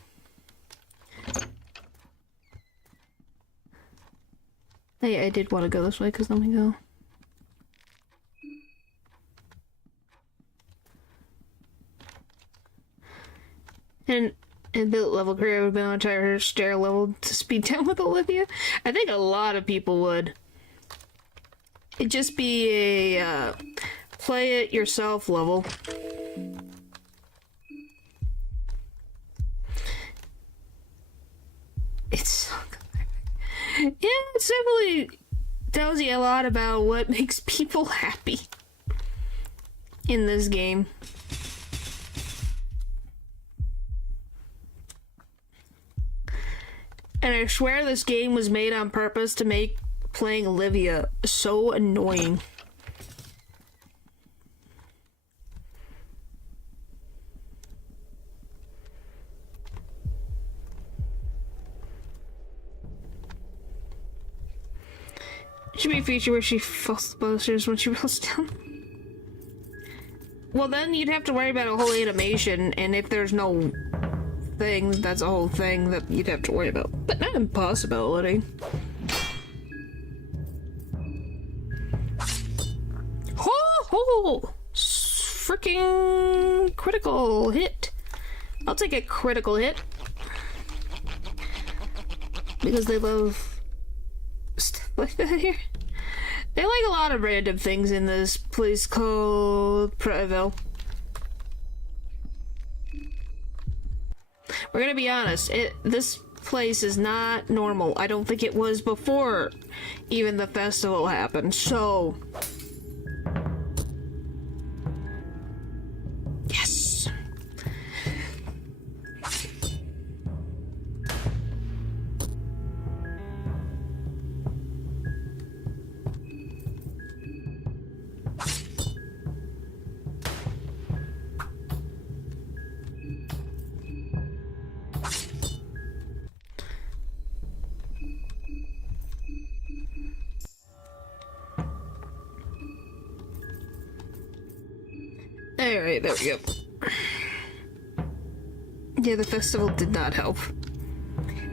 I did want to go this way, because let me go. And build level career would have been on entire stair level to speed down with Olivia. I think a lot of people would. It'd just be a play it yourself level. It's so good. Yeah, it simply tells you a lot about what makes people happy in this game. And I swear this game was made on purpose to make playing Olivia so annoying. It should be a feature where she falls posters when she rolls down. Well, then you'd have to worry about a whole animation, and if there's no thing, that's a whole thing that you'd have to worry about. But not an impossibility. Oh! Freaking critical hit. I'll take a critical hit. Because they love stuff like that here. They like a lot of random things in this place called Preville. We're gonna be honest, this place is not normal. I don't think it was before even the festival happened, so... Yes! Alright, there we go. Yeah, the festival did not help.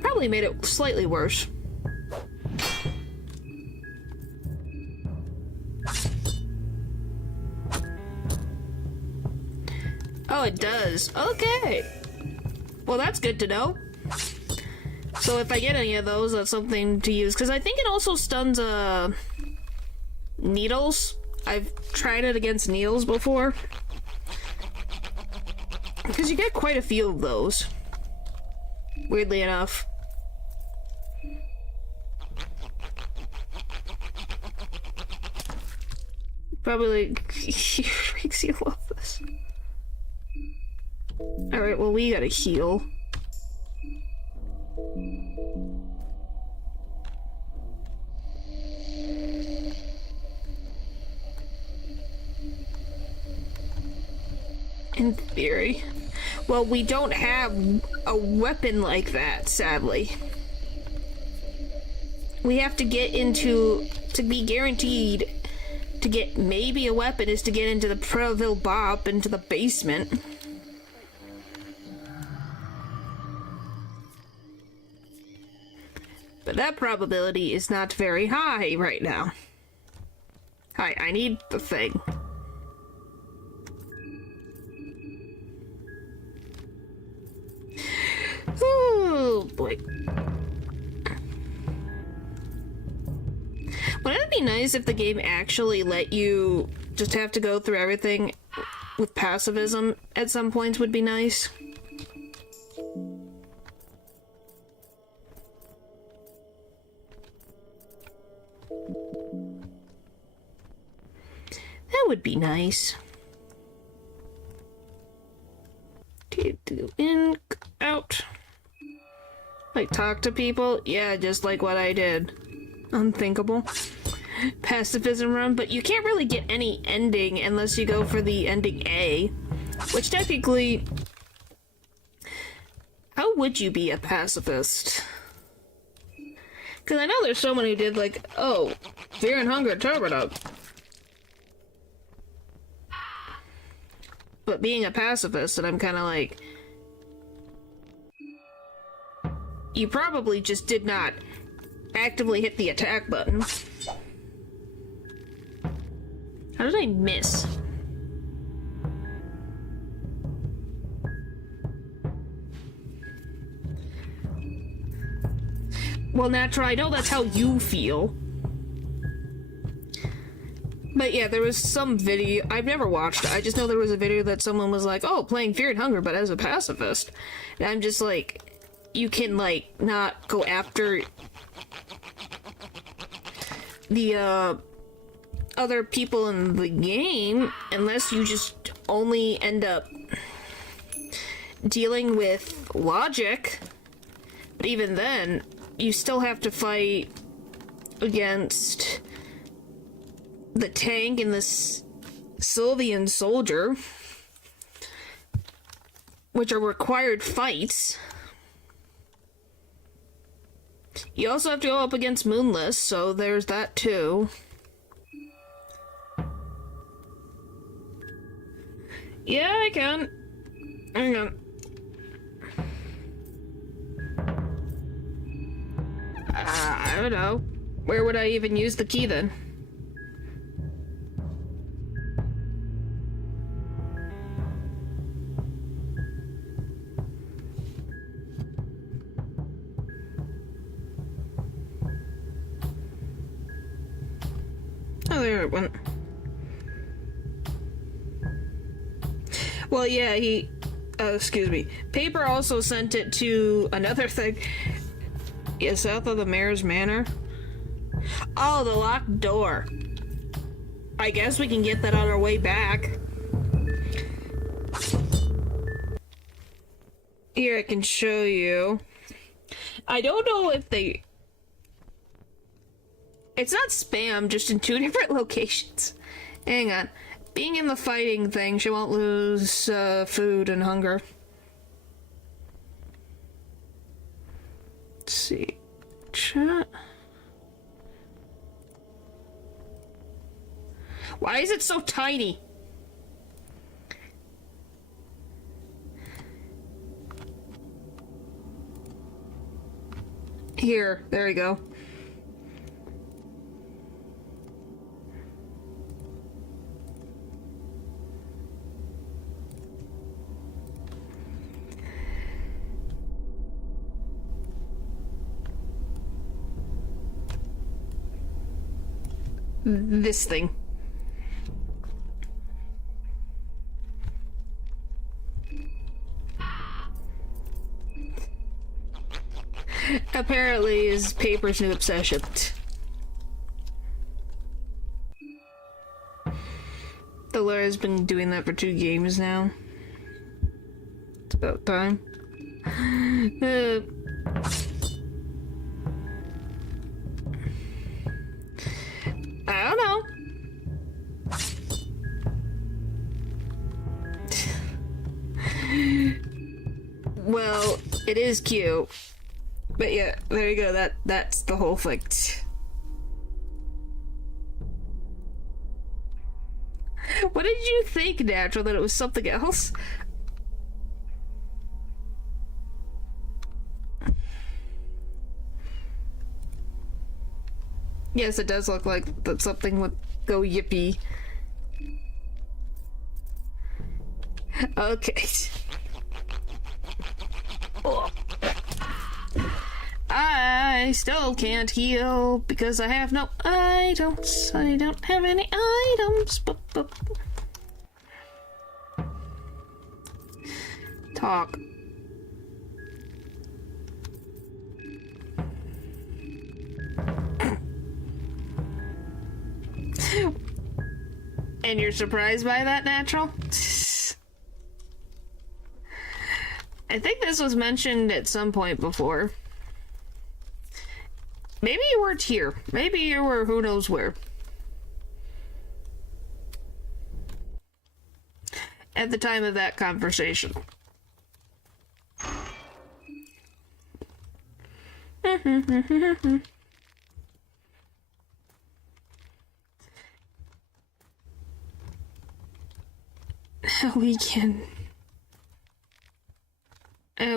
Probably made it slightly worse. Oh, it does. Okay. Well, that's good to know. So if I get any of those, that's something to use. Because I think it also stuns, needles. I've tried it against needles before. Because you get quite a few of those. Weirdly enough. Probably makes you love this. Alright, well, we gotta heal. In theory. Well, we don't have a weapon like that, sadly. we have to get into, to be guaranteed to get maybe a weapon, is to get into the Preville Bop, into the basement. But that probability is not very high right now. Hi, I need the thing. Oh boy. Wouldn't it be nice if the game actually let you just have to go through everything with pacifism at some points? Would be nice. That would be nice. In, out. Like, talk to people? Yeah, just like what I did. Unthinkable. Pacifism run, but you can't really get any ending unless you go for the ending A. Which technically... How would you be a pacifist? Because I know there's someone who did like, oh, Fear and Hunger, Termina. But being a pacifist, and I'm kind of like... You probably just did not actively hit the attack button. How did I miss? Well, Natural, I know that's how you feel. But yeah, there was some video, I've never watched it, I just know there was a video that someone was like, oh, playing Fear and Hunger, but as a pacifist. And I'm just like, you can, like, not go after the, other people in the game unless you just only end up dealing with logic. But even then, you still have to fight against the tank and the Sylvian soldier, which are required fights. You also have to go up against Moonless, so there's that too. Yeah, I can. Hang on. I don't know. Where would I even use the key then? Oh, there it went. Well, yeah, excuse me. Paper also sent it to another thing. Yeah, south of the Mayor's Manor. Oh, the locked door. I guess we can get that on our way back. Here, I can show you. I don't know if they... It's not spam, just in 2 different locations. Hang on. Being in the fighting thing, she won't lose food and hunger. Let's see. Chat. Why is it so tiny? Here, there we go. This thing. Apparently is Paper's new obsession. The lawyer's been doing that for 2 games now. It's about time. I don't know. Well, it is cute. But yeah, there you go. That's the whole thing. What did you think, Natural? That it was something else? Yes, it does look like that something would go yippee. Okay. Oh. I still can't heal because I have no items. I don't have any items. Talk. And you're surprised by that, Natural? I think this was mentioned at some point before. Maybe you weren't here. Maybe you were who knows where. At the time of that conversation.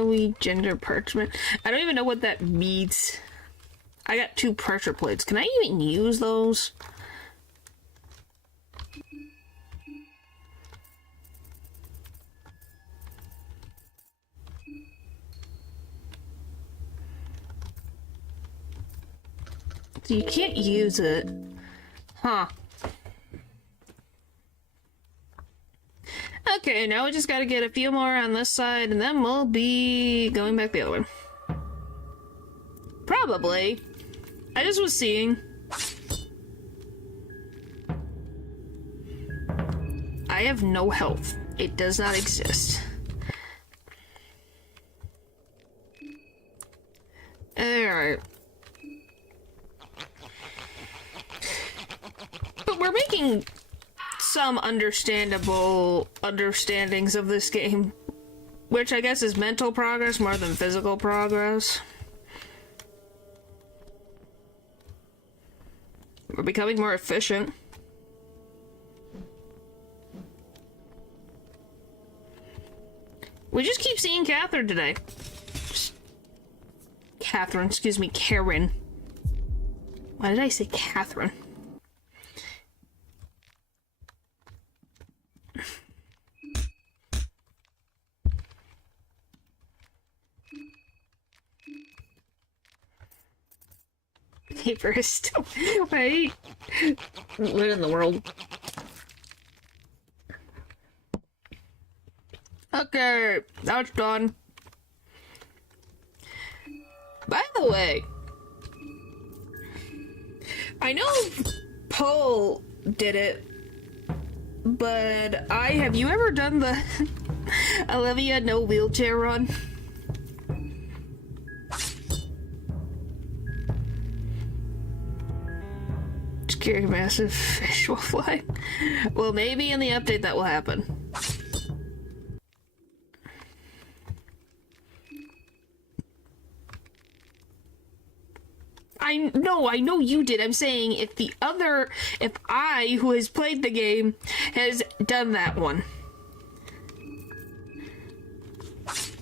We gender parchment. I don't even know what that means. I got 2 pressure plates. Can I even use those? So you can't use it. Huh. Okay, now we just gotta get a few more on this side, and then we'll be going back the other way. Probably. I just was seeing. I have no health. It does not exist. Alright. But we're making some understandable understandings of this game, which I guess is mental progress more than physical progress. We're becoming more efficient. We just keep seeing Catherine today. Catherine, excuse me, Karen. Why did I say Catherine? Paper is still. Wait. What in the world? Okay, that's done. By the way, I know Paul did it, but have you ever done the Olivia no wheelchair run? Scary massive fish will fly. Well, maybe in the update that will happen. I know you did. I'm saying if I, who has played the game, has done that one.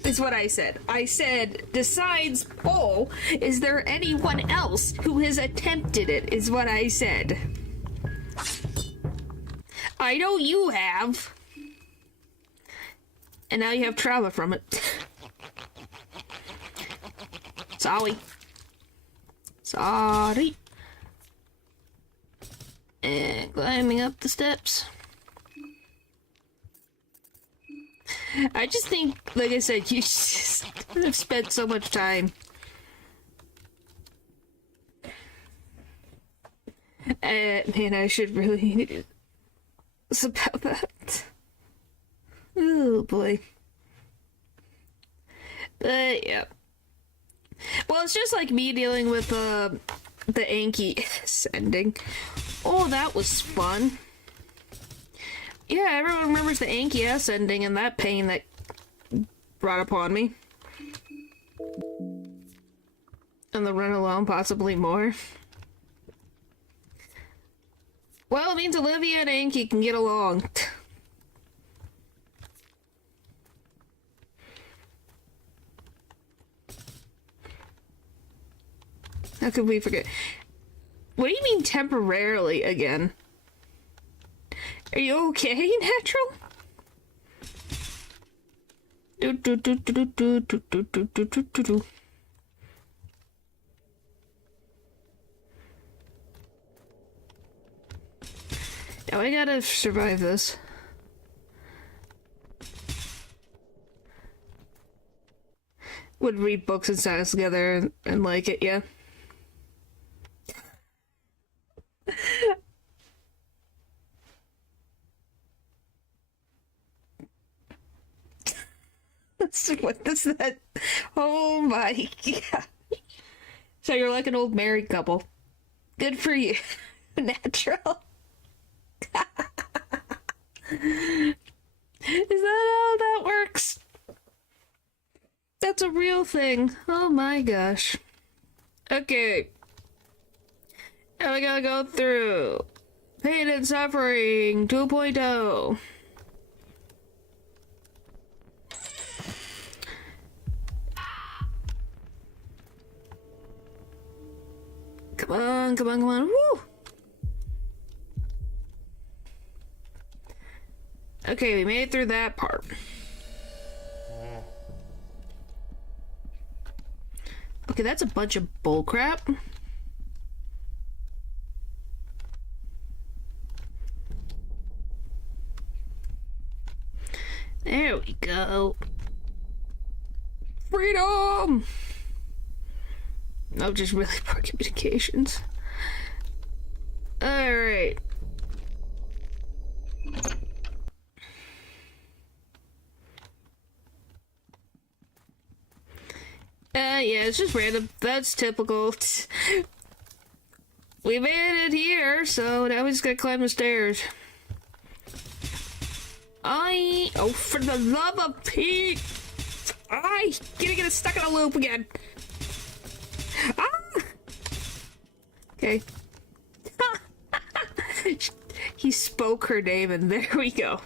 Is what I said. I said, besides Paul, is there anyone else who has attempted it, is what I said. I know you have. And now you have trauma from it. Sorry. Sorry. And climbing up the steps. I just think, like I said, you just have spent so much time. Man, I should really... It's about that. Oh, boy. But, yeah. Well, it's just like me dealing with, the Anki ending. Oh, that was fun. Yeah, everyone remembers the Anki S ending and that pain that brought upon me. On the run alone, possibly more. Well, it means Olivia and Inky can get along. How could we forget? What do you mean temporarily again? Are you okay, Natural? Do do do do do do do do do do do do. Now I gotta survive this. Would read books and science together and like it, yeah. What is that? Oh my god. So you're like an old married couple. Good for you, Natural. Is that how that works? That's a real thing. Oh my gosh. Okay. Now we gotta go through Pain and Suffering 2.0. Come on, come on, come on. Woo! Okay, we made it through that part. Okay, that's a bunch of bullcrap. There we go. Freedom! No, just really poor communications. Alright. Yeah, it's just random. That's typical. We made it here, so now we just gotta climb the stairs. Oh, for the love of Pete! Gonna get it stuck in a loop again. Ah! Okay. He spoke her name, and there we go.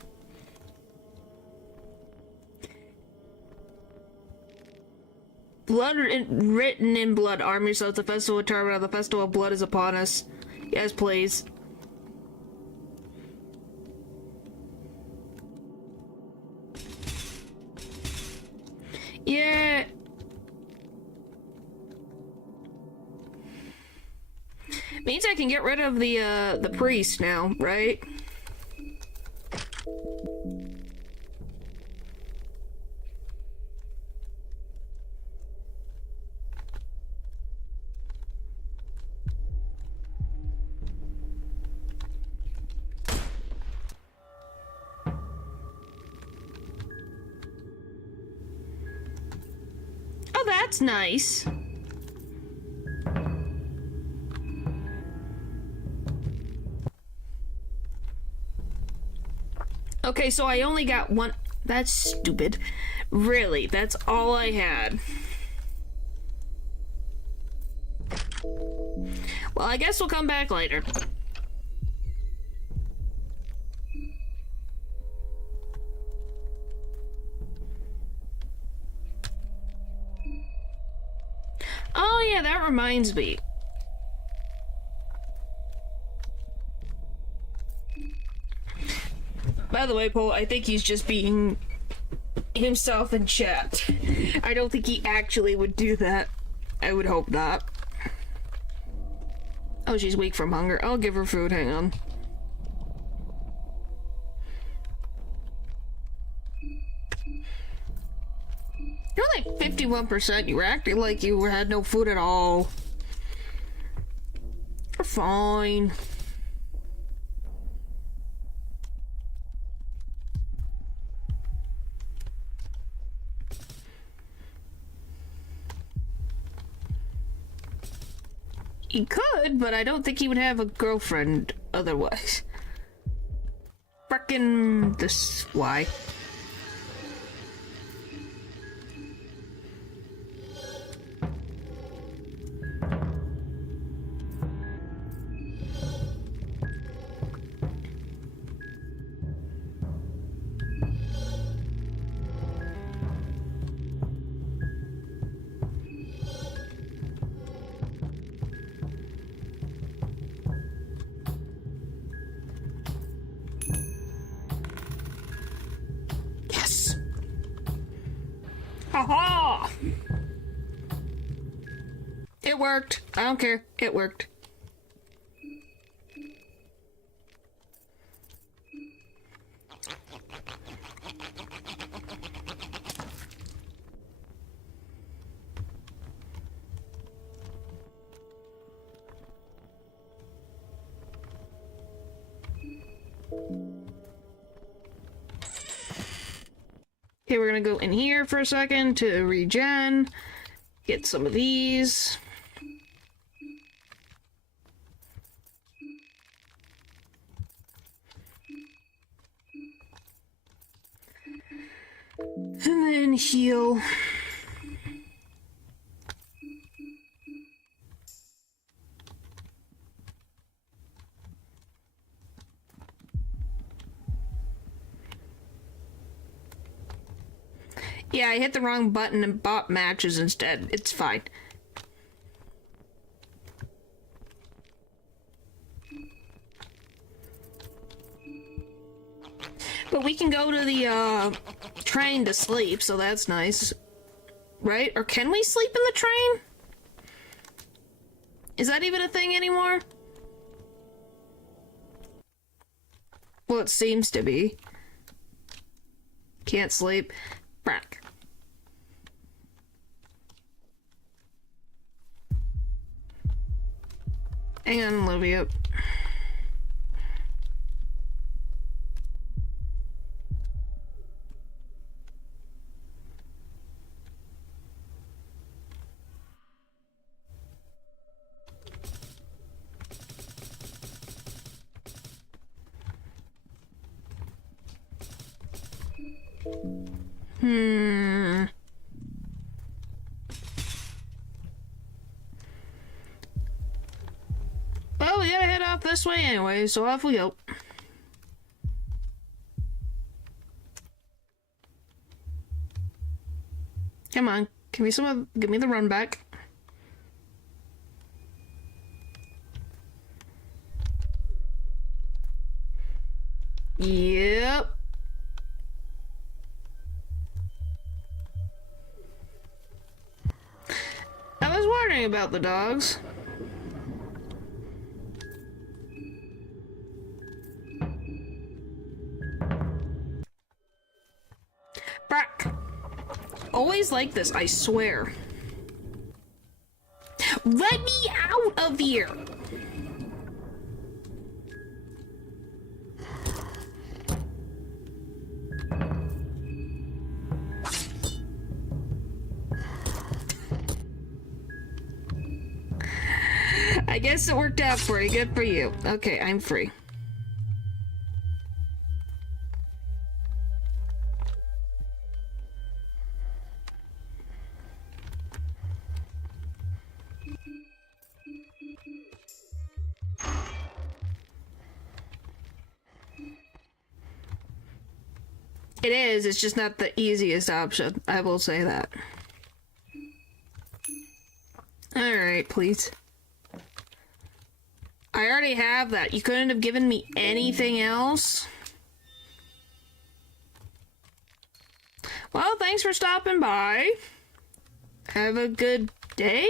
Blood written in blood. Arm yourselves. The festival of Termina. The festival of blood is upon us. Yes, please. Yeah. Means I can get rid of the priest now, right? Oh, that's nice. Okay, so I only got one. That's stupid. Really, that's all I had. Well, I guess we'll come back later. Oh yeah, that reminds me. By the way, Paul, I think he's just being himself in chat. I don't think he actually would do that. I would hope not. Oh, she's weak from hunger. I'll give her food, hang on. You're like 51%. You were acting like you had no food at all. You're fine. He could, but I don't think he would have a girlfriend otherwise. Frickin' this. Why? Aha! It worked. I don't care. It worked. Okay, we're gonna go in here for a second to regen. Get some of these. And then heal. Yeah, I hit the wrong button and bought matches instead. It's fine. But we can go to the, train to sleep, so that's nice. Right? Or can we sleep in the train? Is that even a thing anymore? Well, it seems to be. Can't sleep. Brack. Hang on, Olivia. Well, we gotta head off this way anyway, so off we go. Come on, give me the run back. Yep. I was wondering about the dogs. Brack. Always like this, I swear. Let me out of here! I guess it worked out for you. Good for you. Okay, I'm free. It is, it's just not the easiest option. I will say that. Alright, please. I already have that. You couldn't have given me anything else? Well, thanks for stopping by. Have a good day?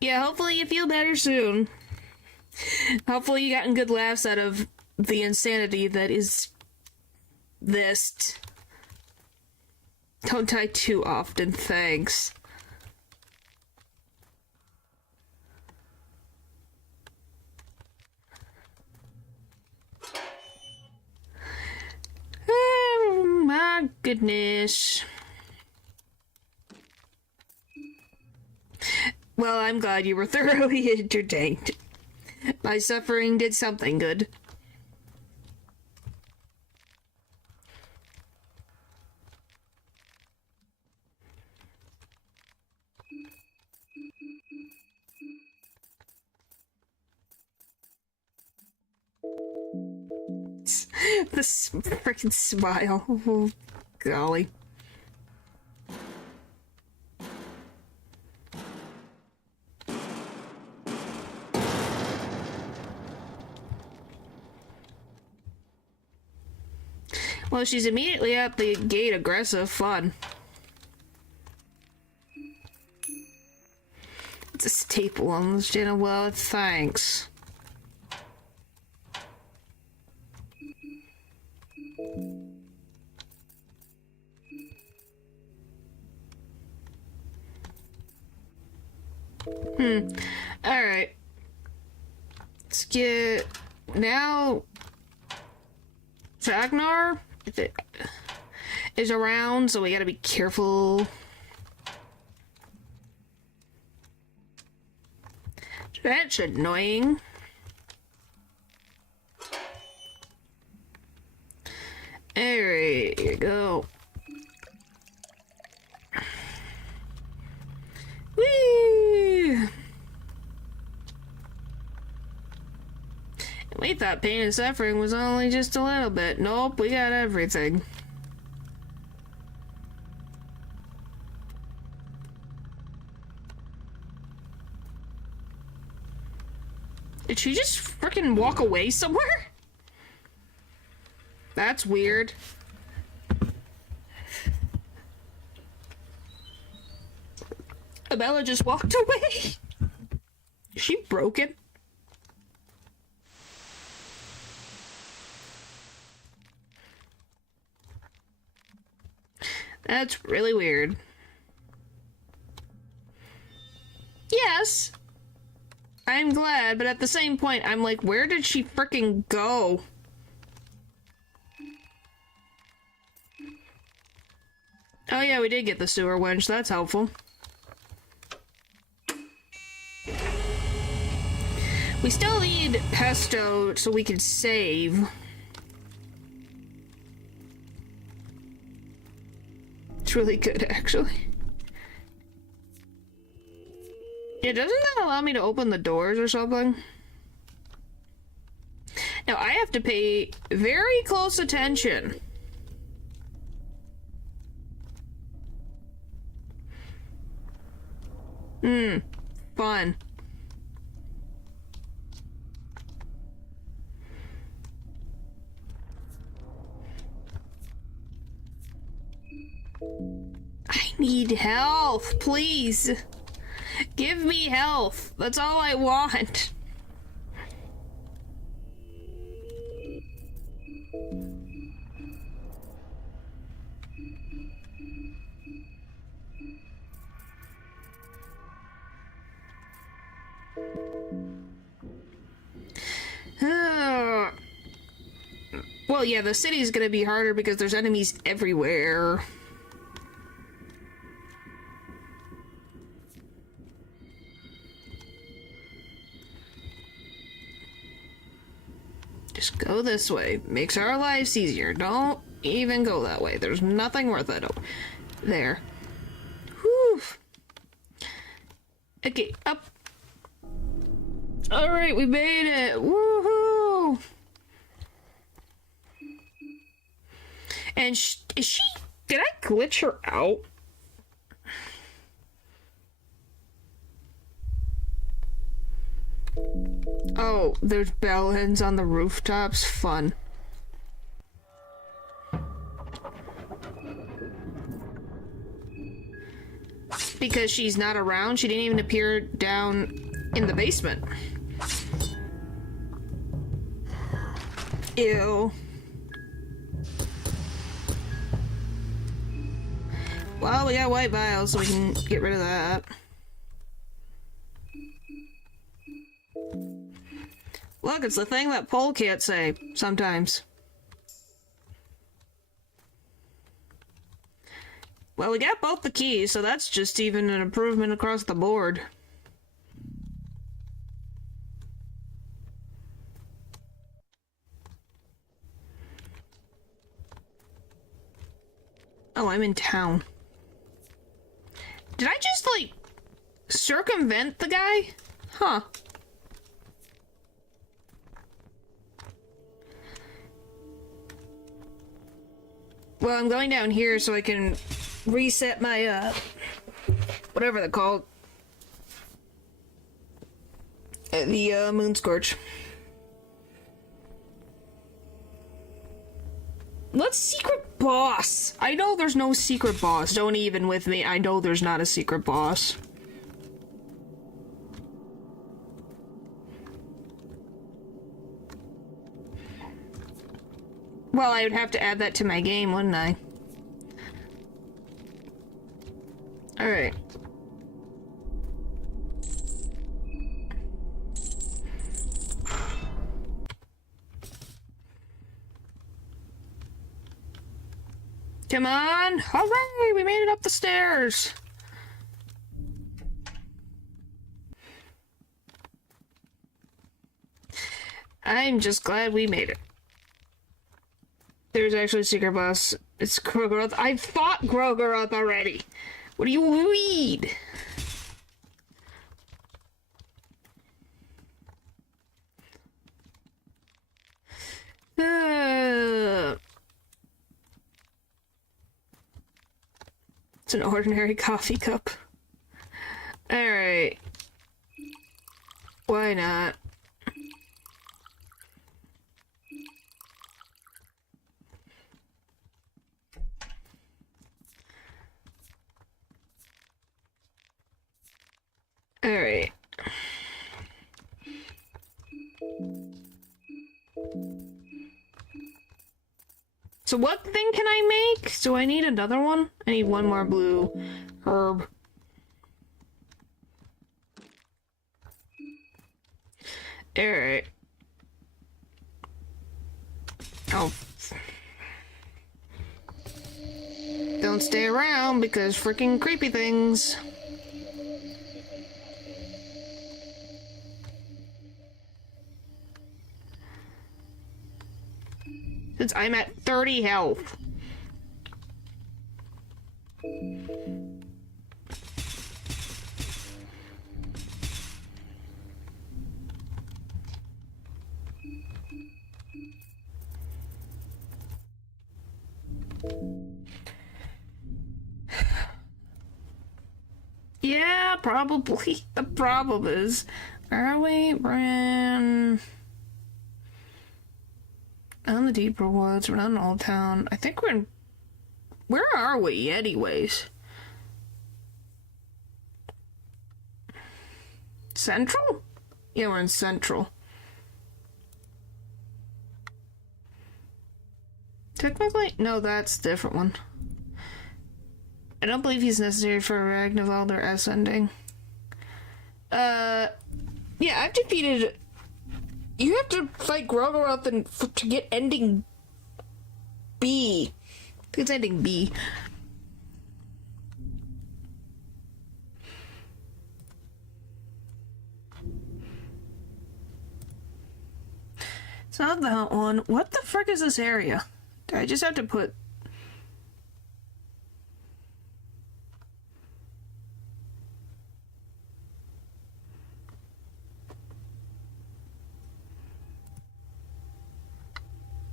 Yeah, hopefully you feel better soon. Hopefully you gotten good laughs out of the insanity that is this. Don't die too often, thanks. Oh my goodness. Well, I'm glad you were thoroughly entertained. My suffering did something good. This freaking smile. Oh, golly. Well, she's immediately at the gate aggressive. Fun. It's a staple on this channel. Well, thanks. Alright. Let's get... Now... Ragnar is around, so we gotta be careful. That's annoying. Alright, here we go. Whee! We thought pain and suffering was only just a little bit. Nope, we got everything. Did she just frickin' walk away somewhere? That's weird. Abella just walked away. Is she broken? That's really weird. Yes. I'm glad, but at the same point, I'm like, where did she frickin' go? Oh yeah, we did get the sewer wench. That's helpful. We still need pesto so we can save. It's really good, actually. Yeah, doesn't that allow me to open the doors or something? Now, I have to pay very close attention. Fun. I need health, please. Give me health. That's all I want. Well, yeah, the city's gonna be harder because there's enemies everywhere. Just go this way. Makes our lives easier. Don't even go that way. There's nothing worth it. Oh, there. Whew. Okay, up. Alright, we made it. Woohoo! And is she... Did I glitch her out? Oh, there's bellhens on the rooftops. Fun. Because she's not around, she didn't even appear down in the basement. Ew. Well, we got white vials, so we can get rid of that. Look, it's the thing that Pole can't say, sometimes. Well, we got both the keys, so that's just even an improvement across the board. Oh, I'm in town. Did I just, like, circumvent the guy? Huh. Well, I'm going down here so I can reset my, whatever they're called. The, Moon Scorch. What's secret boss? I know there's no secret boss. Don't even with me. I know there's not a secret boss. Well, I would have to add that to my game, wouldn't I? Alright. Come on! Hooray! We made it up the stairs! I'm just glad we made it. There's actually a secret boss. It's Groguruth. I fought Groguruth already! What do you read? It's an ordinary coffee cup. Alright. Why not? Alright. So what thing can I make? Do I need another one? I need one more blue herb. Alright. Oh. Don't stay around because freaking creepy things. Since I'm at 30 health. Yeah, probably. The problem is, are we ran on the deeper woods? We're not in Old Town. I think we're in. Where are we, anyways? Central? Yeah, we're in Central. Technically, no, that's a different one. I don't believe he's necessary for Ragnvald or S ending. Yeah, I've defeated. You have to fight Groguruth and to get ending B. I think it's ending B. It's not that one. What the frick is this area? Do I just have to put...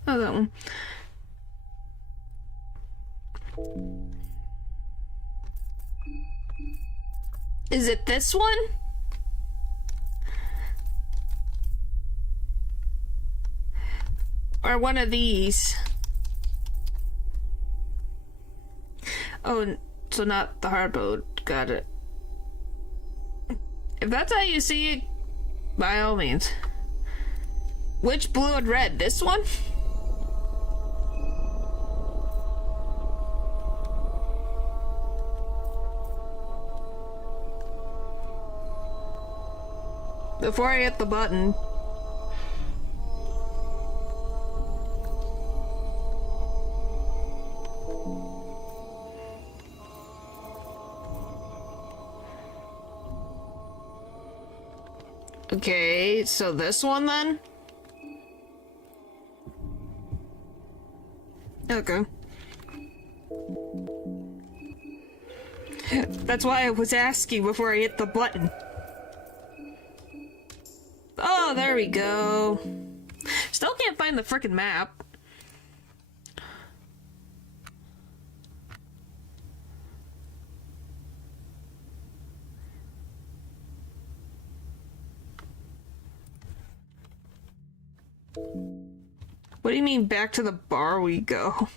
Oh, that one. Is it this one? Or one of these? Oh, so not the hard mode. Got it. If that's how you see it, by all means. Which blue and red? This one? Before I hit the button. Okay, so this one then? Okay. That's why I was asking before I hit the button. Oh, there we go. Still can't find the frickin' map. What do you mean back to the bar we go?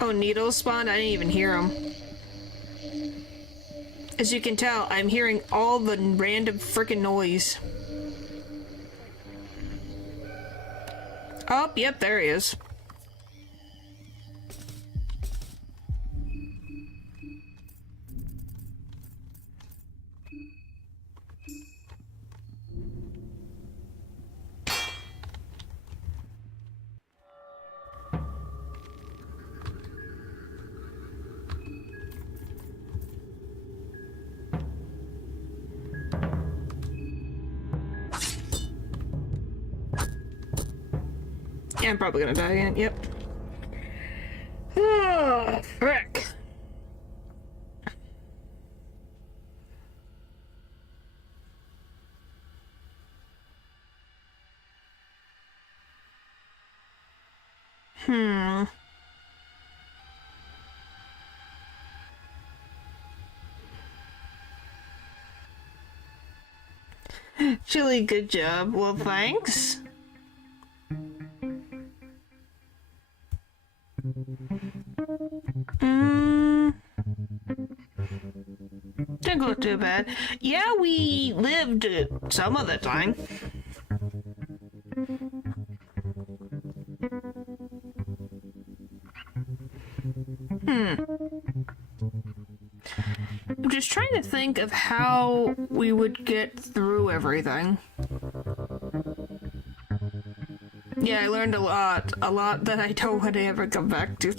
Oh, needles spawned? I didn't even hear them. As you can tell, I'm hearing all the random freaking noise. Oh, yep, there he is. Yeah, I'm probably gonna die again, yep. Oh, frick. Chili, good job. Well, thanks. Didn't look too bad. Yeah, we lived some of the time. I'm just trying to think of how we would get through everything. Yeah, I learned a lot that I don't want to ever come back to.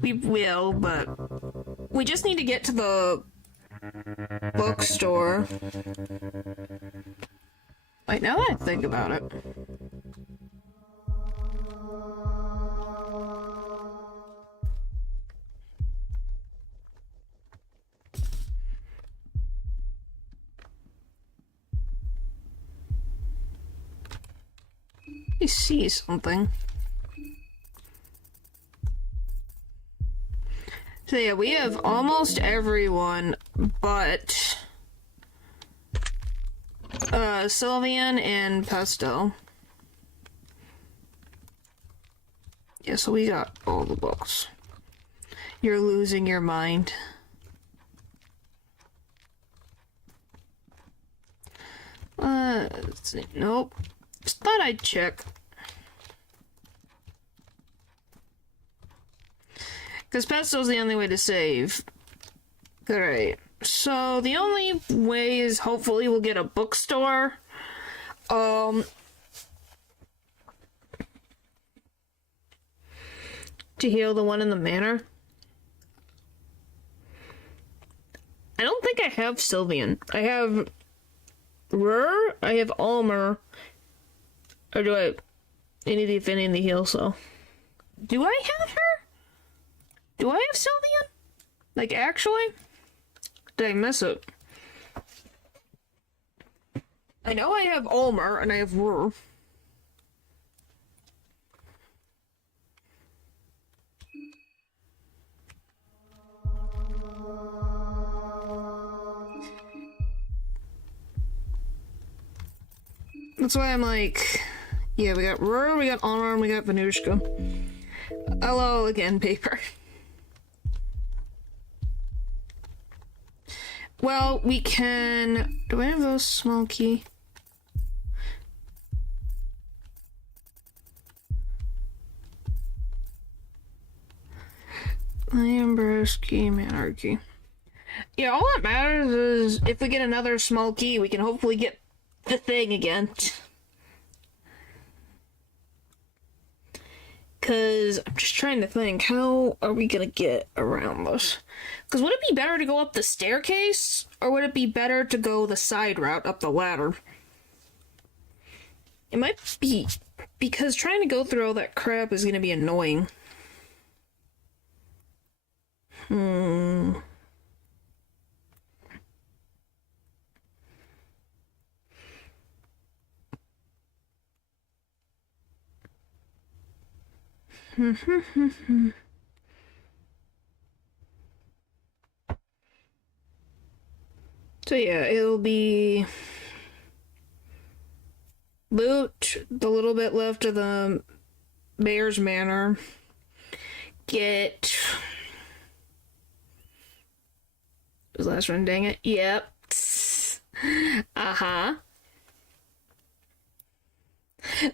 We will, but we just need to get to the bookstore. Wait, now that I think about it. I see something. So yeah, we have almost everyone but Sylvian and Pestel. Yeah, so we got all the books. You're losing your mind. Let's see. Nope. Just thought I'd check. Because Pestel's the only way to save. Alright. So the only way is hopefully we'll get a bookstore. To heal the one in the manor. I don't think I have Sylvian. I have Rur, I have Almer. Or do I need the affinity heal, so. Do I have her? Do I have Sylvian? Like, actually? Did I miss it? I know I have Almer and I have Rur. That's why I'm like, yeah, we got Rur, we got Honor, and we got Venushka. Hello again, paper. Well, we can... Do I have those small key? Ambrose key, Manarchy. Yeah, all that matters is if we get another small key, we can hopefully get the thing again. Because I'm just trying to think, how are we gonna get around this? Because would it be better to go up the staircase, or would it be better to go the side route up the ladder? It might be, because trying to go through all that crap is gonna be annoying. So yeah, it'll be loot the little bit left of the mayor's manor. Get was the last one, dang it. Yep. Uh-huh.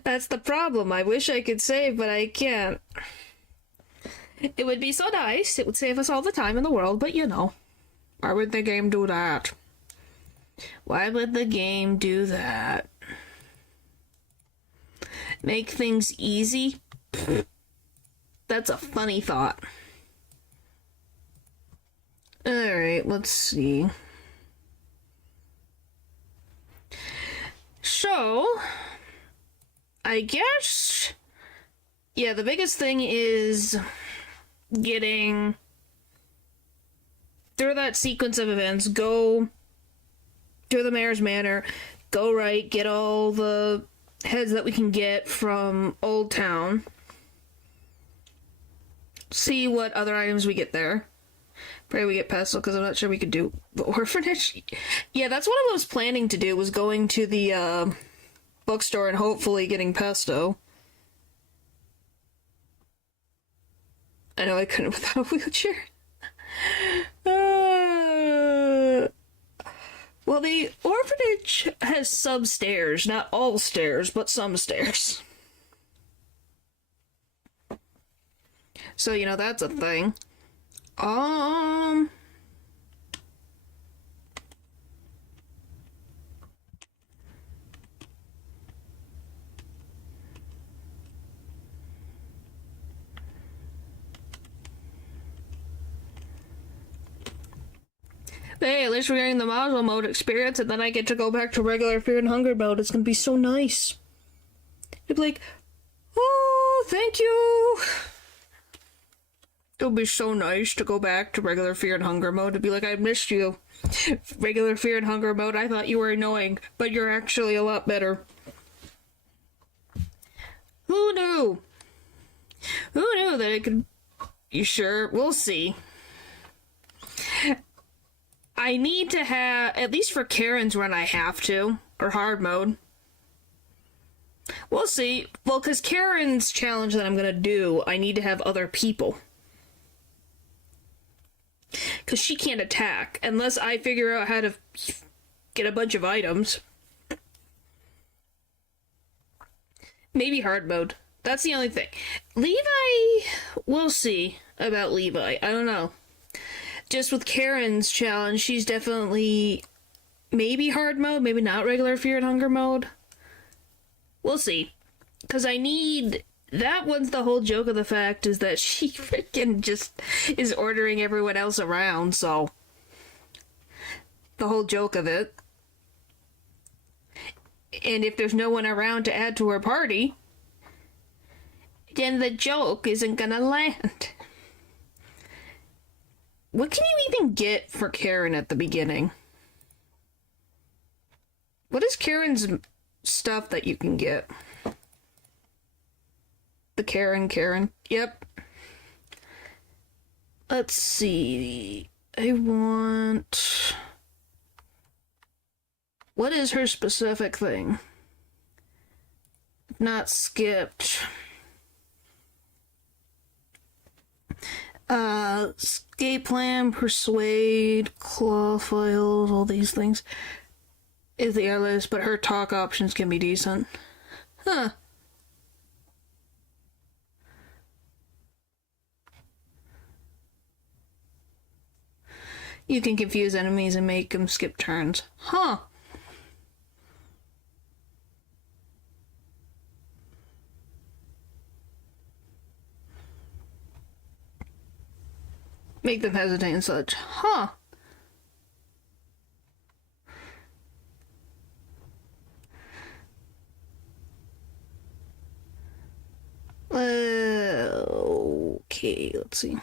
That's the problem. I wish I could save, but I can't. It would be so nice. It would save us all the time in the world, but you know. Why would the game do that? Why would the game do that? Make things easy? That's a funny thought. Alright, let's see. So, I guess, yeah, the biggest thing is getting through that sequence of events, go to the mayor's manor, go right, get all the heads that we can get from Old Town, see what other items we get there. Pray we get pestle, because I'm not sure we could do the orphanage. Yeah, that's what I was planning to do, was going to the bookstore and hopefully getting pesto. I know I couldn't without a wheelchair. Well, the orphanage has some stairs. Not all stairs, but some stairs. So, you know, that's a thing. Hey, at least we're getting the module mode experience, and then I get to go back to regular Fear and Hunger mode. It's gonna be so nice. You'd be like, oh, thank you. It'll be so nice to go back to regular Fear and Hunger mode. To be like, I missed you. Regular Fear and Hunger mode, I thought you were annoying, but you're actually a lot better. Who knew? Who knew that it could... You sure? We'll see. I need to have, at least for Karen's run, I have to. Or hard mode. We'll see. Well, because Karen's challenge that I'm going to do, I need to have other people. Because she can't attack unless I figure out how to get a bunch of items. Maybe hard mode. That's the only thing. Levi, we'll see about Levi. I don't know. Just with Karen's challenge, she's definitely maybe hard mode, maybe not regular Fear and Hunger mode. We'll see. Because I need... That one's the whole joke of the fact is that she freaking just is ordering everyone else around, so... The whole joke of it. And if there's no one around to add to her party, then the joke isn't gonna land. What can you even get for Karen at the beginning? What is Karen's stuff that you can get? The Karen. Yep. Let's see. I want... What is her specific thing? Not skipped. Escape plan, persuade, claw files, all these things. Is the airless, but her talk options can be decent. Huh. You can confuse enemies and make them skip turns. Huh. Make them hesitate and such. Huh. Okay, let's see.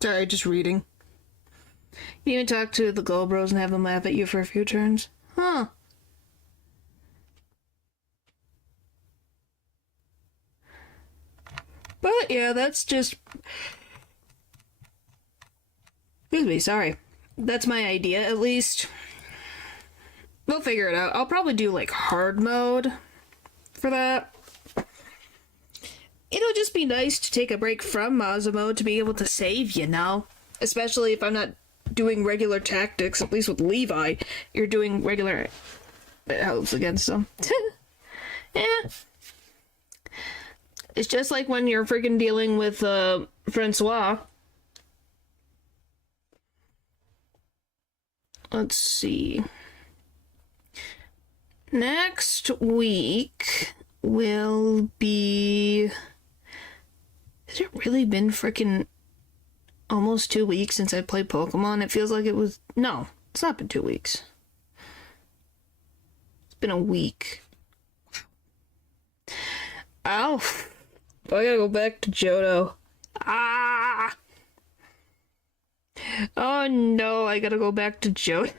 Sorry, just reading. You even talk to the Glow Bros and have them laugh at you for a few turns. Huh. But yeah, that's just... Excuse me, sorry. That's my idea, at least. We'll figure it out. I'll probably do, like, hard mode for that. It'll just be nice to take a break from Mazda mode to be able to save, you know? Especially if I'm not doing regular tactics, at least with Levi. You're doing regular... It helps against them. Yeah. It's just like when you're freaking dealing with, Francois. Let's see. Next week will be... Has it really been freaking almost 2 weeks since I played Pokemon? It feels like it was... No, it's not been 2 weeks. It's been a week. Ow. I gotta go back to Johto. Ah! Oh no, I gotta go back to Johto.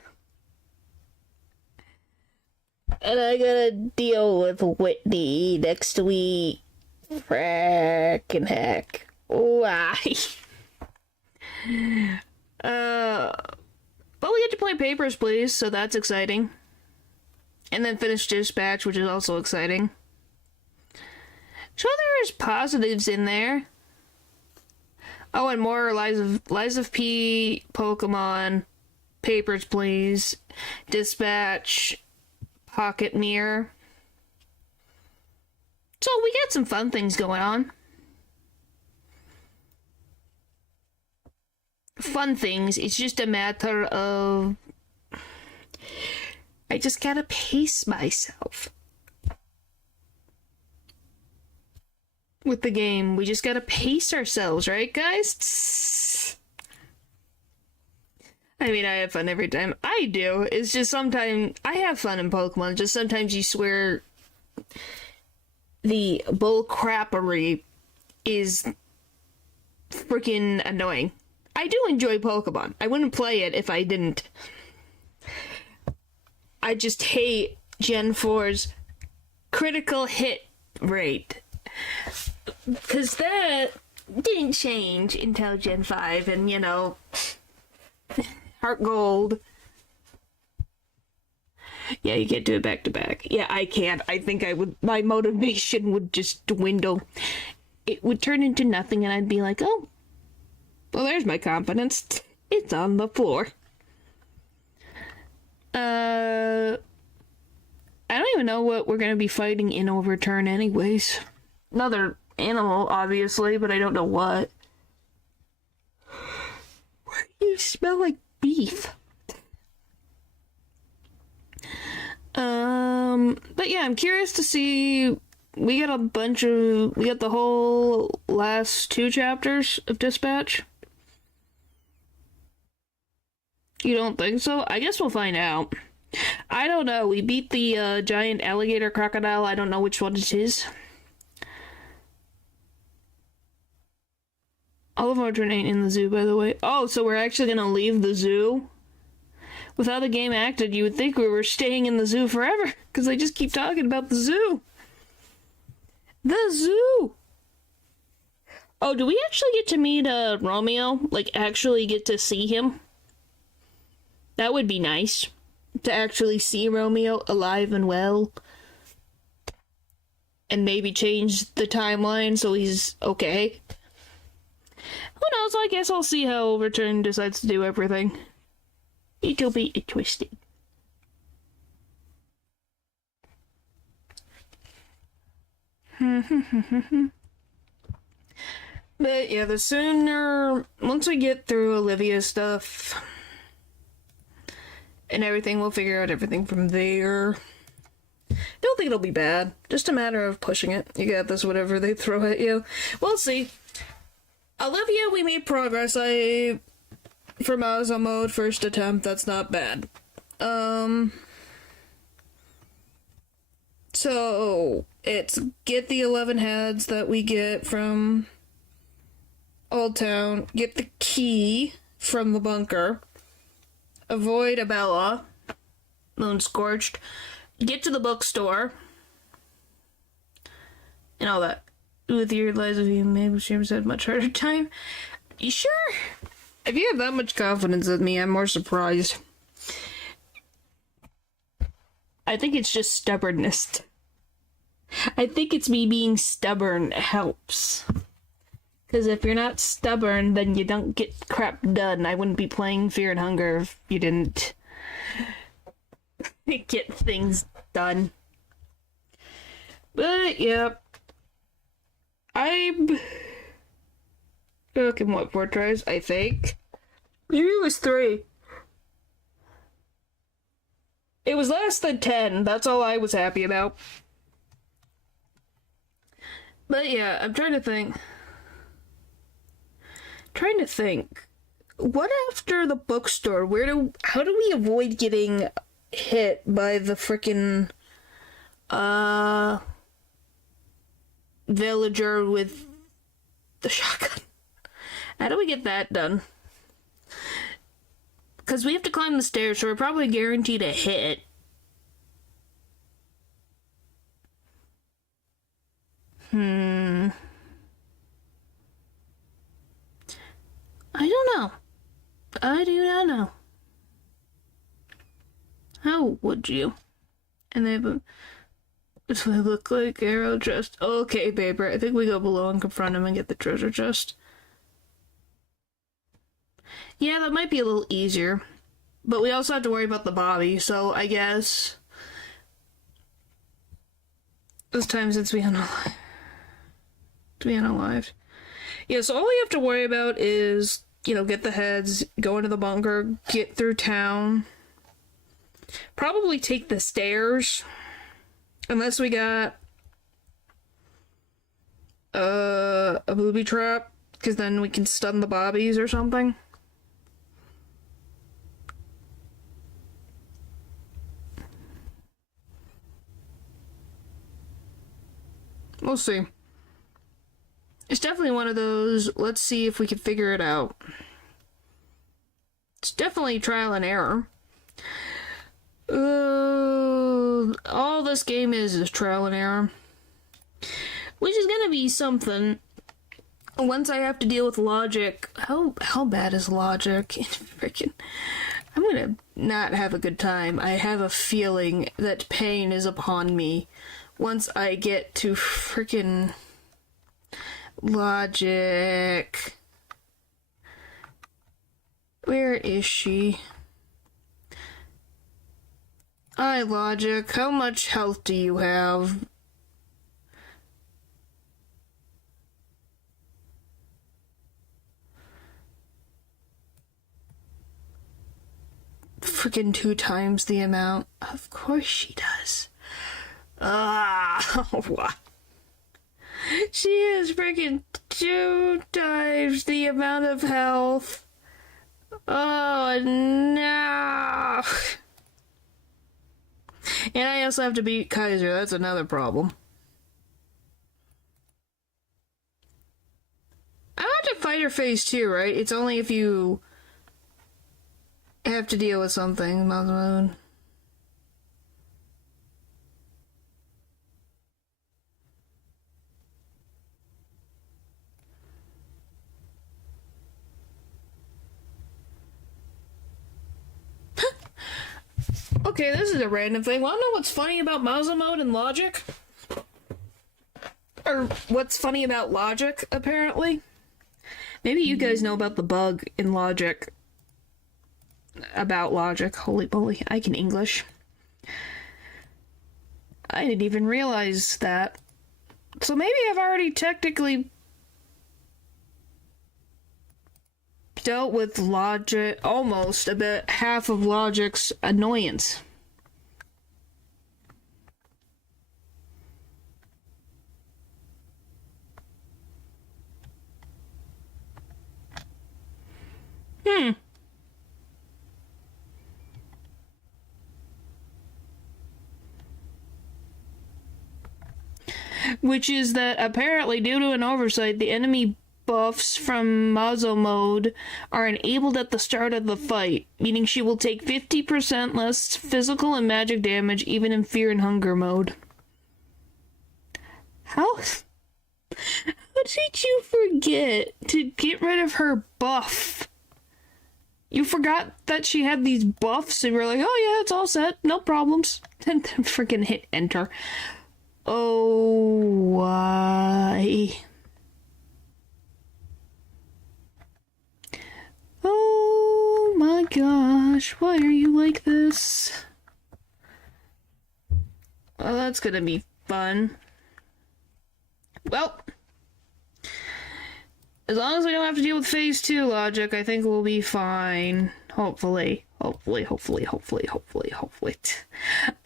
And I gotta deal with Whitney next week. Frackin' heck. Why? But we get to play Papers, Please, so that's exciting. And then finish Dispatch, which is also exciting. So there's positives in there. Oh, and more Lies of P, Pokemon, Papers, Please, Dispatch, Pocket Mirror. So we got some fun things going on. Fun things. It's just a matter of... I just gotta pace myself. With the game, we just gotta pace ourselves, right, guys? I mean, I have fun every time. I do. It's just sometimes... I have fun in Pokemon. Just sometimes you swear... The bullcrappery is freaking annoying. I do enjoy Pokemon. I wouldn't play it if I didn't. I just hate Gen 4's critical hit rate. Because that didn't change until Gen 5, and, you know, Heart Gold. Yeah, you can't do it back to back. Yeah, I can't. I think I would... My motivation would just dwindle. It would turn into nothing, and I'd be like, oh, well, there's my confidence. It's on the floor. I don't even know what we're gonna be fighting in Overturn anyways. Another animal, obviously, but I don't know what. Why do you smell like beef? But yeah, I'm curious to see. We got the whole last 2 chapters of Dispatch. You don't think so? I guess we'll find out. I don't know. We beat the giant alligator crocodile. I don't know which one it is. All of our turn ain't in the zoo, by the way. Oh, so we're actually gonna leave the zoo? With how the game acted, you would think we were staying in the zoo forever, because they just keep talking about the zoo. The zoo! Oh, do we actually get to meet Romeo? Like, actually get to see him? That would be nice. To actually see Romeo alive and well. And maybe change the timeline so he's okay. Who knows? I guess I'll see how Overturn decides to do everything. It'll be interesting. But yeah, the sooner... Once we get through Olivia's stuff... and everything, we'll figure out everything from there. Don't think it'll be bad. Just a matter of pushing it. You got this, whatever they throw at you. We'll see. Olivia, we made progress. For Mazda mode, first attempt, that's not bad. So, it's get the 11 heads that we get from Old Town, get the key from the bunker, avoid Abella, Moon Scorched, get to the bookstore, and all that. With your lies of you, maybe James had a much harder time. You sure? If you have that much confidence in me, I'm more surprised. I think it's just stubbornness. I think it's me being stubborn helps. Because if you're not stubborn, then you don't get crap done. I wouldn't be playing Fear and Hunger if you didn't get things done. But, yep. I'm looking what 4 tries, I think. Maybe it was 3. It was less than 10. That's all I was happy about. But yeah, I'm trying to think. What after the bookstore? How do we avoid getting hit by the frickin' villager with the shotgun? How do we get that done? Because we have to climb the stairs, so we're probably guaranteed a hit. I don't know. I do not know. How would you? And they this would look like arrow chest. Okay, paper. I think we go below and confront him and get the treasure chest. Yeah, that might be a little easier. But we also have to worry about the Bobby, so I guess this time since we unalived. Yeah, so all we have to worry about is, get the heads, go into the bunker, get through town. Probably take the stairs. Unless we got a booby trap, because then we can stun the Bobbies or something. We'll see. It's definitely one of those, let's see if we can figure it out. It's definitely trial and error. All this game is trial and error. Which is gonna be something. Once I have to deal with logic. How bad is logic? Freaking, I'm gonna not have a good time. I have a feeling that pain is upon me once I get to freaking logic. Where is she? Hi, Logic. How much health do you have? Freaking 2 times the amount. Of course she does. What? She is freaking 2 times the amount of health. Oh, no. And I also have to beat Kaiser. That's another problem. I have to fight her phase 2, right? It's only if you have to deal with something. Moon. Okay, this is a random thing. Wanna know what's funny about Mausa mode and logic? Or what's funny about logic, apparently? Maybe you guys know about the bug in logic. About logic. Holy moly, I can English. I didn't even realize that. So maybe I've already technically dealt with logic, almost about half of logic's annoyance. Which is that apparently, due to an oversight, the enemy buffs from Mazo mode are enabled at the start of the fight, meaning she will take 50% less physical and magic damage even in Fear and Hunger mode. How did you forget to get rid of her buff? You forgot that she had these buffs and you were like, oh yeah, it's all set, no problems. And then freaking hit enter. Oh, why? Oh my gosh, why are you like this? Well, that's gonna be fun. Well, as long as we don't have to deal with phase 2 logic, I think we'll be fine. Hopefully.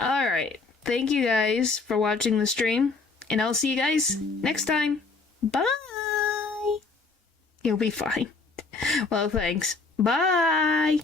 Alright, thank you guys for watching the stream, and I'll see you guys next time. Bye! You'll be fine. Well, thanks. Bye!